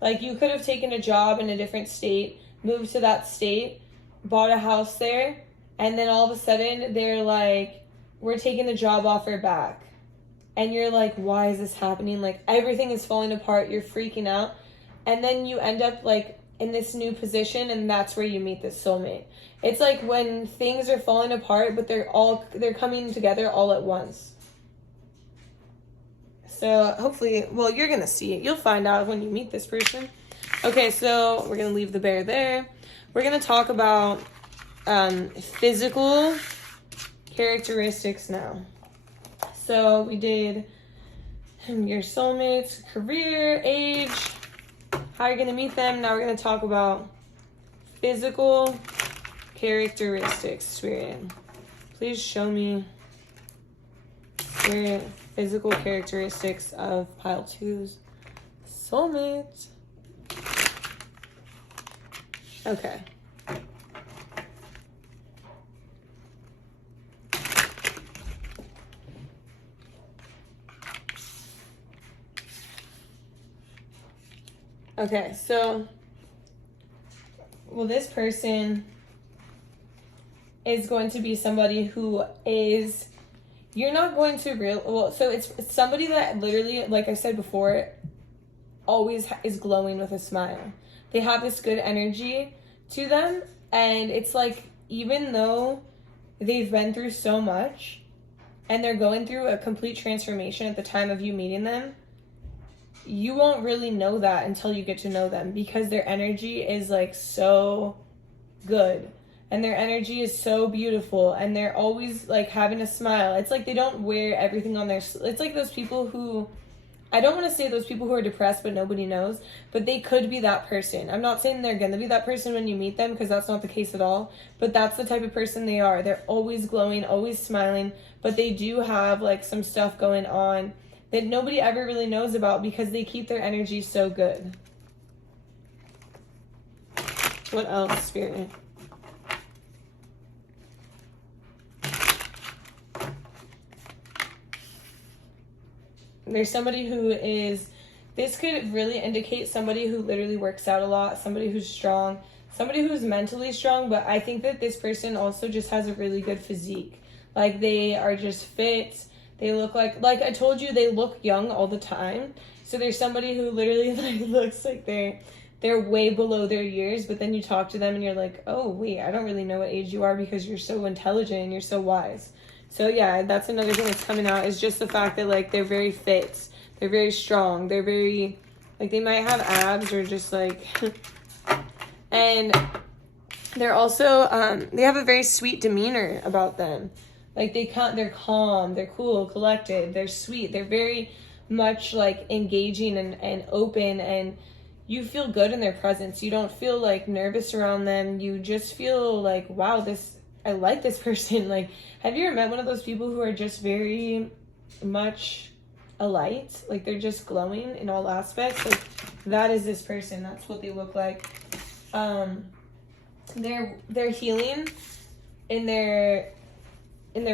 Like, you could have taken a job in a different state, moved to that state, bought a house there, and then all of a sudden they're like, we're taking the job offer back. And you're like, why is this happening? Like, everything is falling apart. You're freaking out. And then you end up like in this new position, and that's where you meet this soulmate. It's like when things are falling apart, but they're coming together all at once. So hopefully, well, you're going to see it. You'll find out when you meet this person. Okay, so we're going to leave the bear there. We're going to talk about physical characteristics now. So we did your soulmates, career, age, how you're going to meet them. Now we're going to talk about physical characteristics. Spirit, please show me your physical characteristics of pile 2's soulmate. Okay. Okay, so, well, this person is going to be somebody who is, you're not going to so it's somebody that literally, like I said before, always is glowing with a smile. They have this good energy to them, and it's like, even though they've been through so much, and they're going through a complete transformation at the time of you meeting them, you won't really know that until you get to know them, because their energy is like so good, and their energy is so beautiful, and they're always like having a smile. It's like they don't wear everything on their, it's like those people who, I don't want to say those people who are depressed but nobody knows, but they could be that person. I'm not saying they're going to be that person when you meet them, because that's not the case at all, but that's the type of person they are. They're always glowing, always smiling, but they do have like some stuff going on that nobody ever really knows about, because they keep their energy so good. What else, Spirit? there's somebody who is, this could really indicate somebody who literally works out a lot, somebody who's strong, somebody who's mentally strong, but I think that this person also just has a really good physique. Like, they are just fit. They look like I told you, they look young all the time. So there's somebody who literally like looks like they're way below their years, but then you talk to them and you're like, oh wait, I don't really know what age you are because you're so intelligent and you're so wise. So yeah, that's another thing that's coming out, is just the fact that like they're very fit, they're very strong, they're very, like, they might have abs or just like and they're also they have a very sweet demeanor about them. Like, they're calm, they're cool, collected, they're sweet, they're very much like engaging and open, and you feel good in their presence. You don't feel like nervous around them. You just feel like, wow, I like this person. Like, have you ever met one of those people who are just very much a light? Like, they're just glowing in all aspects. Like, that is this person. That's what they look like. They're healing in their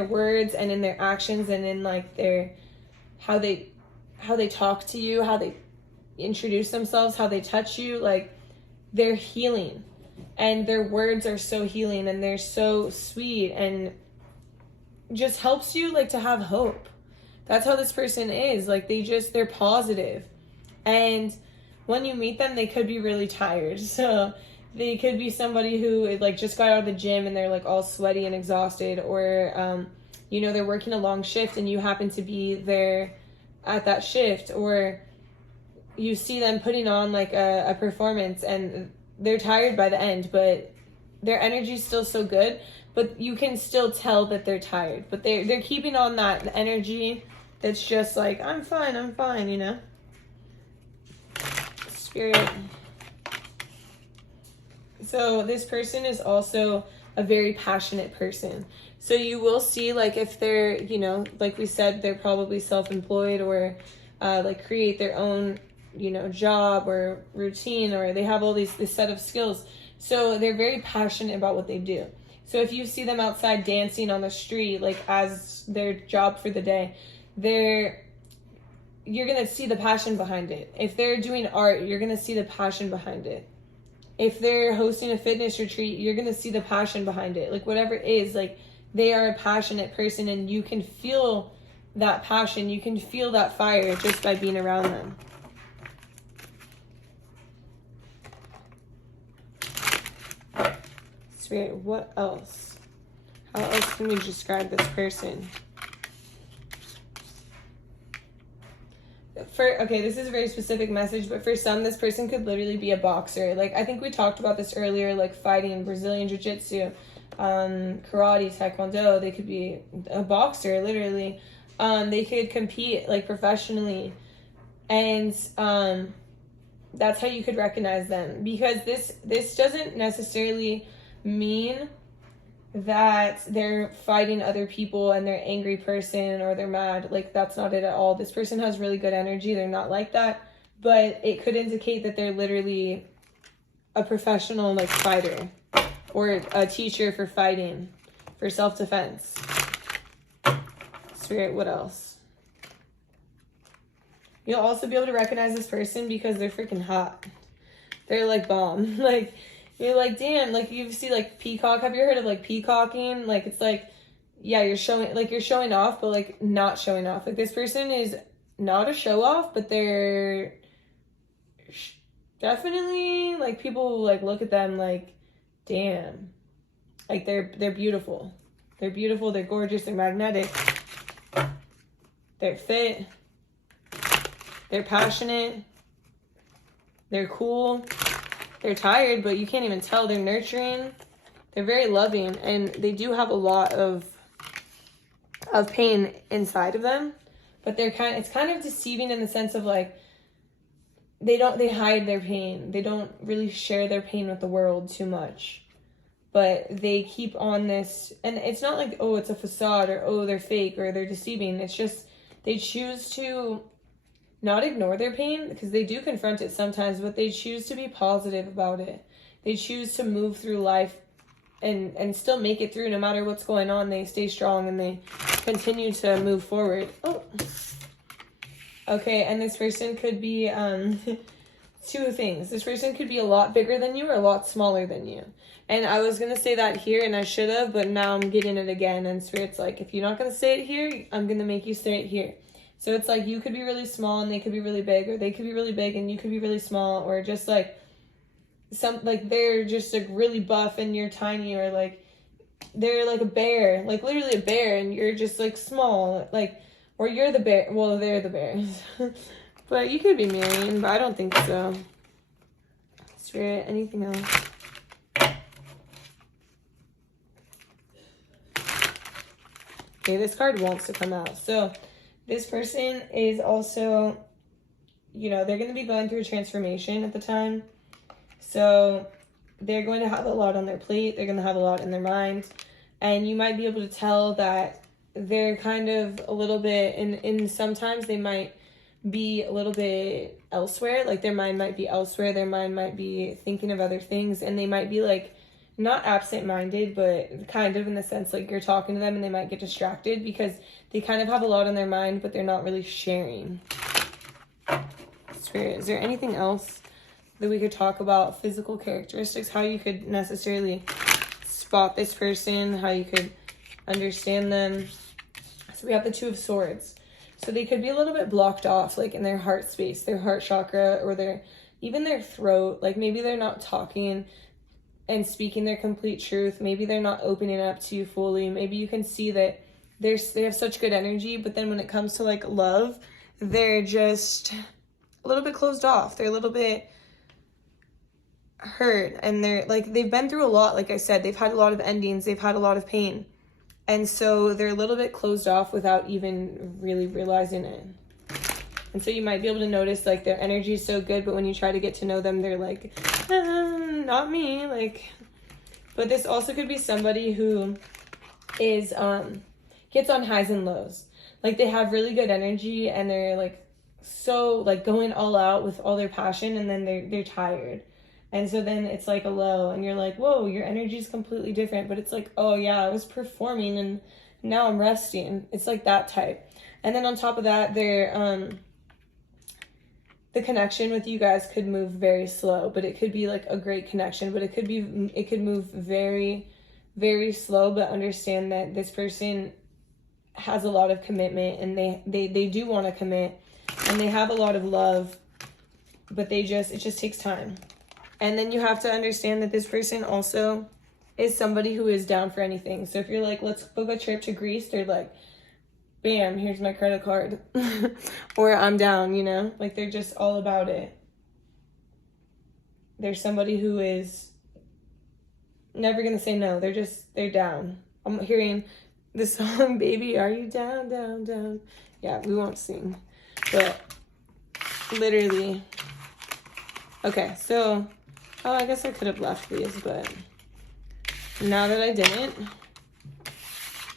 words and in their actions and in like how they talk to you, how they introduce themselves, how they touch you. Like, they're healing, and their words are so healing, and they're so sweet, and just helps you like to have hope. That's how this person is. Like, they're positive. And when you meet them, they could be really tired. So they could be somebody who like just got out of the gym and they're like all sweaty and exhausted, or they're working a long shift and you happen to be there at that shift, or you see them putting on like a performance and they're tired by the end, but their energy's still so good, but you can still tell that they're tired, but they're keeping on that energy that's just like, I'm fine, you know? Spirit. So this person is also a very passionate person. So you will see, like, if they're, like we said, they're probably self-employed, or like create their own, job or routine, or they have all this set of skills. So they're very passionate about what they do. So if you see them outside dancing on the street, like as their job for the day, you're going to see the passion behind it. If they're doing art, you're going to see the passion behind it. If they're hosting a fitness retreat, you're going to see the passion behind it. Like, whatever it is, like, they are a passionate person, and you can feel that passion. You can feel that fire just by being around them. Spirit, what else? How else can we describe this person? Okay, this is a very specific message, but for some, this person could literally be a boxer. Like, I think we talked about this earlier, like fighting, Brazilian Jiu-Jitsu, karate, taekwondo. They could be a boxer, literally. They could compete like professionally, and that's how you could recognize them, because this doesn't necessarily mean that they're fighting other people and they're an angry person or they're mad. Like, that's not it at all. This person has really good energy. They're not like that, but it could indicate that they're literally a professional like fighter, or a teacher for fighting, for self-defense. Spirit, what else? You'll also be able to recognize this person because they're freaking hot. They're like bomb. Like, you're like, damn, like, you see like peacock. Have you heard of like peacocking? Like, it's like, yeah, you're showing off, but like not showing off. Like, this person is not a show off, but they're definitely like, people like look at them like, damn, like they're beautiful. They're beautiful. They're gorgeous. They're magnetic. They're fit. They're passionate. They're cool. They're tired, but you can't even tell. They're nurturing. They're very loving, and they do have a lot of pain inside of them, but it's kind of deceiving in the sense of like, they hide their pain. They don't really share their pain with the world too much, but they keep on this, and it's not like, oh, it's a facade, or oh, they're fake, or they're deceiving. It's just, they choose to not ignore their pain, because they do confront it sometimes, but they choose to be positive about it. They choose to move through life and still make it through no matter what's going on. They stay strong and they continue to move forward. Oh, Okay, and this person could be two things. This person could be a lot bigger than you or a lot smaller than you. And I was going to say that here, and I should have, but now I'm getting it again. And Spirit's like, if you're not going to say it here, I'm going to make you say it here. So it's like you could be really small and they could be really big, or they could be really big and you could be really small, or just like they're just like really buff and you're tiny, or like they're like a bear, like literally a bear, and you're just like small, like, or you're the bear. Well, they're the bears. But you could be marrying, but I don't think so. Spirit, anything else? Okay, this card wants to come out. So this person is also, you know, they're going to be going through a transformation at the time. So they're going to have a lot on their plate. They're going to have a lot in their mind. And you might be able to tell that they're kind of a little bit, in sometimes they might be a little bit elsewhere. Like their mind might be elsewhere. Their mind might be thinking of other things. And they might be like, not absent-minded, but kind of in the sense like you're talking to them and they might get distracted because they kind of have a lot on their mind, but they're not really sharing. Spirit, is there anything else that we could talk about? Physical characteristics, how you could necessarily spot this person, how you could understand them. So we have the Two of Swords. So they could be a little bit blocked off, like in their heart space, their heart chakra, or even their throat. Like maybe they're not talking and speaking their complete truth. Maybe they're not opening up to you fully. Maybe you can see that they have such good energy, but then when it comes to like love, they're just a little bit closed off. They're a little bit hurt, and they're like, they've been through a lot. Like I said, they've had a lot of endings. They've had a lot of pain. And so they're a little bit closed off without even really realizing it. And so you might be able to notice like their energy is so good, but when you try to get to know them, they're like, not me. Like, but this also could be somebody who is gets on highs and lows. Like they have really good energy and they're like so like going all out with all their passion, and then they're tired. And so then it's like a low, and you're like, whoa, your energy is completely different. But it's like, oh yeah, I was performing and now I'm resting. It's like that type. And then on top of that, they're the connection with you guys could move very slow, but it could be like a great connection, but it could move very, very slow. But understand that this person has a lot of commitment, and they do want to commit, and they have a lot of love, but it just takes time. And then you have to understand that this person also is somebody who is down for anything. So if you're like, let's book a trip to Greece, they're like, bam, here's my credit card. Or I'm down, you know? Like they're just all about it. They're somebody who is never going to say no. They're down. I'm hearing the song, Baby, Are You Down, Down, Down? Yeah, we won't sing. But literally. Okay, so, oh, I guess I could have left these, but now that I didn't,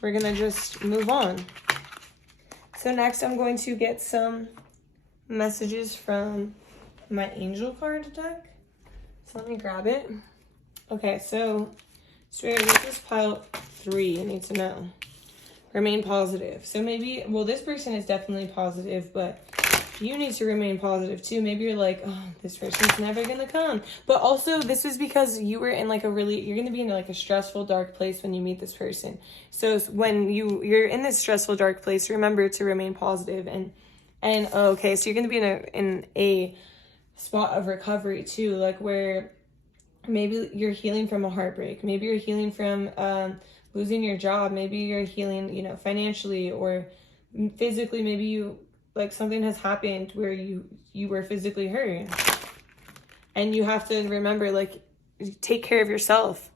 we're going to just move on. So next I'm going to get some messages from my angel card deck. So let me grab it. Okay, so Spirit, this is pile 3. You need to know. Remain positive. So maybe, well, this person is definitely positive, but you need to remain positive too. Maybe you're like, oh, this person's never gonna come. But also this is because you were in like you're gonna be in like a stressful, dark place when you meet this person. So when you're in this stressful, dark place, remember to remain positive. And okay, so you're gonna be in a spot of recovery too, like where maybe you're healing from a heartbreak. Maybe you're healing from losing your job. Maybe you're healing, you know, financially or physically. Maybe like something has happened where you were physically hurt, and you have to remember, like, take care of yourself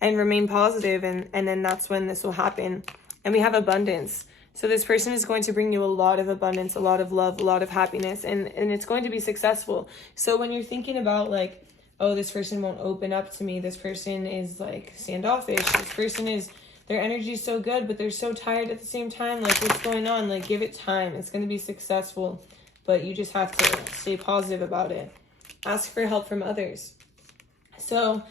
and remain positive, and then that's when this will happen. And we have abundance. So this person is going to bring you a lot of abundance, a lot of love, a lot of happiness, and it's going to be successful. So when you're thinking about like, oh, this person won't open up to me, this person is like standoffish, this person is, their energy is so good, but they're so tired at the same time. Like, what's going on? Like, give it time. It's going to be successful, but you just have to stay positive about it. Ask for help from others. So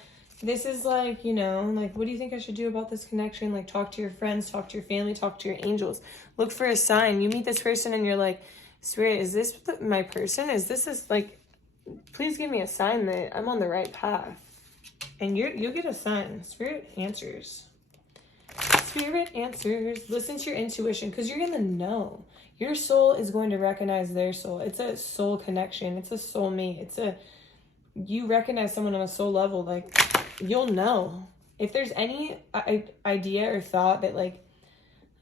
this is like, you know, like, what do you think I should do about this connection? Like, talk to your friends, talk to your family, talk to your angels. Look for a sign. You meet this person and you're like, Spirit, is this my person? Is this like, please give me a sign that I'm on the right path. And you'll get a sign. Spirit answers. Spirit answers. Listen to your intuition, because you're going to know. Your soul is going to recognize their soul. It's a soul connection. It's a soulmate. You recognize someone on a soul level. Like, you'll know. If there's any idea or thought that like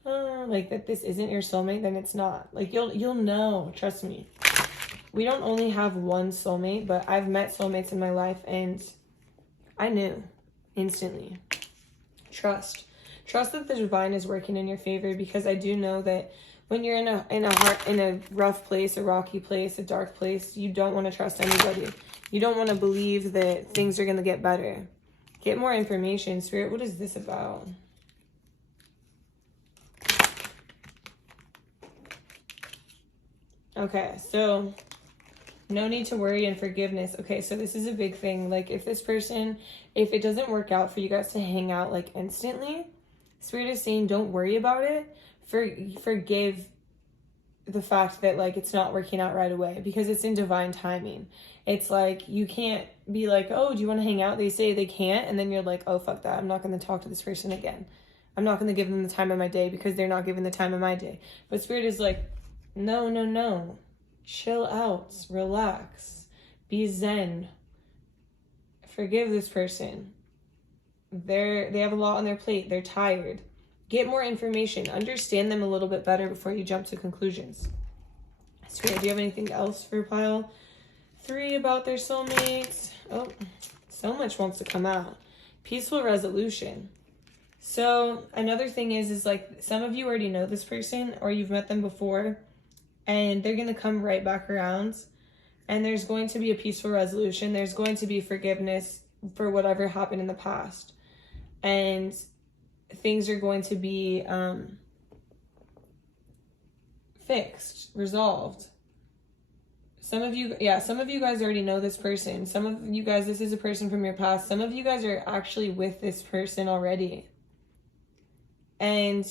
that this isn't your soulmate, then it's not. Like, you'll know. Trust me. We don't only have one soulmate, but I've met soulmates in my life, and I knew instantly. Trust that the divine is working in your favor, because I do know that when you're in a rough place, a rocky place, a dark place, you don't want to trust anybody. You don't want to believe that things are going to get better. Get more information. Spirit, what is this about? Okay, so no need to worry and forgiveness. Okay, so this is a big thing. Like, if it doesn't work out for you guys to hang out like instantly, Spirit is saying don't worry about it. Forgive the fact that like it's not working out right away, because it's in divine timing. It's like, you can't be like, oh, do you want to hang out? They say they can't, and then you're like, oh, fuck that. I'm not going to talk to this person again. I'm not going to give them the time of my day because they're not giving the time of my day. But Spirit is like, no. Chill out. Relax. Be zen. Forgive this person. They have a lot on their plate. They're tired. Get more information. Understand them a little bit better before you jump to conclusions. Spirit, do you have anything else for pile 3 about their soulmates? Oh, so much wants to come out. Peaceful resolution. So another thing is like, some of you already know this person, or you've met them before, and they're going to come right back around, and there's going to be a peaceful resolution. There's going to be forgiveness for whatever happened in the past, and things are going to be fixed, resolved. Some of you guys already know this person. Some of you guys, this is a person from your past. Some of you guys are actually with this person already, and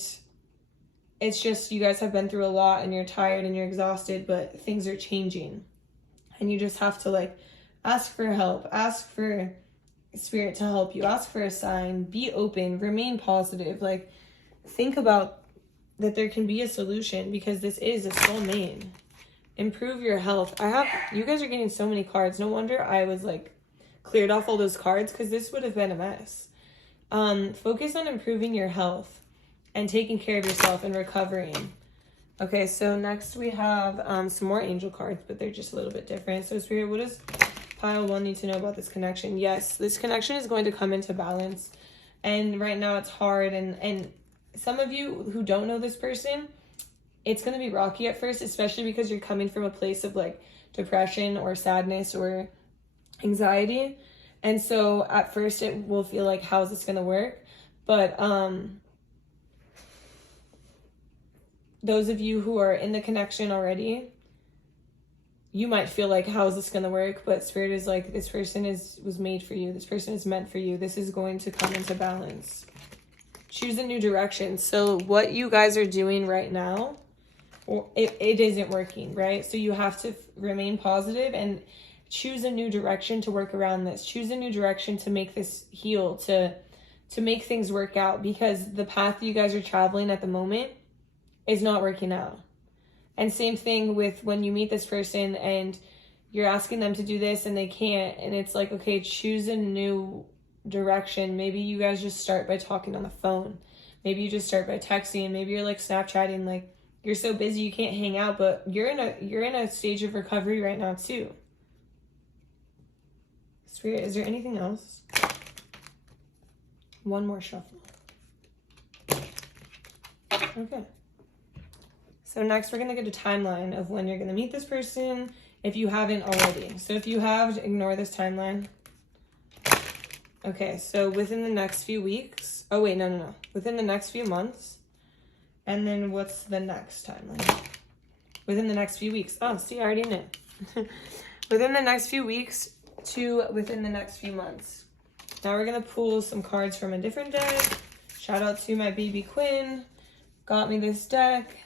it's just, you guys have been through a lot, and you're tired and you're exhausted, but things are changing, and you just have to like ask for help, ask for Spirit to help you, ask for a sign, be open, remain positive. Like, think about that there can be a solution, because this is a soulmate. Improve your health. You guys are getting so many cards. No wonder I was like cleared off all those cards, because this would have been a mess. Focus on improving your health and taking care of yourself and recovering. Okay, so next we have some more angel cards, but they're just a little bit different. So Spirit, what does pile 1 need to know about this connection? Yes, this connection is going to come into balance, and right now it's hard, and some of you who don't know this person, it's going to be rocky at first, especially because you're coming from a place of like depression or sadness or anxiety, and so at first it will feel like, how's this going to work? But those of you who are in the connection already, you might feel like, how is this going to work? But Spirit is like, this person was made for you. This person is meant for you. This is going to come into balance. Choose a new direction. So what you guys are doing right now, it isn't working, right? So you have to remain positive and choose a new direction to work around this. Choose a new direction to make this heal, to make things work out, because the path you guys are traveling at the moment is not working out. And same thing with when you meet this person and you're asking them to do this and they can't, and it's like, okay, choose a new direction. Maybe you guys just start by talking on the phone. Maybe you just start by texting. Maybe you're like Snapchatting, like you're so busy you can't hang out, but you're in a stage of recovery right now too. Spirit, is there anything else? One more shuffle. Okay. So next we're going to get a timeline of when you're going to meet this person, if you haven't already. So if you have, ignore this timeline. Okay, so within the next few weeks. Oh, wait, no. Within the next few months. And then what's the next timeline? Within the next few weeks. Oh, see, I already knew. Within the next few weeks to within the next few months. Now we're going to pull some cards from a different deck. Shout out to my baby Quinn. Got me this deck.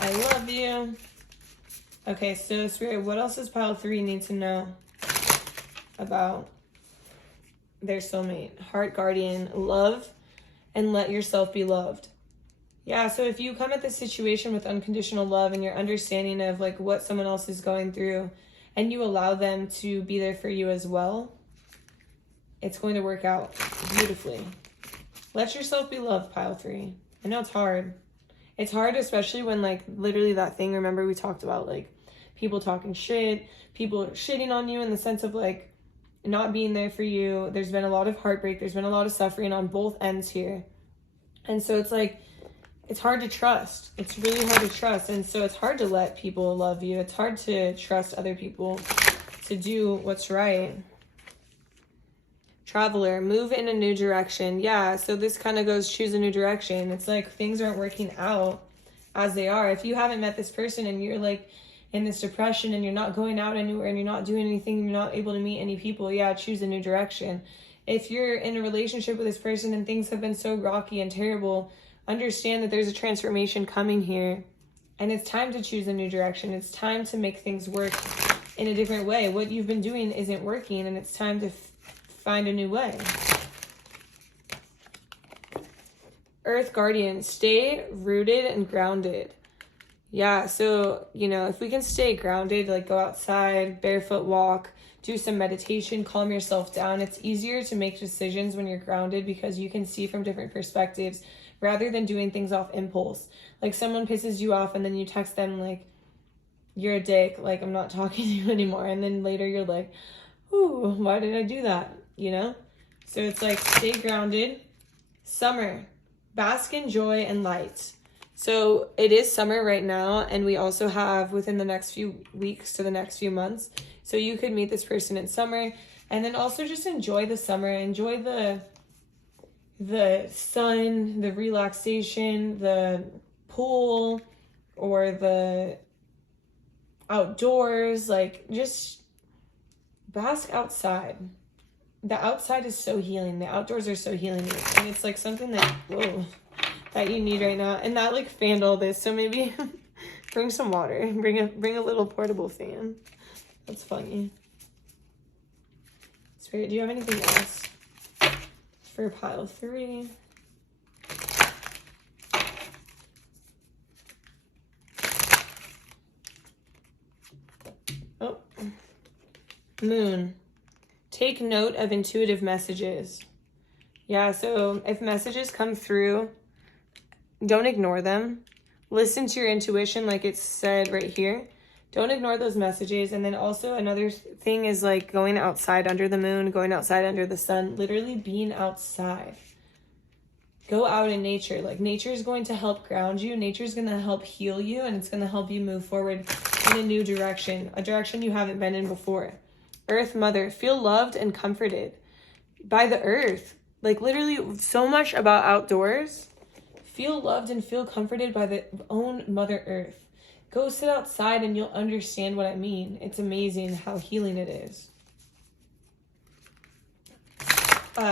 I love you. Okay, so Spirit, what else does pile 3 need to know about their soulmate? Heart guardian, love, and let yourself be loved. Yeah, so if you come at this situation with unconditional love and your understanding of like what someone else is going through, and you allow them to be there for you as well, it's going to work out beautifully. Let yourself be loved, pile 3. I know it's hard. It's hard, especially when like literally that thing, remember we talked about like people talking shit, people shitting on you in the sense of like not being there for you. There's been a lot of heartbreak. There's been a lot of suffering on both ends here. And so it's like, it's hard to trust. It's really hard to trust. And so it's hard to let people love you. It's hard to trust other people to do what's right. Traveler, move in a new direction. Yeah, so this kind of goes choose a new direction. It's like things aren't working out as they are. If you haven't met this person and you're like in this depression and you're not going out anywhere and you're not doing anything, you're not able to meet any people, yeah, choose a new direction. If you're in a relationship with this person and things have been so rocky and terrible, understand that there's a transformation coming here and it's time to choose a new direction. It's time to make things work in a different way. What you've been doing isn't working and it's time to find a new way. Earth guardian, stay rooted and grounded. Yeah, so, you know, if we can stay grounded, like go outside, barefoot walk, do some meditation, calm yourself down. It's easier to make decisions when you're grounded because you can see from different perspectives rather than doing things off impulse. Like someone pisses you off and then you text them like, you're a dick, like I'm not talking to you anymore. And then later you're like, ooh, why did I do that? You know? So it's like stay grounded. Summer, bask in joy and light. So it is summer right now, and we also have within the next few weeks to the next few months. So you could meet this person in summer and then also just enjoy the summer, enjoy the sun, the relaxation, the pool or the outdoors, like just bask outside. The outside is so healing. The outdoors are so healing. And it's like something that, whoa, that you need right now. And that like fanned all this. So maybe bring some water. Bring a little portable fan. That's funny. Spirit, do you have anything else for pile 3? Oh. Moon. Take note of intuitive messages. Yeah, so if messages come through, don't ignore them. Listen to your intuition like it's said right here. Don't ignore those messages. And then also another thing is like going outside under the moon, going outside under the sun, literally being outside. Go out in nature. Like nature is going to help ground you. Nature is going to help heal you, and it's going to help you move forward in a new direction, a direction you haven't been in before. Earth Mother, feel loved and comforted by the earth. Like literally so much about outdoors. Feel loved and feel comforted by the own Mother Earth. Go sit outside and you'll understand what I mean. It's amazing how healing it is.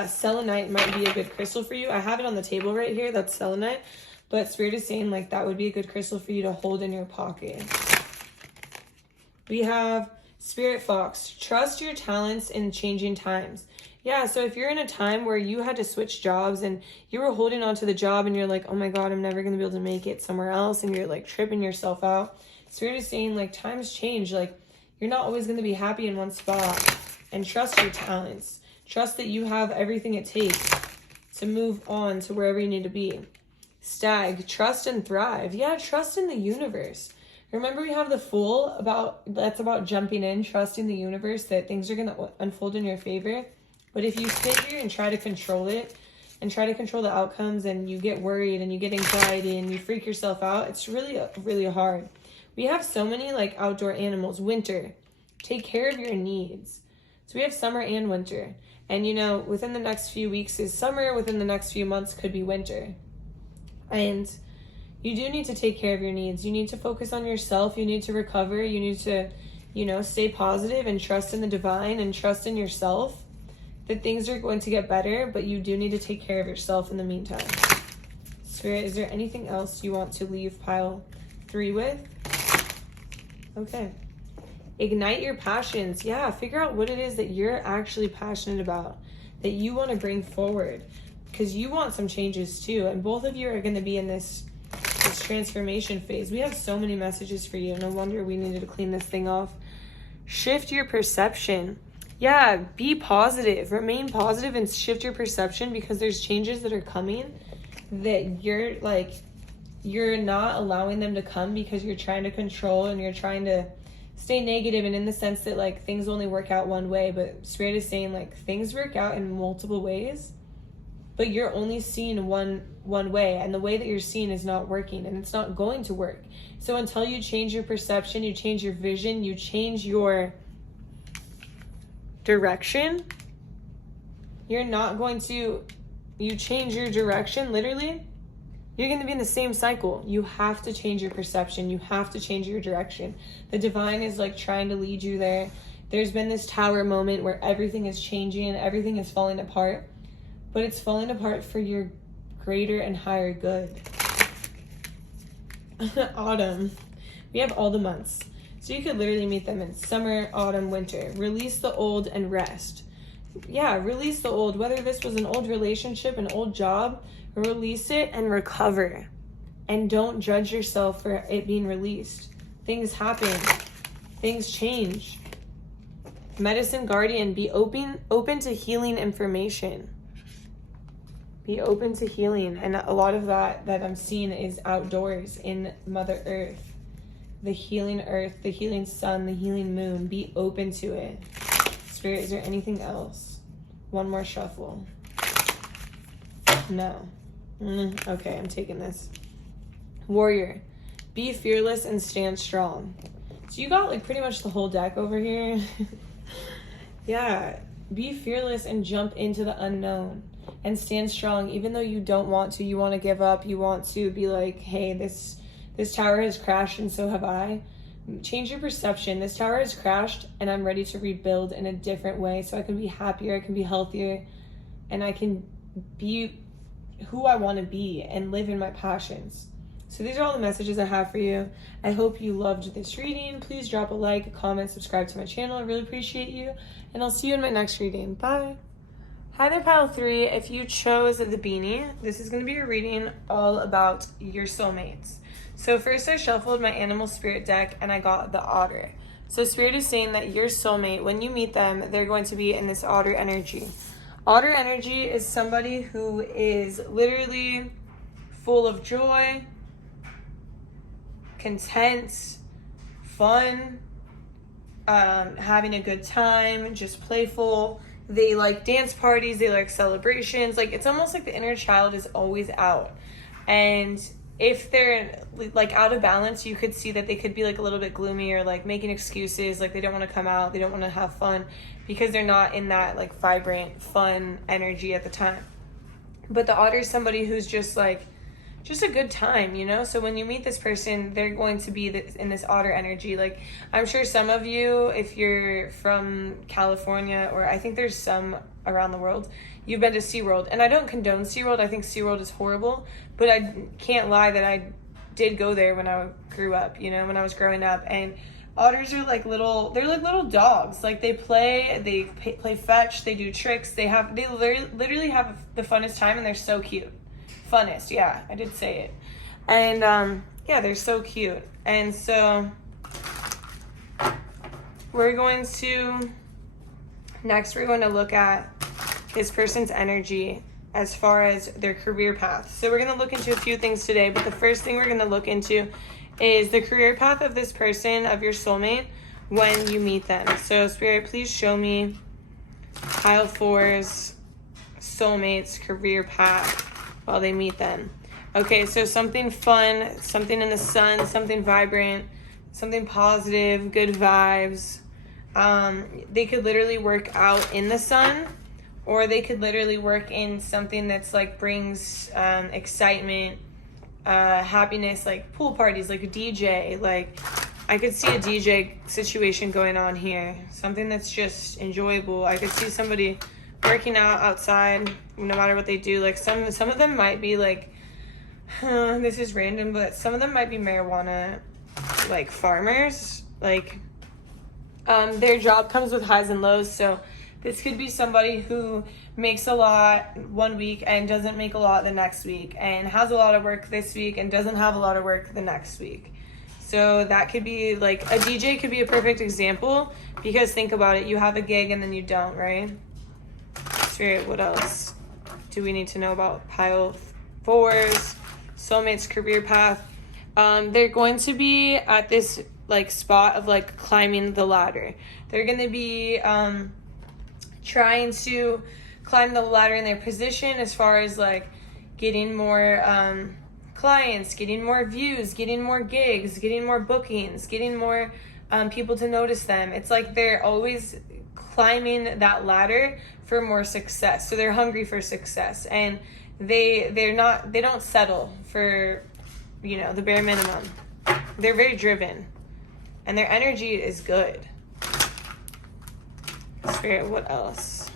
Selenite might be a good crystal for you. I have it on the table right here. That's selenite. But Spirit is saying like that would be a good crystal for you to hold in your pocket. We have Spirit Fox, trust your talents in changing times. Yeah, so if you're in a time where you had to switch jobs and you were holding on to the job and you're like, oh my God, I'm never going to be able to make it somewhere else, and you're like tripping yourself out, Spirit is saying like times change. Like you're not always going to be happy in one spot, and trust your talents. Trust that you have everything it takes to move on to wherever you need to be. Stag, trust and thrive. Yeah, trust in the universe. Remember we have the Fool, that's about jumping in, trusting the universe that things are going to unfold in your favor. But if you sit here and try to control it and try to control the outcomes, and you get worried and you get anxiety and you freak yourself out, it's really, really hard. We have so many like outdoor animals. Winter, take care of your needs. So we have summer and winter. And you know, within the next few weeks is summer, within the next few months could be winter. And you do need to take care of your needs. You need to focus on yourself. You need to recover. You need to, you know, stay positive and trust in the divine and trust in yourself that things are going to get better, but you do need to take care of yourself in the meantime. Spirit, is there anything else you want to leave pile 3 with? Okay. Ignite your passions. Yeah, figure out what it is that you're actually passionate about, that you want to bring forward, because you want some changes too. And both of you are going to be in this transformation phase. We have so many messages for you. No wonder we needed to clean this thing off. Shift your perception. Yeah, be positive. Remain positive and shift your perception, because there's changes that are coming that you're not allowing them to come because you're trying to control and you're trying to stay negative, and in the sense that like things only work out one way. But Spirit is saying like things work out in multiple ways, but you're only seeing one way, and the way that you're seeing is not working, and it's not going to work. So until you change your perception, you change your vision, you change your direction, you're not going to, you change your direction, literally, you're going to be in the same cycle. You have to change your perception. You have to change your direction. The divine is like trying to lead you there. There's been this tower moment where everything is changing and everything is falling apart, but it's falling apart for your greater and higher good. Autumn. We have all the months. So you could literally meet them in summer, autumn, winter. Release the old and rest. Yeah, release the old. Whether this was an old relationship, an old job, release it and recover. And don't judge yourself for it being released. Things happen. Things change. Medicine Guardian, be open to healing information. Be open to healing. And a lot of that I'm seeing is outdoors in Mother Earth. The healing earth, the healing sun, the healing moon. Be open to it. Spirit, is there anything else? One more shuffle. No. Okay, I'm taking this. Warrior, be fearless and stand strong. So you got like pretty much the whole deck over here. Yeah, be fearless and jump into the unknown and stand strong. Even though you don't want to, you want to give up, you want to be like, hey, this tower has crashed and so have I. Change your perception. This tower has crashed and I'm ready to rebuild in a different way, so I can be happier, I can be healthier, and I can be who I want to be and live in my passions. So these are all the messages I have for you. I hope you loved this reading. Please drop a like, a comment, subscribe to my channel. I really appreciate you, and I'll see you in my next reading. Bye. Hi there, pile 3. If you chose the beanie, this is going to be a reading all about your soulmates. So first I shuffled my animal spirit deck and I got the otter. So Spirit is saying that your soulmate, when you meet them, they're going to be in this otter energy. Otter energy is somebody who is literally full of joy, content, fun, having a good time, just playful. They like dance parties, they like celebrations. Like, it's almost like the inner child is always out. And if they're like out of balance, you could see that they could be like a little bit gloomy or like making excuses, like they don't want to come out, they don't want to have fun, because they're not in that like vibrant, fun energy at the time. But the otter is somebody who's just a good time, you know? So when you meet this person, they're going to be in this otter energy. Like, I'm sure some of you, if you're from California, or I think there's some around the world, you've been to SeaWorld. And I don't condone SeaWorld. I think SeaWorld is horrible. But I can't lie that I did go there when I grew up, you know, when I was growing up. And otters are like they're like little dogs. Like, they play fetch, they do tricks. They literally have the funnest time, and they're so cute. Funnest, yeah, I did say it. And yeah, they're so cute. And so we're going to look at this person's energy as far as their career path. So we're going to look into a few things today, but the first thing we're going to look into is the career path of this person, of your soulmate, when you meet them. So Spirit, please show me pile 4's soulmate's career path while they meet them. Okay, so something fun, something in the sun, something vibrant, something positive, good vibes. They could literally work out in the sun, or they could literally work in something that's like brings excitement, happiness, like pool parties, like a DJ. Like, I could see a DJ situation going on here, something that's just enjoyable. I could see somebody working out outside, no matter what they do. Like, some of them might be like, this is random, but some of them might be marijuana like farmers, like, their job comes with highs and lows. So this could be somebody who makes a lot one week and doesn't make a lot the next week, and has a lot of work this week and doesn't have a lot of work the next week. So that could be like, a DJ could be a perfect example, because think about it, you have a gig and then you don't, right? Spirit, what else do we need to know about pile 4s, soulmates, career path? They're going to be at this like spot of like climbing the ladder. They're going to be trying to climb the ladder in their position, as far as like getting more clients, getting more views, getting more gigs, getting more bookings, getting more people to notice them. It's like they're always climbing that ladder for more success. So they're hungry for success, and they don't settle for, you know, the bare minimum. They're very driven, and their energy is good. Spirit, what else?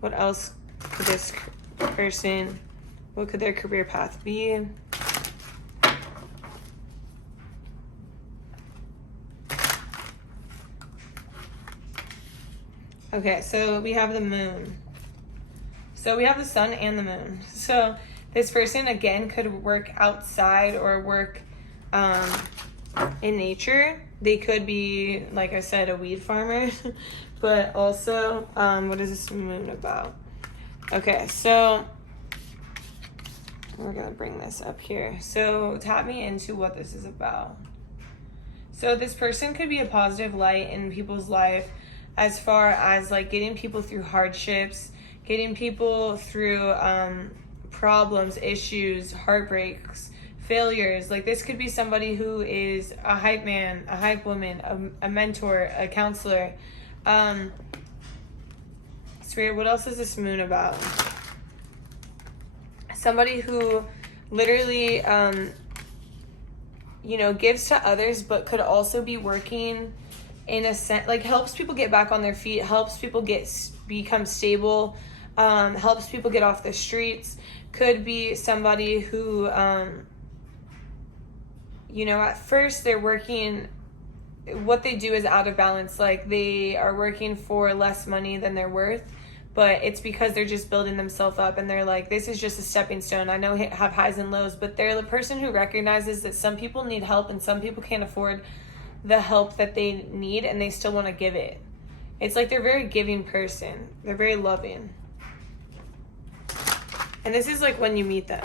What else could this person, what could their career path be? Okay, so we have the moon. So we have the sun and the moon. So this person, again, could work outside or work in nature. They could be, like I said, a weed farmer. But also, what is this moon about? Okay, so we're going to bring this up here. So tap me into what this is about. So this person could be a positive light in people's life, as far as like getting people through hardships, getting people through problems, issues, heartbreaks, failures. Like, this could be somebody who is a hype man, a hype woman, a mentor, a counselor. Spirit, what else is this moon about? Somebody who literally, you know, gives to others, but could also be working in a sense, like helps people get back on their feet, helps people become stable, helps people get off the streets. Could be somebody who, you know, at first they're working, what they do is out of balance. Like, they are working for less money than they're worth, but it's because they're just building themselves up, and they're like, this is just a stepping stone. I know I have highs and lows, but they're the person who recognizes that some people need help and some people can't afford the help that they need, and they still want to give it. It's like they're a very giving person. They're very loving. And this is like when you meet them.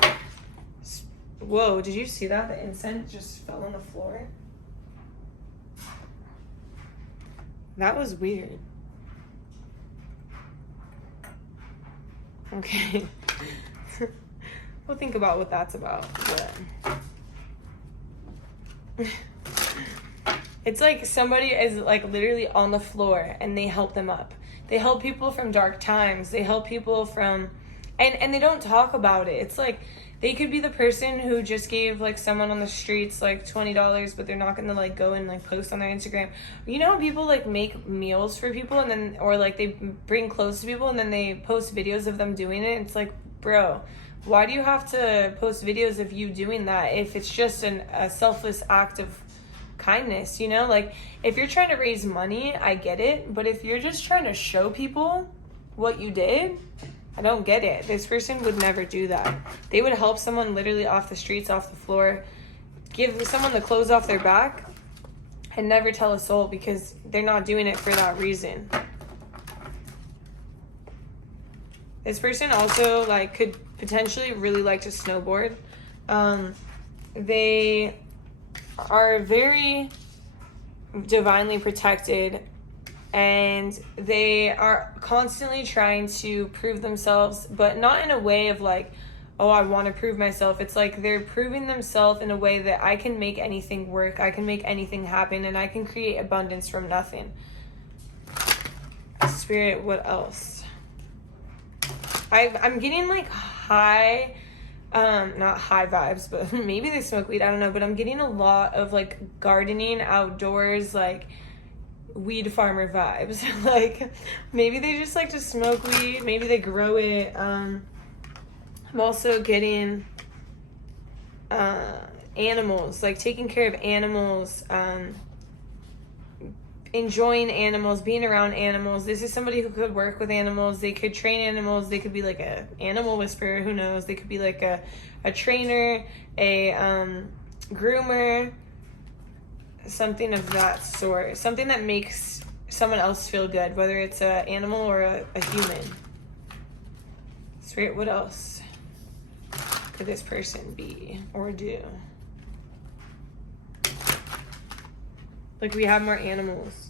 Whoa, did you see that? The incense just fell on the floor. That was weird. Okay. We'll think about what that's about. But it's like somebody is like literally on the floor and they help them up. They help people from dark times. They help people from, and they don't talk about it. It's like they could be the person who just gave like someone on the streets like $20, but they're not gonna like go and like post on their Instagram. You know how people like make meals for people, and then, or like they bring clothes to people and then they post videos of them doing it? It's like, bro, why do you have to post videos of you doing that if it's just a selfless act of kindness? You know, like, if you're trying to raise money, I get it, but if you're just trying to show people what you did, I don't get it. This person would never do that. They would help someone literally off the streets, off the floor, give someone the clothes off their back, and never tell a soul, because they're not doing it for that reason. This person also like could potentially really like to snowboard. They are very divinely protected, and they are constantly trying to prove themselves, but not in a way of like, oh, I want to prove myself. It's like they're proving themselves in a way that I can make anything work, I can make anything happen, and I can create abundance from nothing. Spirit, what else? I'm getting like high, not high vibes, but maybe they smoke weed, I don't know, but I'm getting a lot of like gardening, outdoors, like weed farmer vibes. Like, maybe they just like to smoke weed, maybe they grow it. I'm also getting animals, like taking care of animals, enjoying animals, being around animals. This is somebody who could work with animals. They could train animals. They could be like a animal whisperer. Who knows? They could be like a trainer, a groomer, something of that sort. Something that makes someone else feel good, whether it's an animal or a human. Spirit, what else could this person be or do? Like, we have more animals.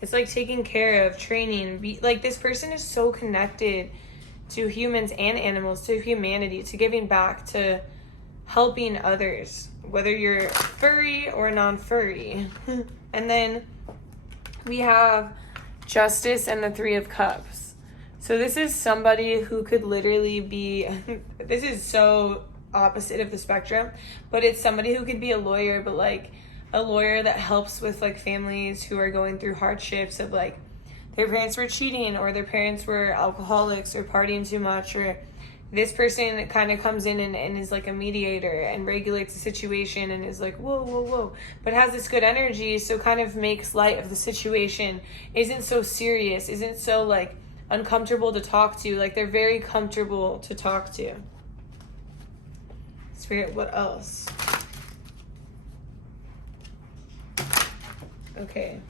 It's like taking care of, training. Like, this person is so connected to humans and animals, to humanity, to giving back, to helping others, whether you're furry or non-furry. And then we have Justice and the Three of Cups. So this is somebody who could literally be, this is so opposite of the spectrum, but it's somebody who could be a lawyer, but like a lawyer that helps with like families who are going through hardships of like their parents were cheating, or their parents were alcoholics or partying too much, or this person kind of comes in and is like a mediator and regulates the situation and is like, whoa, but has this good energy, so kind of makes light of the situation, isn't so serious, isn't so like uncomfortable to talk to. Like, they're very comfortable to talk to. Spirit, what else? Okay.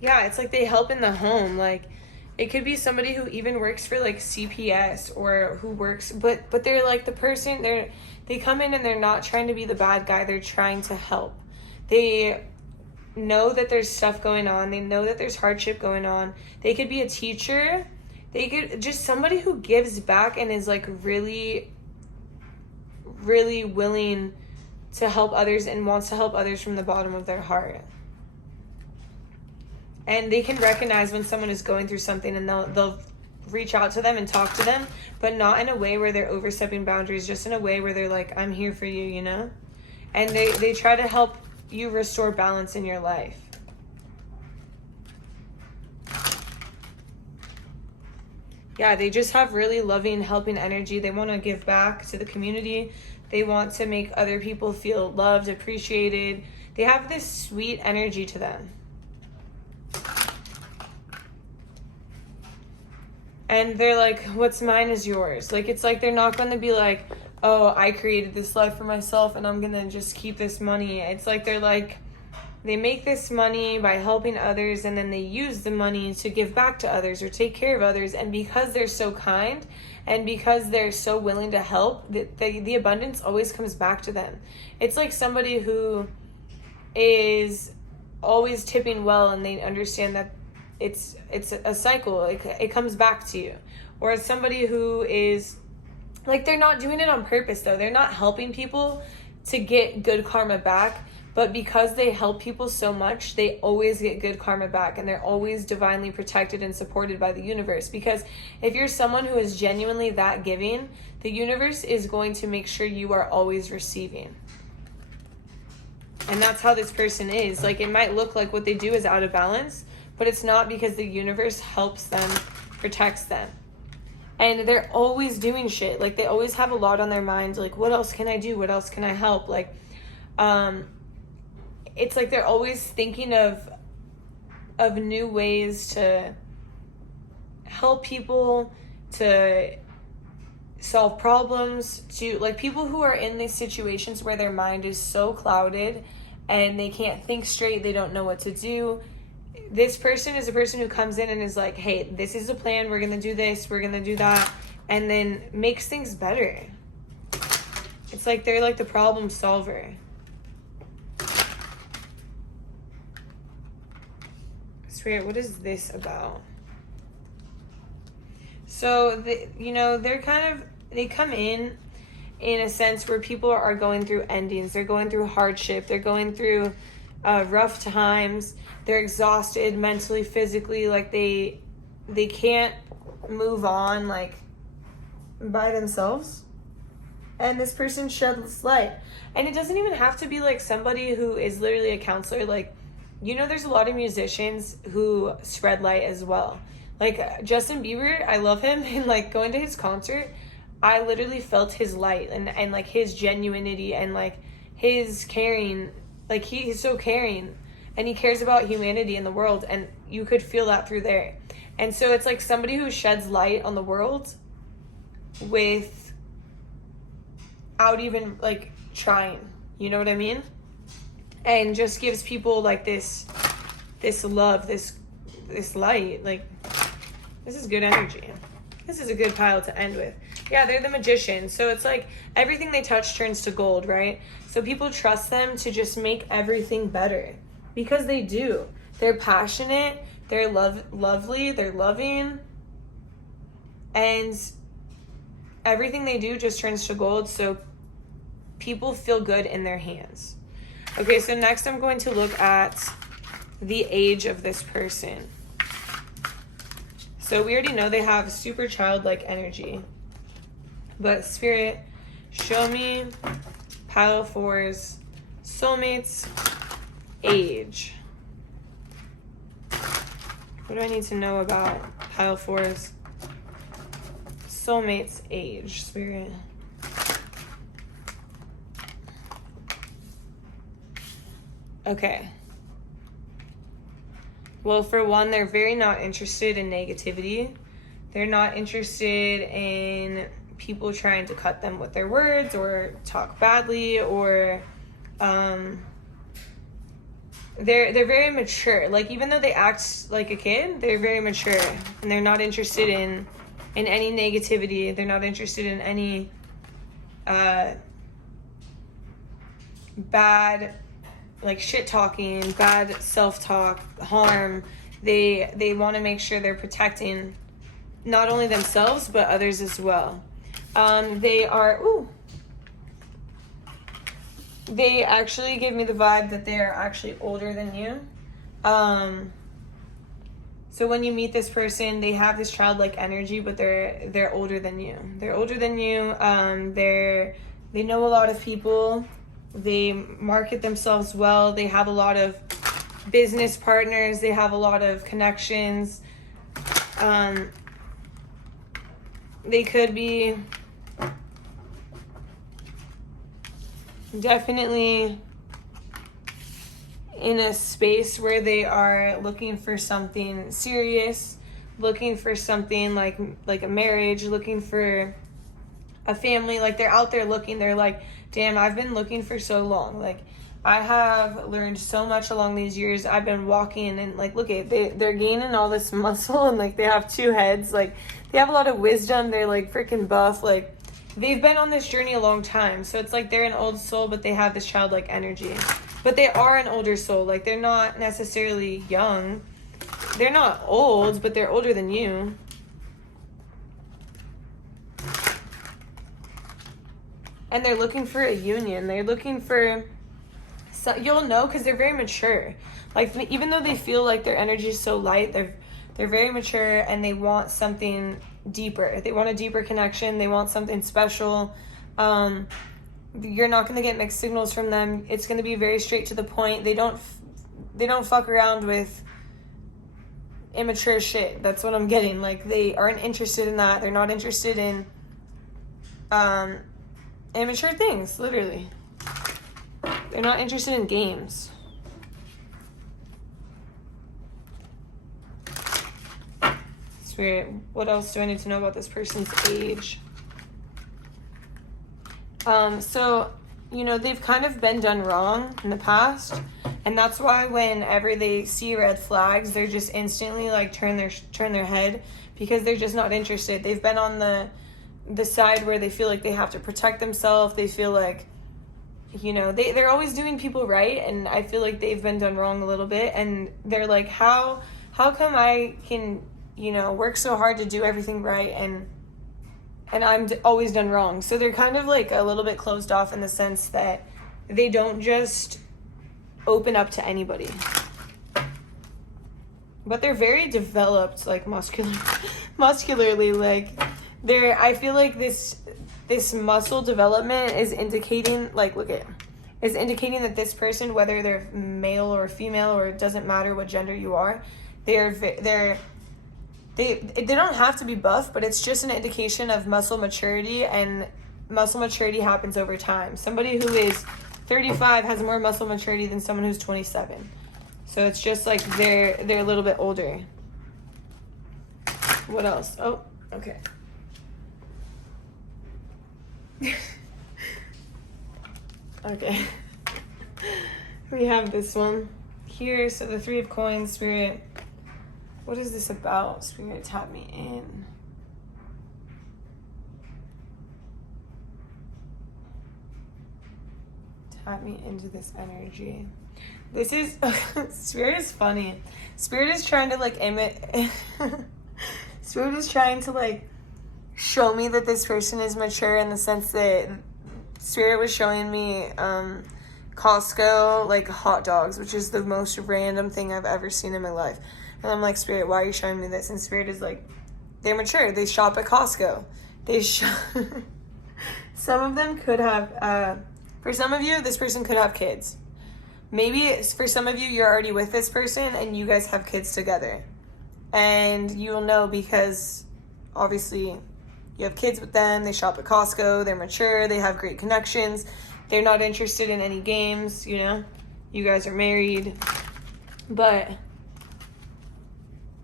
Yeah, it's like they help in the home. Like, it could be somebody who even works for like CPS, or who works, but they're like the person, they come in and they're not trying to be the bad guy. They're trying to help. They know that there's stuff going on. They know that there's hardship going on. They could be a teacher. They could just somebody who gives back and is like really, really willing to help others and wants to help others from the bottom of their heart. And they can recognize when someone is going through something, and they'll reach out to them and talk to them, but not in a way where they're overstepping boundaries, just in a way where they're like, I'm here for you, you know? And they try to help you restore balance in your life. Yeah, they just have really loving, helping energy. They want to give back to the community. They want to make other people feel loved, appreciated. They have this sweet energy to them. And they're like, what's mine is yours. Like, it's like they're not going to be like, oh, I created this life for myself and I'm going to just keep this money. It's like they're like, they make this money by helping others, and then they use the money to give back to others or take care of others. And because they're so kind and because they're so willing to help, the abundance always comes back to them. It's like somebody who is always tipping well, and they understand that it's a cycle. It comes back to you. Or it's somebody who is like, they're not doing it on purpose though. They're not helping people to get good karma back, but because they help people so much, they always get good karma back, and they're always divinely protected and supported by the universe. Because if you're someone who is genuinely that giving, the universe is going to make sure you are always receiving. And that's how this person is. Like, it might look like what they do is out of balance, but it's not, because the universe helps them, protects them. And they're always doing shit. Like, they always have a lot on their mind. Like, what else can I do? What else can I help? Like, it's like they're always thinking of new ways to help people, to solve problems, to like people who are in these situations where their mind is so clouded and they can't think straight, they don't know what to do. This person is a person who comes in and is like, hey, this is the plan, we're gonna do this, we're gonna do that, and then makes things better. It's like they're like the problem solver. Spirit, what is this about? So, they're kind of, they come in a sense where people are going through endings. They're going through hardship. They're going through rough times. They're exhausted mentally, physically. Like, they can't move on, like, by themselves. And this person sheds light. And it doesn't even have to be, like, somebody who is literally a counselor. Like, there's a lot of musicians who spread light as well. Like, Justin Bieber, I love him, and like going to his concert, I literally felt his light and like his genuinity and like his caring. Like he's so caring and he cares about humanity in the world, and you could feel that through there. And so it's like somebody who sheds light on the world without even like trying, you know what I mean? And just gives people like this love, this light. Like, this is good energy. This is a good pile to end with. Yeah, they're the magician. So it's like everything they touch turns to gold, right? So people trust them to just make everything better because they do. They're passionate, they're lovely, they're loving, and everything they do just turns to gold. So people feel good in their hands. Okay, so next I'm going to look at the age of this person. So we already know they have super childlike energy. But Spirit, show me pile 4's soulmate's age. What do I need to know about pile 4's soulmate's age, Spirit? Okay. Well, for one, they're very not interested in negativity. They're not interested in people trying to cut them with their words or talk badly, or they're very mature. Like, even though they act like a kid, they're very mature, and they're not interested in any negativity. They're not interested in any bad, like, shit talking, bad self-talk, harm. They want to make sure they're protecting not only themselves but others as well. They actually give me the vibe that they're actually older than you. So when you meet this person, they have this childlike energy, but they're older than you. They're older than you. They know a lot of people. They market themselves well. They have a lot of business partners. They have a lot of connections. They could be definitely in a space where they are looking for something serious, looking for something like a marriage, looking for a family. Like, they're out there looking. They're like, damn, I've been looking for so long. Like, I have learned so much along these years. I've been walking, and like, look at, they're gaining all this muscle, and like, they have 2 heads. Like, they have a lot of wisdom. They're like freaking buff. Like, they've been on this journey a long time. So it's like they're an old soul, but they have this childlike energy. But they are an older soul. Like, they're not necessarily young. They're not old, but they're older than you. And they're looking for a union. They're looking for, you'll know, because they're very mature. Like, even though they feel like their energy is so light, they're very mature, and they want something deeper. They want a deeper connection. They want something special. You're not going to get mixed signals from them. It's going to be very straight to the point. They don't fuck around with immature shit. That's what I'm getting. Like, they aren't interested in that. They're not interested in immature things, literally. They're not interested in games. Spirit, what else do I need to know about this person's age? So, you know, they've kind of been done wrong in the past, and that's why whenever they see red flags, they're just instantly like turn their head, because they're just not interested. They've been on the side where they feel like they have to protect themselves. They feel like, you know, they're always doing people right, and I feel like they've been done wrong a little bit, and they're like, how come I can, you know, work so hard to do everything right, and I'm always done wrong? So they're kind of like a little bit closed off in the sense that they don't just open up to anybody. But they're very developed, like muscularly. Like, I feel like this muscle development is indicating, like, is indicating that this person, whether they're male or female, or it doesn't matter what gender you are, they're they don't have to be buff, but it's just an indication of muscle maturity, and muscle maturity happens over time. Somebody who is 35 has more muscle maturity than someone who's 27. So it's just like they're a little bit older. What else? Oh, okay. Okay. We have this one here. So the 3 of coins, Spirit. What is this about? Spirit, tap me in. Tap me into this energy. This is, Spirit is funny. Spirit is trying to like Spirit is trying to like show me that this person is mature, in the sense that Spirit was showing me Costco like hot dogs, which is the most random thing I've ever seen in my life. And I'm like, Spirit, why are you showing me this? And Spirit is like, they're mature. They shop at Costco. Some of them could have, for some of you, this person could have kids. Maybe for some of you, you're already with this person and you guys have kids together. And you will know because obviously you have kids with them. They shop at Costco. They're mature. They have great connections. They're not interested in any games, you know. You guys are married. But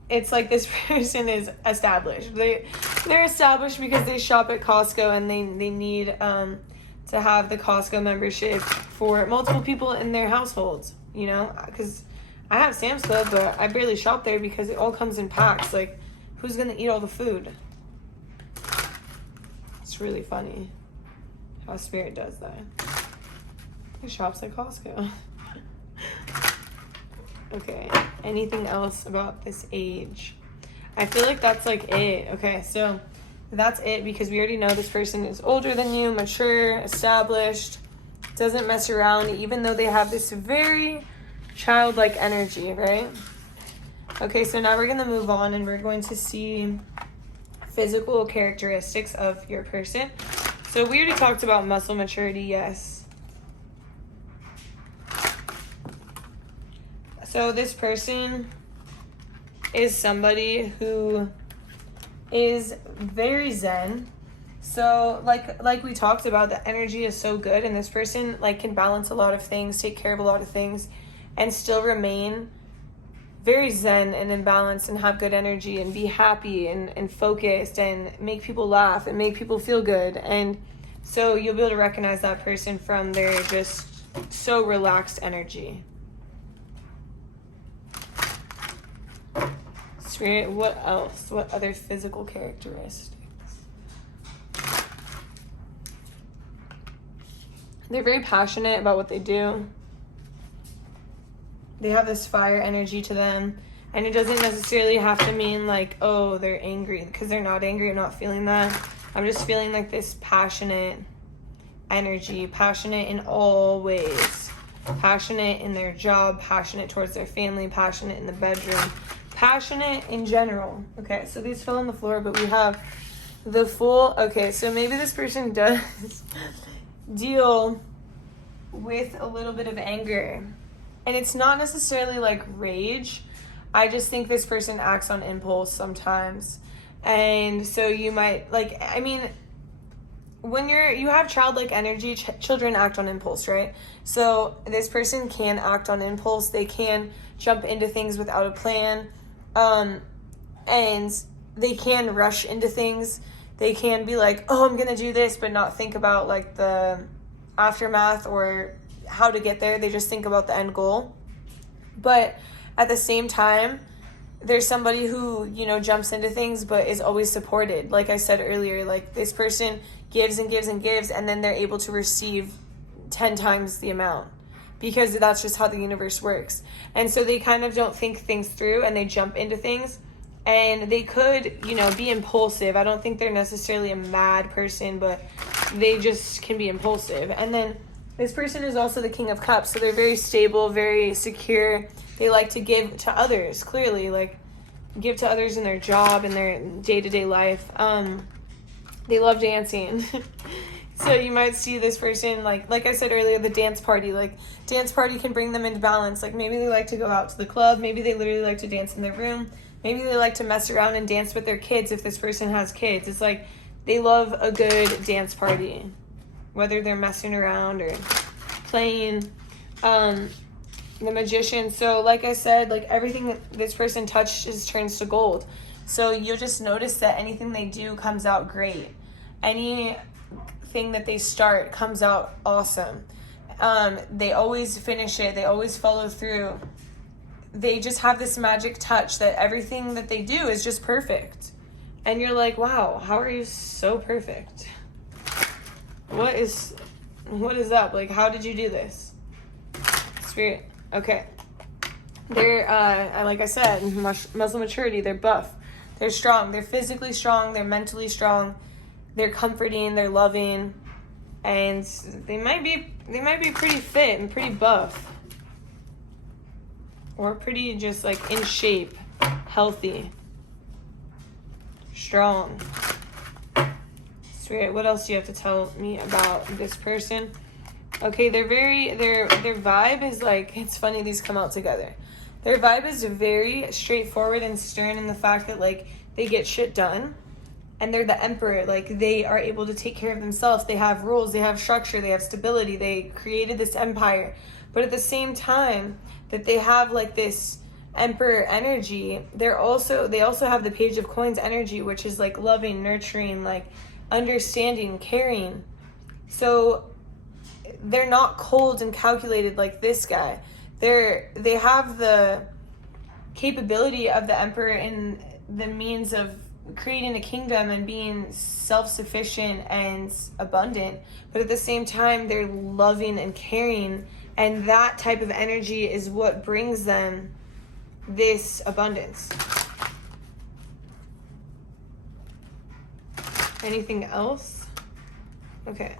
it's like this person is established. They're established because they shop at Costco, and they need to have the Costco membership for multiple people in their households, you know, because I have Sam's Club, but I barely shop there because it all comes in packs. Like, who's going to eat all the food? It's really funny how Spirit does that. He shops at Costco. Okay, anything else about this age? I feel like that's like it. Okay, so that's it, because we already know this person is older than you, mature, established, doesn't mess around, even though they have this very childlike energy, right? Okay, so now we're going to move on, and we're going to see physical characteristics of your person. So we already talked about muscle maturity, yes. So this person is somebody who is very zen. So like we talked about, the energy is so good, and this person like can balance a lot of things, take care of a lot of things, and still remain very zen and in balance, and have good energy, and be happy and focused, and make people laugh and make people feel good. And so you'll be able to recognize that person from their just so relaxed energy. Spirit, what else? What other physical characteristics? They're very passionate about what they do. They have this fire energy to them. And it doesn't necessarily have to mean like, oh, they're angry. Because they're not angry. I'm not feeling that. I'm just feeling like this passionate energy. Passionate in all ways. Passionate in their job. Passionate towards their family. Passionate in the bedroom. Passionate in general. Okay, so these fell on the floor, but we have the Fool. Okay, so maybe this person does deal with a little bit of anger. And it's not necessarily like rage. I just think this person acts on impulse sometimes. And so you might, like, I mean, when you have childlike energy, children act on impulse, right? So this person can act on impulse. They can jump into things without a plan. And they can rush into things. They can be like, oh, I'm gonna do this, but not think about like the aftermath or how to get there. They just think about the end goal. But at the same time, there's somebody who, you know, jumps into things but is always supported. Like I said earlier, like this person gives and gives and gives, and then they're able to receive 10 times the amount, because that's just how the universe works. And so they kind of don't think things through, and they jump into things, and they could, you know, be impulsive. I don't think they're necessarily a mad person, but they just can be impulsive. And then this person is also the King of Cups, so they're very stable, very secure. They like to give to others, clearly, like give to others in their job, in their day-to-day life. They love dancing. So you might see this person, like I said earlier, the dance party. Like, dance party can bring them into balance. Like, maybe they like to go out to the club. Maybe they literally like to dance in their room. Maybe they like to mess around and dance with their kids if this person has kids. It's like they love a good dance party, whether they're messing around or playing. The Magician, so like I said, like everything that this person touches turns to gold. So you'll just notice that anything they do comes out great. Anything that they start comes out awesome. They always finish it. They always follow through. They just have this magic touch that everything that they do is just perfect. And you're like, wow, how are you so perfect? What is up? Like, how did you do this? Spirit. Okay. They're, like I said, Muslim maturity, they're buff. They're strong. They're physically strong. They're mentally strong. They're comforting. They're loving. And they might be pretty fit and pretty buff. Or pretty just like in shape, healthy, strong. Spirit, what else do you have to tell me about this person? Okay, their vibe is like, it's funny these come out together. Their vibe is very straightforward and stern in the fact that like they get shit done, and they're the emperor. Like they are able to take care of themselves. They have rules, they have structure, they have stability. They created this empire. But at the same time that they have like this emperor energy, they also have the Page of Coins energy, which is like loving, nurturing, like understanding, caring. So they're not cold and calculated like this guy. They have the capability of the emperor in the means of creating a kingdom and being self-sufficient and abundant, but at the same time they're loving and caring, and that type of energy is what brings them this abundance. Anything else? Okay.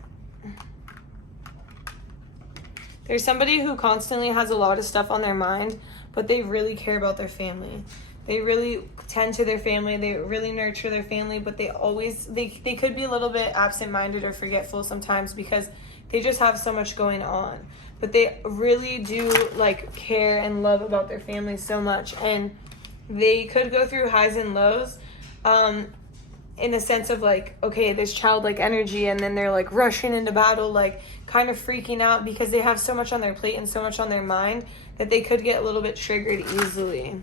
There's somebody who constantly has a lot of stuff on their mind, but they really care about their family. They really tend to their family. They really nurture their family, but they could be a little bit absent-minded or forgetful sometimes because they just have so much going on. But they really do like care and love about their family so much, and they could go through highs and lows. In the sense of like, okay, there's childlike energy, and then they're like rushing into battle, like kind of freaking out because they have so much on their plate and so much on their mind that they could get a little bit triggered easily.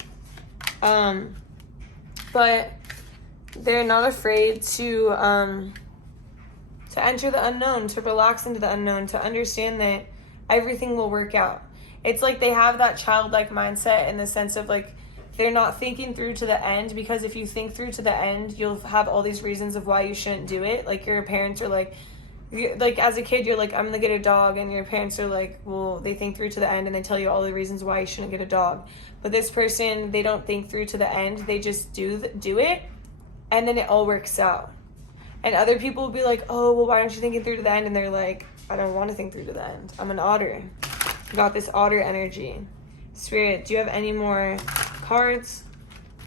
But they're not afraid to enter the unknown, to relax into the unknown, to understand that everything will work out. It's like they have that childlike mindset in the sense of like, they're not thinking through to the end, because if you think through to the end, you'll have all these reasons of why you shouldn't do it. Like your parents are like as a kid, you're like, I'm gonna get a dog, and your parents are like, well, they think through to the end and they tell you all the reasons why you shouldn't get a dog. But this person, they don't think through to the end. They just do it, and then it all works out. And other people will be like, oh, well, why aren't you thinking through to the end? And they're like, I don't want to think through to the end. I'm an otter. I got this otter energy. Spirit, do you have any more cards?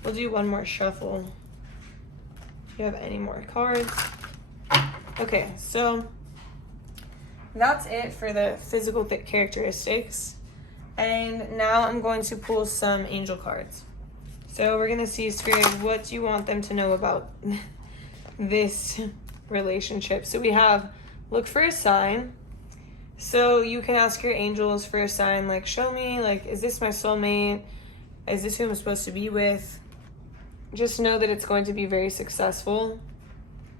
We'll do one more shuffle. Do you have any more cards? Okay, so that's it for the physical characteristics. And now I'm going to pull some angel cards. So we're going to see, Spirit, what do you want them to know about this relationship? So we have look for a sign. So you can ask your angels for a sign, like, show me, like, is this my soulmate? Is this who I'm supposed to be with? Just know that it's going to be very successful,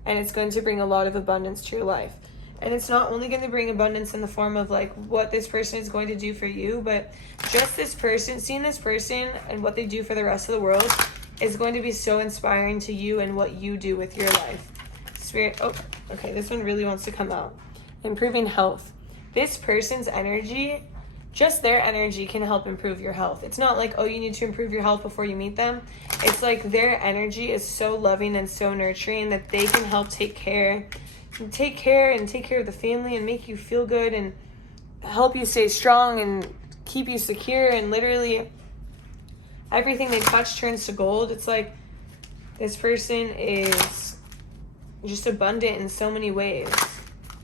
and it's going to bring a lot of abundance to your life. And it's not only going to bring abundance in the form of like what this person is going to do for you, but just this person, seeing this person and what they do for the rest of the world is going to be so inspiring to you and what you do with your life. Spirit, oh, okay, this one really wants to come out. Improving health. This person's energy, just their energy can help improve your health. It's not like, oh, you need to improve your health before you meet them. It's like their energy is so loving and so nurturing that they can help take care of the family and make you feel good and help you stay strong and keep you secure. And literally everything they touch turns to gold. It's like this person is just abundant in so many ways.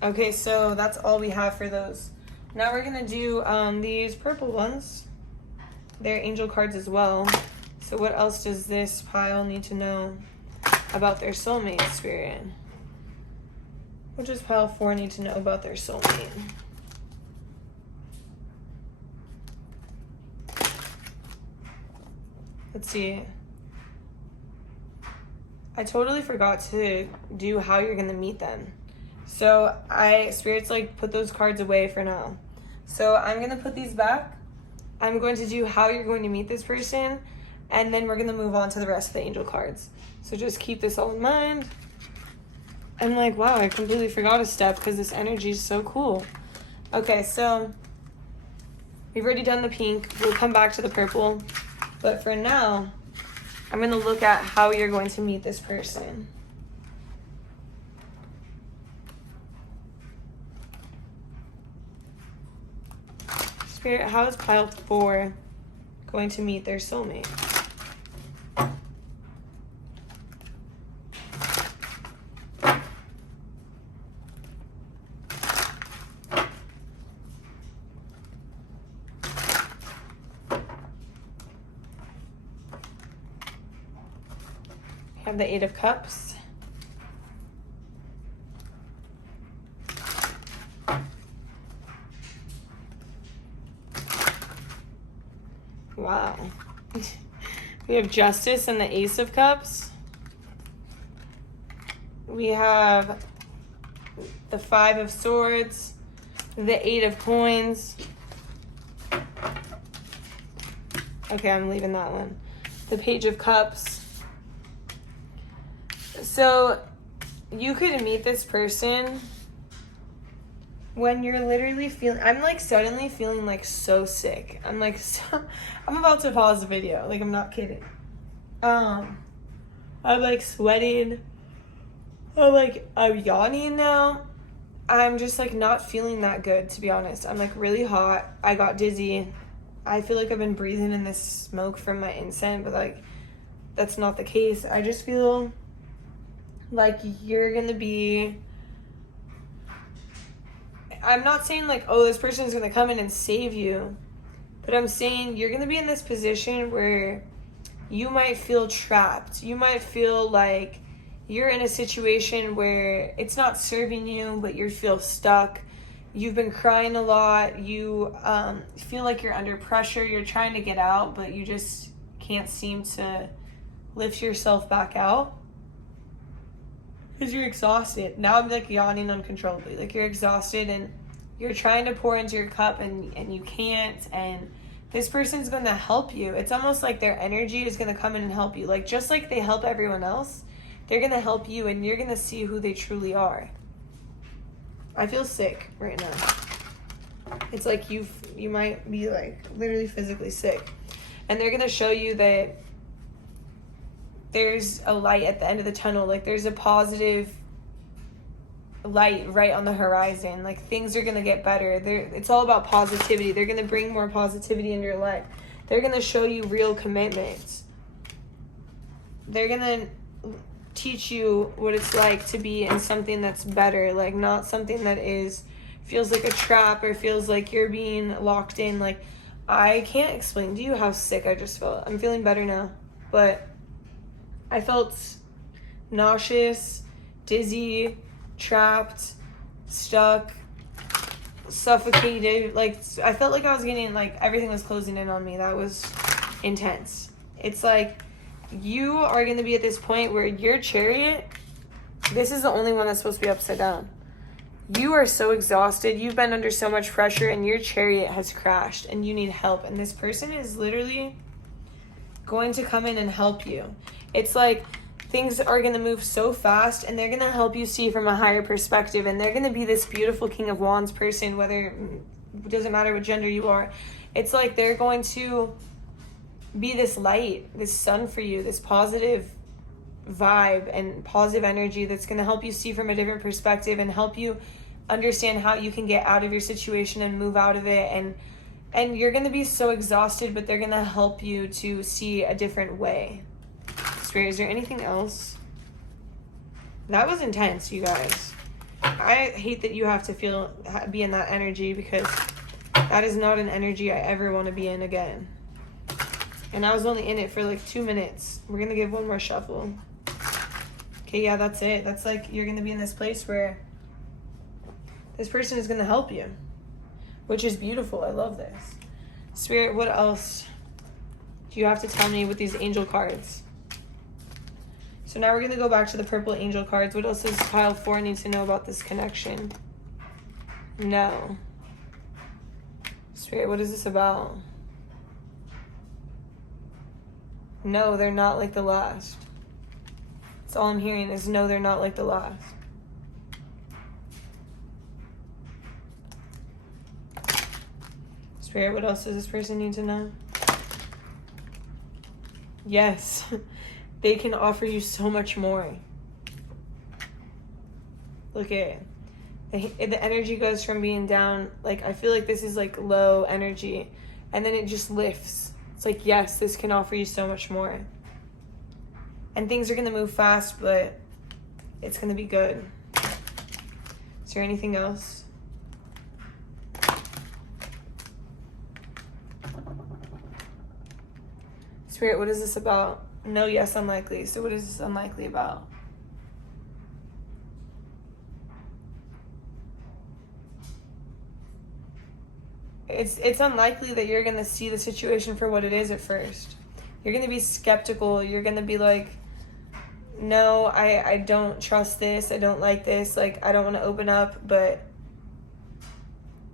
Okay, so that's all we have for those. Now we're going to do these purple ones. They're angel cards as well. So what else does this pile need to know about their soulmate, Spirit? What does pile 4 need to know about their soulmate? Let's see. I totally forgot to do how you're gonna meet them. So Spirit's like, put those cards away for now. So I'm gonna put these back. I'm going to do how you're going to meet this person, and then we're gonna move on to the rest of the angel cards. So just keep this all in mind. I'm like, wow, I completely forgot a step because this energy is so cool. Okay, so we've already done the pink. We'll come back to the purple. But for now, I'm going to look at how you're going to meet this person. Spirit, how is pile 4 going to meet their soulmate? Have the 8 of Cups. Wow. We have Justice and the Ace of Cups. We have the 5 of Swords, the 8 of Coins. Okay, I'm leaving that one. The Page of Cups. So you could meet this person when you're literally feeling, I'm like suddenly feeling like so sick. I'm like, I'm about to pause the video. Like, I'm not kidding. I'm like sweating. I'm yawning now. I'm just like not feeling that good, to be honest. I'm like really hot. I got dizzy. I feel like I've been breathing in this smoke from my incense, but like that's not the case. I just feel like you're gonna be, I'm not saying like, oh, this person is gonna come in and save you, but I'm saying you're gonna be in this position where you might feel trapped. You might feel like you're in a situation where it's not serving you, but you feel stuck. You've been crying a lot. You feel like you're under pressure. You're trying to get out, but you just can't seem to lift yourself back out. Because you're exhausted. Now I'm like yawning uncontrollably. Like you're exhausted and you're trying to pour into your cup and you can't. And this person's going to help you. It's almost like their energy is going to come in and help you. Like just like they help everyone else, they're going to help you and you're going to see who they truly are. I feel sick right now. It's like you might be like literally physically sick. And they're going to show you that there's a light at the end of the tunnel. Like there's a positive light right on the horizon. Like things are going to get better. It's all about positivity. They're going to bring more positivity into your life. They're going to show you real commitment. They're going to teach you what it's like to be in something that's better. Like not something that feels like a trap or feels like you're being locked in. Like I can't explain to you how sick I just felt. I'm feeling better now. But I felt nauseous, dizzy, trapped, stuck, suffocated. Like I felt like I was getting, like everything was closing in on me. That was intense. It's like you are going to be at this point where your chariot, this is the only one that's supposed to be upside down. You are so exhausted. You've been under so much pressure and your chariot has crashed and you need help. And this person is literally going to come in and help you. It's like things are going to move so fast and they're going to help you see from a higher perspective. And they're going to be this beautiful King of Wands person, whether it doesn't matter what gender you are. It's like they're going to be this light, this sun for you, this positive vibe and positive energy that's going to help you see from a different perspective and help you understand how you can get out of your situation and move out of it. And you're going to be so exhausted, but they're going to help you to see a different way. Spirit, is there anything else? That was intense, you guys. I hate that you have to be in that energy because that is not an energy I ever want to be in again. And I was only in it for like 2 minutes. We're going to give one more shuffle. Okay, yeah, that's it. That's like you're going to be in this place where this person is going to help you, which is beautiful. I love this. Spirit, what else do you have to tell me with these angel cards? So now we're going to go back to the purple angel cards. What else does pile 4 need to know about this connection? No. Spirit, what is this about? No, they're not like the last. That's all I'm hearing is no, they're not like the last. Spirit, what else does this person need to know? Yes, they can offer you so much more. Look at it. The energy goes from being down, like I feel like this is like low energy, and then it just lifts. It's like, yes, this can offer you so much more. And things are going to move fast, but it's going to be good. Is there anything else? Spirit, what is this about? No, yes, unlikely. So what is this unlikely about? It's unlikely that you're going to see the situation for what it is at first. You're going to be skeptical. You're going to be like, no, I don't trust this. I don't like this. Like, I don't want to open up. But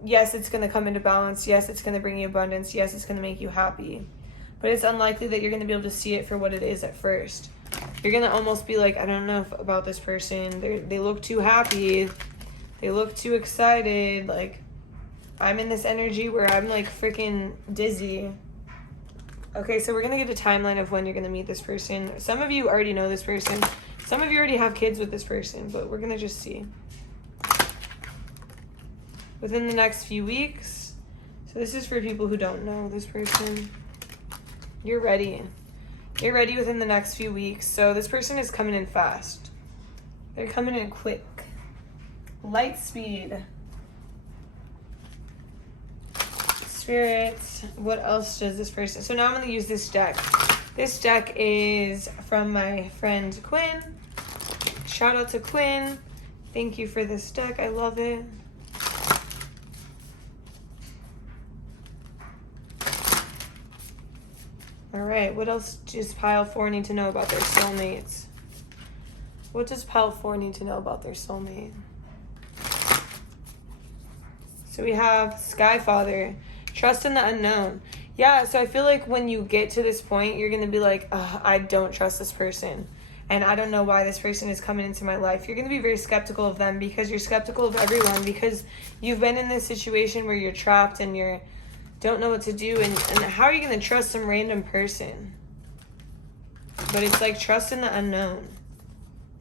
yes, it's going to come into balance. Yes, it's going to bring you abundance. Yes, it's going to make you happy. But it's unlikely that you're going to be able to see it for what it is at first. You're going to almost be like, I don't know about this person. They look too happy. They look too excited. Like, I'm in this energy where I'm like freaking dizzy. Okay, so we're going to get a timeline of when you're going to meet this person. Some of you already know this person. Some of you already have kids with this person, but we're going to just see. Within the next few weeks. So this is for people who don't know this person. You're ready. You're ready within the next few weeks. So this person is coming in fast. They're coming in quick. Light speed. Spirit, what else does this person... So now I'm going to use this deck. This deck is from my friend Quinn. Shout out to Quinn. Thank you for this deck. I love it. All right, what else does pile 4 need to know about their soulmates? What does pile 4 need to know about their soulmate? So we have Sky Father. Trust in the unknown. Yeah, so I feel like when you get to this point, you're going to be like, I don't trust this person. And I don't know why this person is coming into my life. You're going to be very skeptical of them because you're skeptical of everyone because you've been in this situation where you're trapped and you don't know what to do. And how are you going to trust some random person? But it's like trust in the unknown.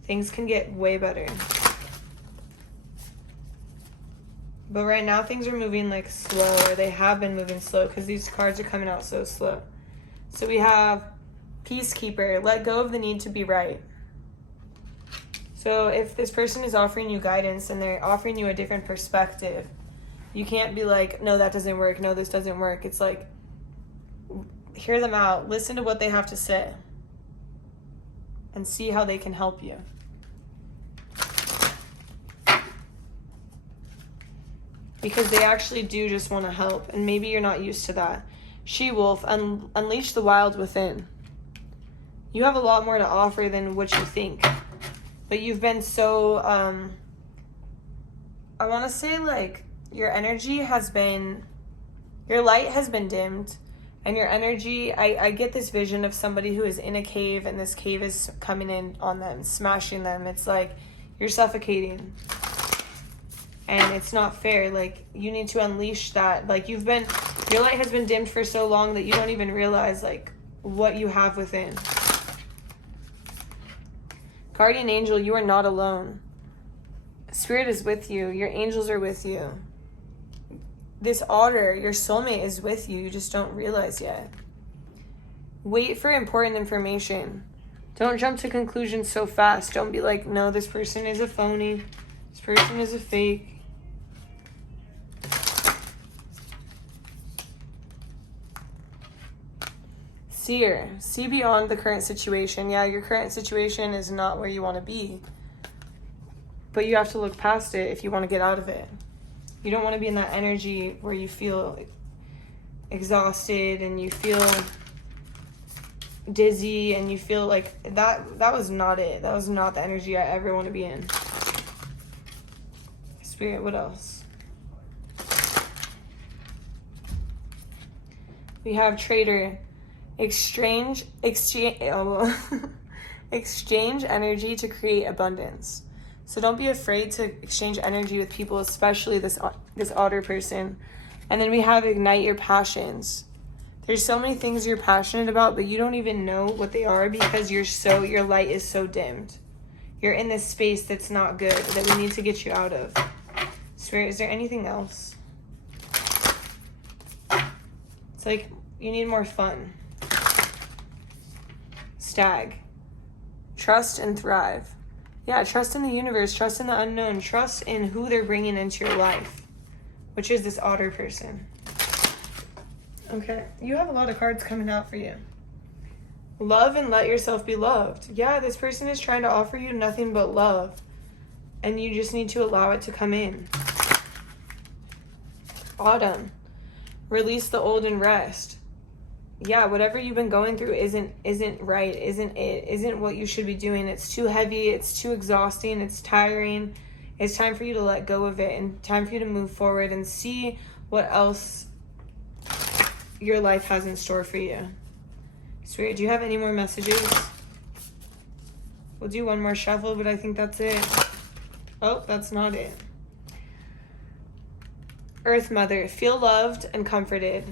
Things can get way better. But right now, things are moving, like, slow, or they have been moving slow because these cards are coming out so slow. So we have Peacekeeper. Let go of the need to be right. So if this person is offering you guidance and they're offering you a different perspective, you can't be like, no, that doesn't work. No, this doesn't work. It's like, hear them out. Listen to what they have to say. And see how they can help you. Because they actually do just want to help. And maybe you're not used to that. She-wolf, unleash the wild within. You have a lot more to offer than what you think. But you've been so, I want to say, like, your energy has been, your light has been dimmed. And your energy, I get this vision of somebody who is in a cave and this cave is coming in on them, smashing them. It's like you're suffocating. And it's not fair. Like, you need to unleash that. Like, your light has been dimmed for so long that you don't even realize, like, what you have within. Guardian angel, you are not alone. Spirit is with you. Your angels are with you. This otter, your soulmate, is with you. You just don't realize yet. Wait for important information. Don't jump to conclusions so fast. Don't be like, no, this person is a phony. This person is a fake. Seer. See beyond the current situation. Yeah, your current situation is not where you want to be. But you have to look past it if you want to get out of it. You don't want to be in that energy where you feel exhausted and you feel dizzy and you feel like that was not it. That was not the energy I ever want to be in. Spirit, what else? We have Trader. Exchange energy to create abundance. So don't be afraid to exchange energy with people, especially this otter person. And then we have Ignite your passions. There's so many things you're passionate about, but you don't even know what they are because your light is so dimmed. You're in this space that's not good, that we need to get you out of. Spirit, is there anything else? It's like you need more fun. Stag. Trust and thrive. Yeah, trust in the universe, trust in the unknown, trust in who they're bringing into your life, which is this otter person. Okay, you have a lot of cards coming out for you. Love and let yourself be loved. Yeah, this person is trying to offer you nothing but love, and you just need to allow it to come in. Autumn. Release the old and rest. Yeah, whatever you've been going through isn't right, isn't what you should be doing. It's too heavy, it's too exhausting, it's tiring. It's time for you to let go of it and time for you to move forward and see what else your life has in store for you. Spirit, do you have any more messages? We'll do one more shuffle, but I think that's it. Oh, that's not it. Earth Mother, feel loved and comforted.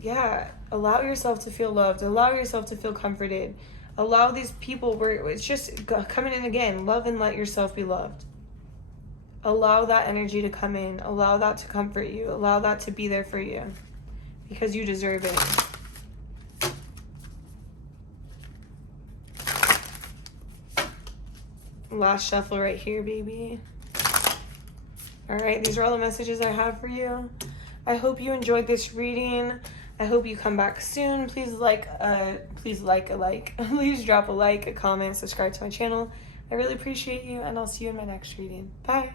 Yeah, allow yourself to feel loved. Allow yourself to feel comforted. Allow these people where it's just coming in again. Love and let yourself be loved. Allow that energy to come in. Allow that to comfort you. Allow that to be there for you because you deserve it. Last shuffle right here, baby. All right, these are all the messages I have for you. I hope you enjoyed this reading. I hope you come back soon. Please please drop a like, a comment, subscribe to my channel. I really appreciate you, and I'll see you in my next reading. Bye.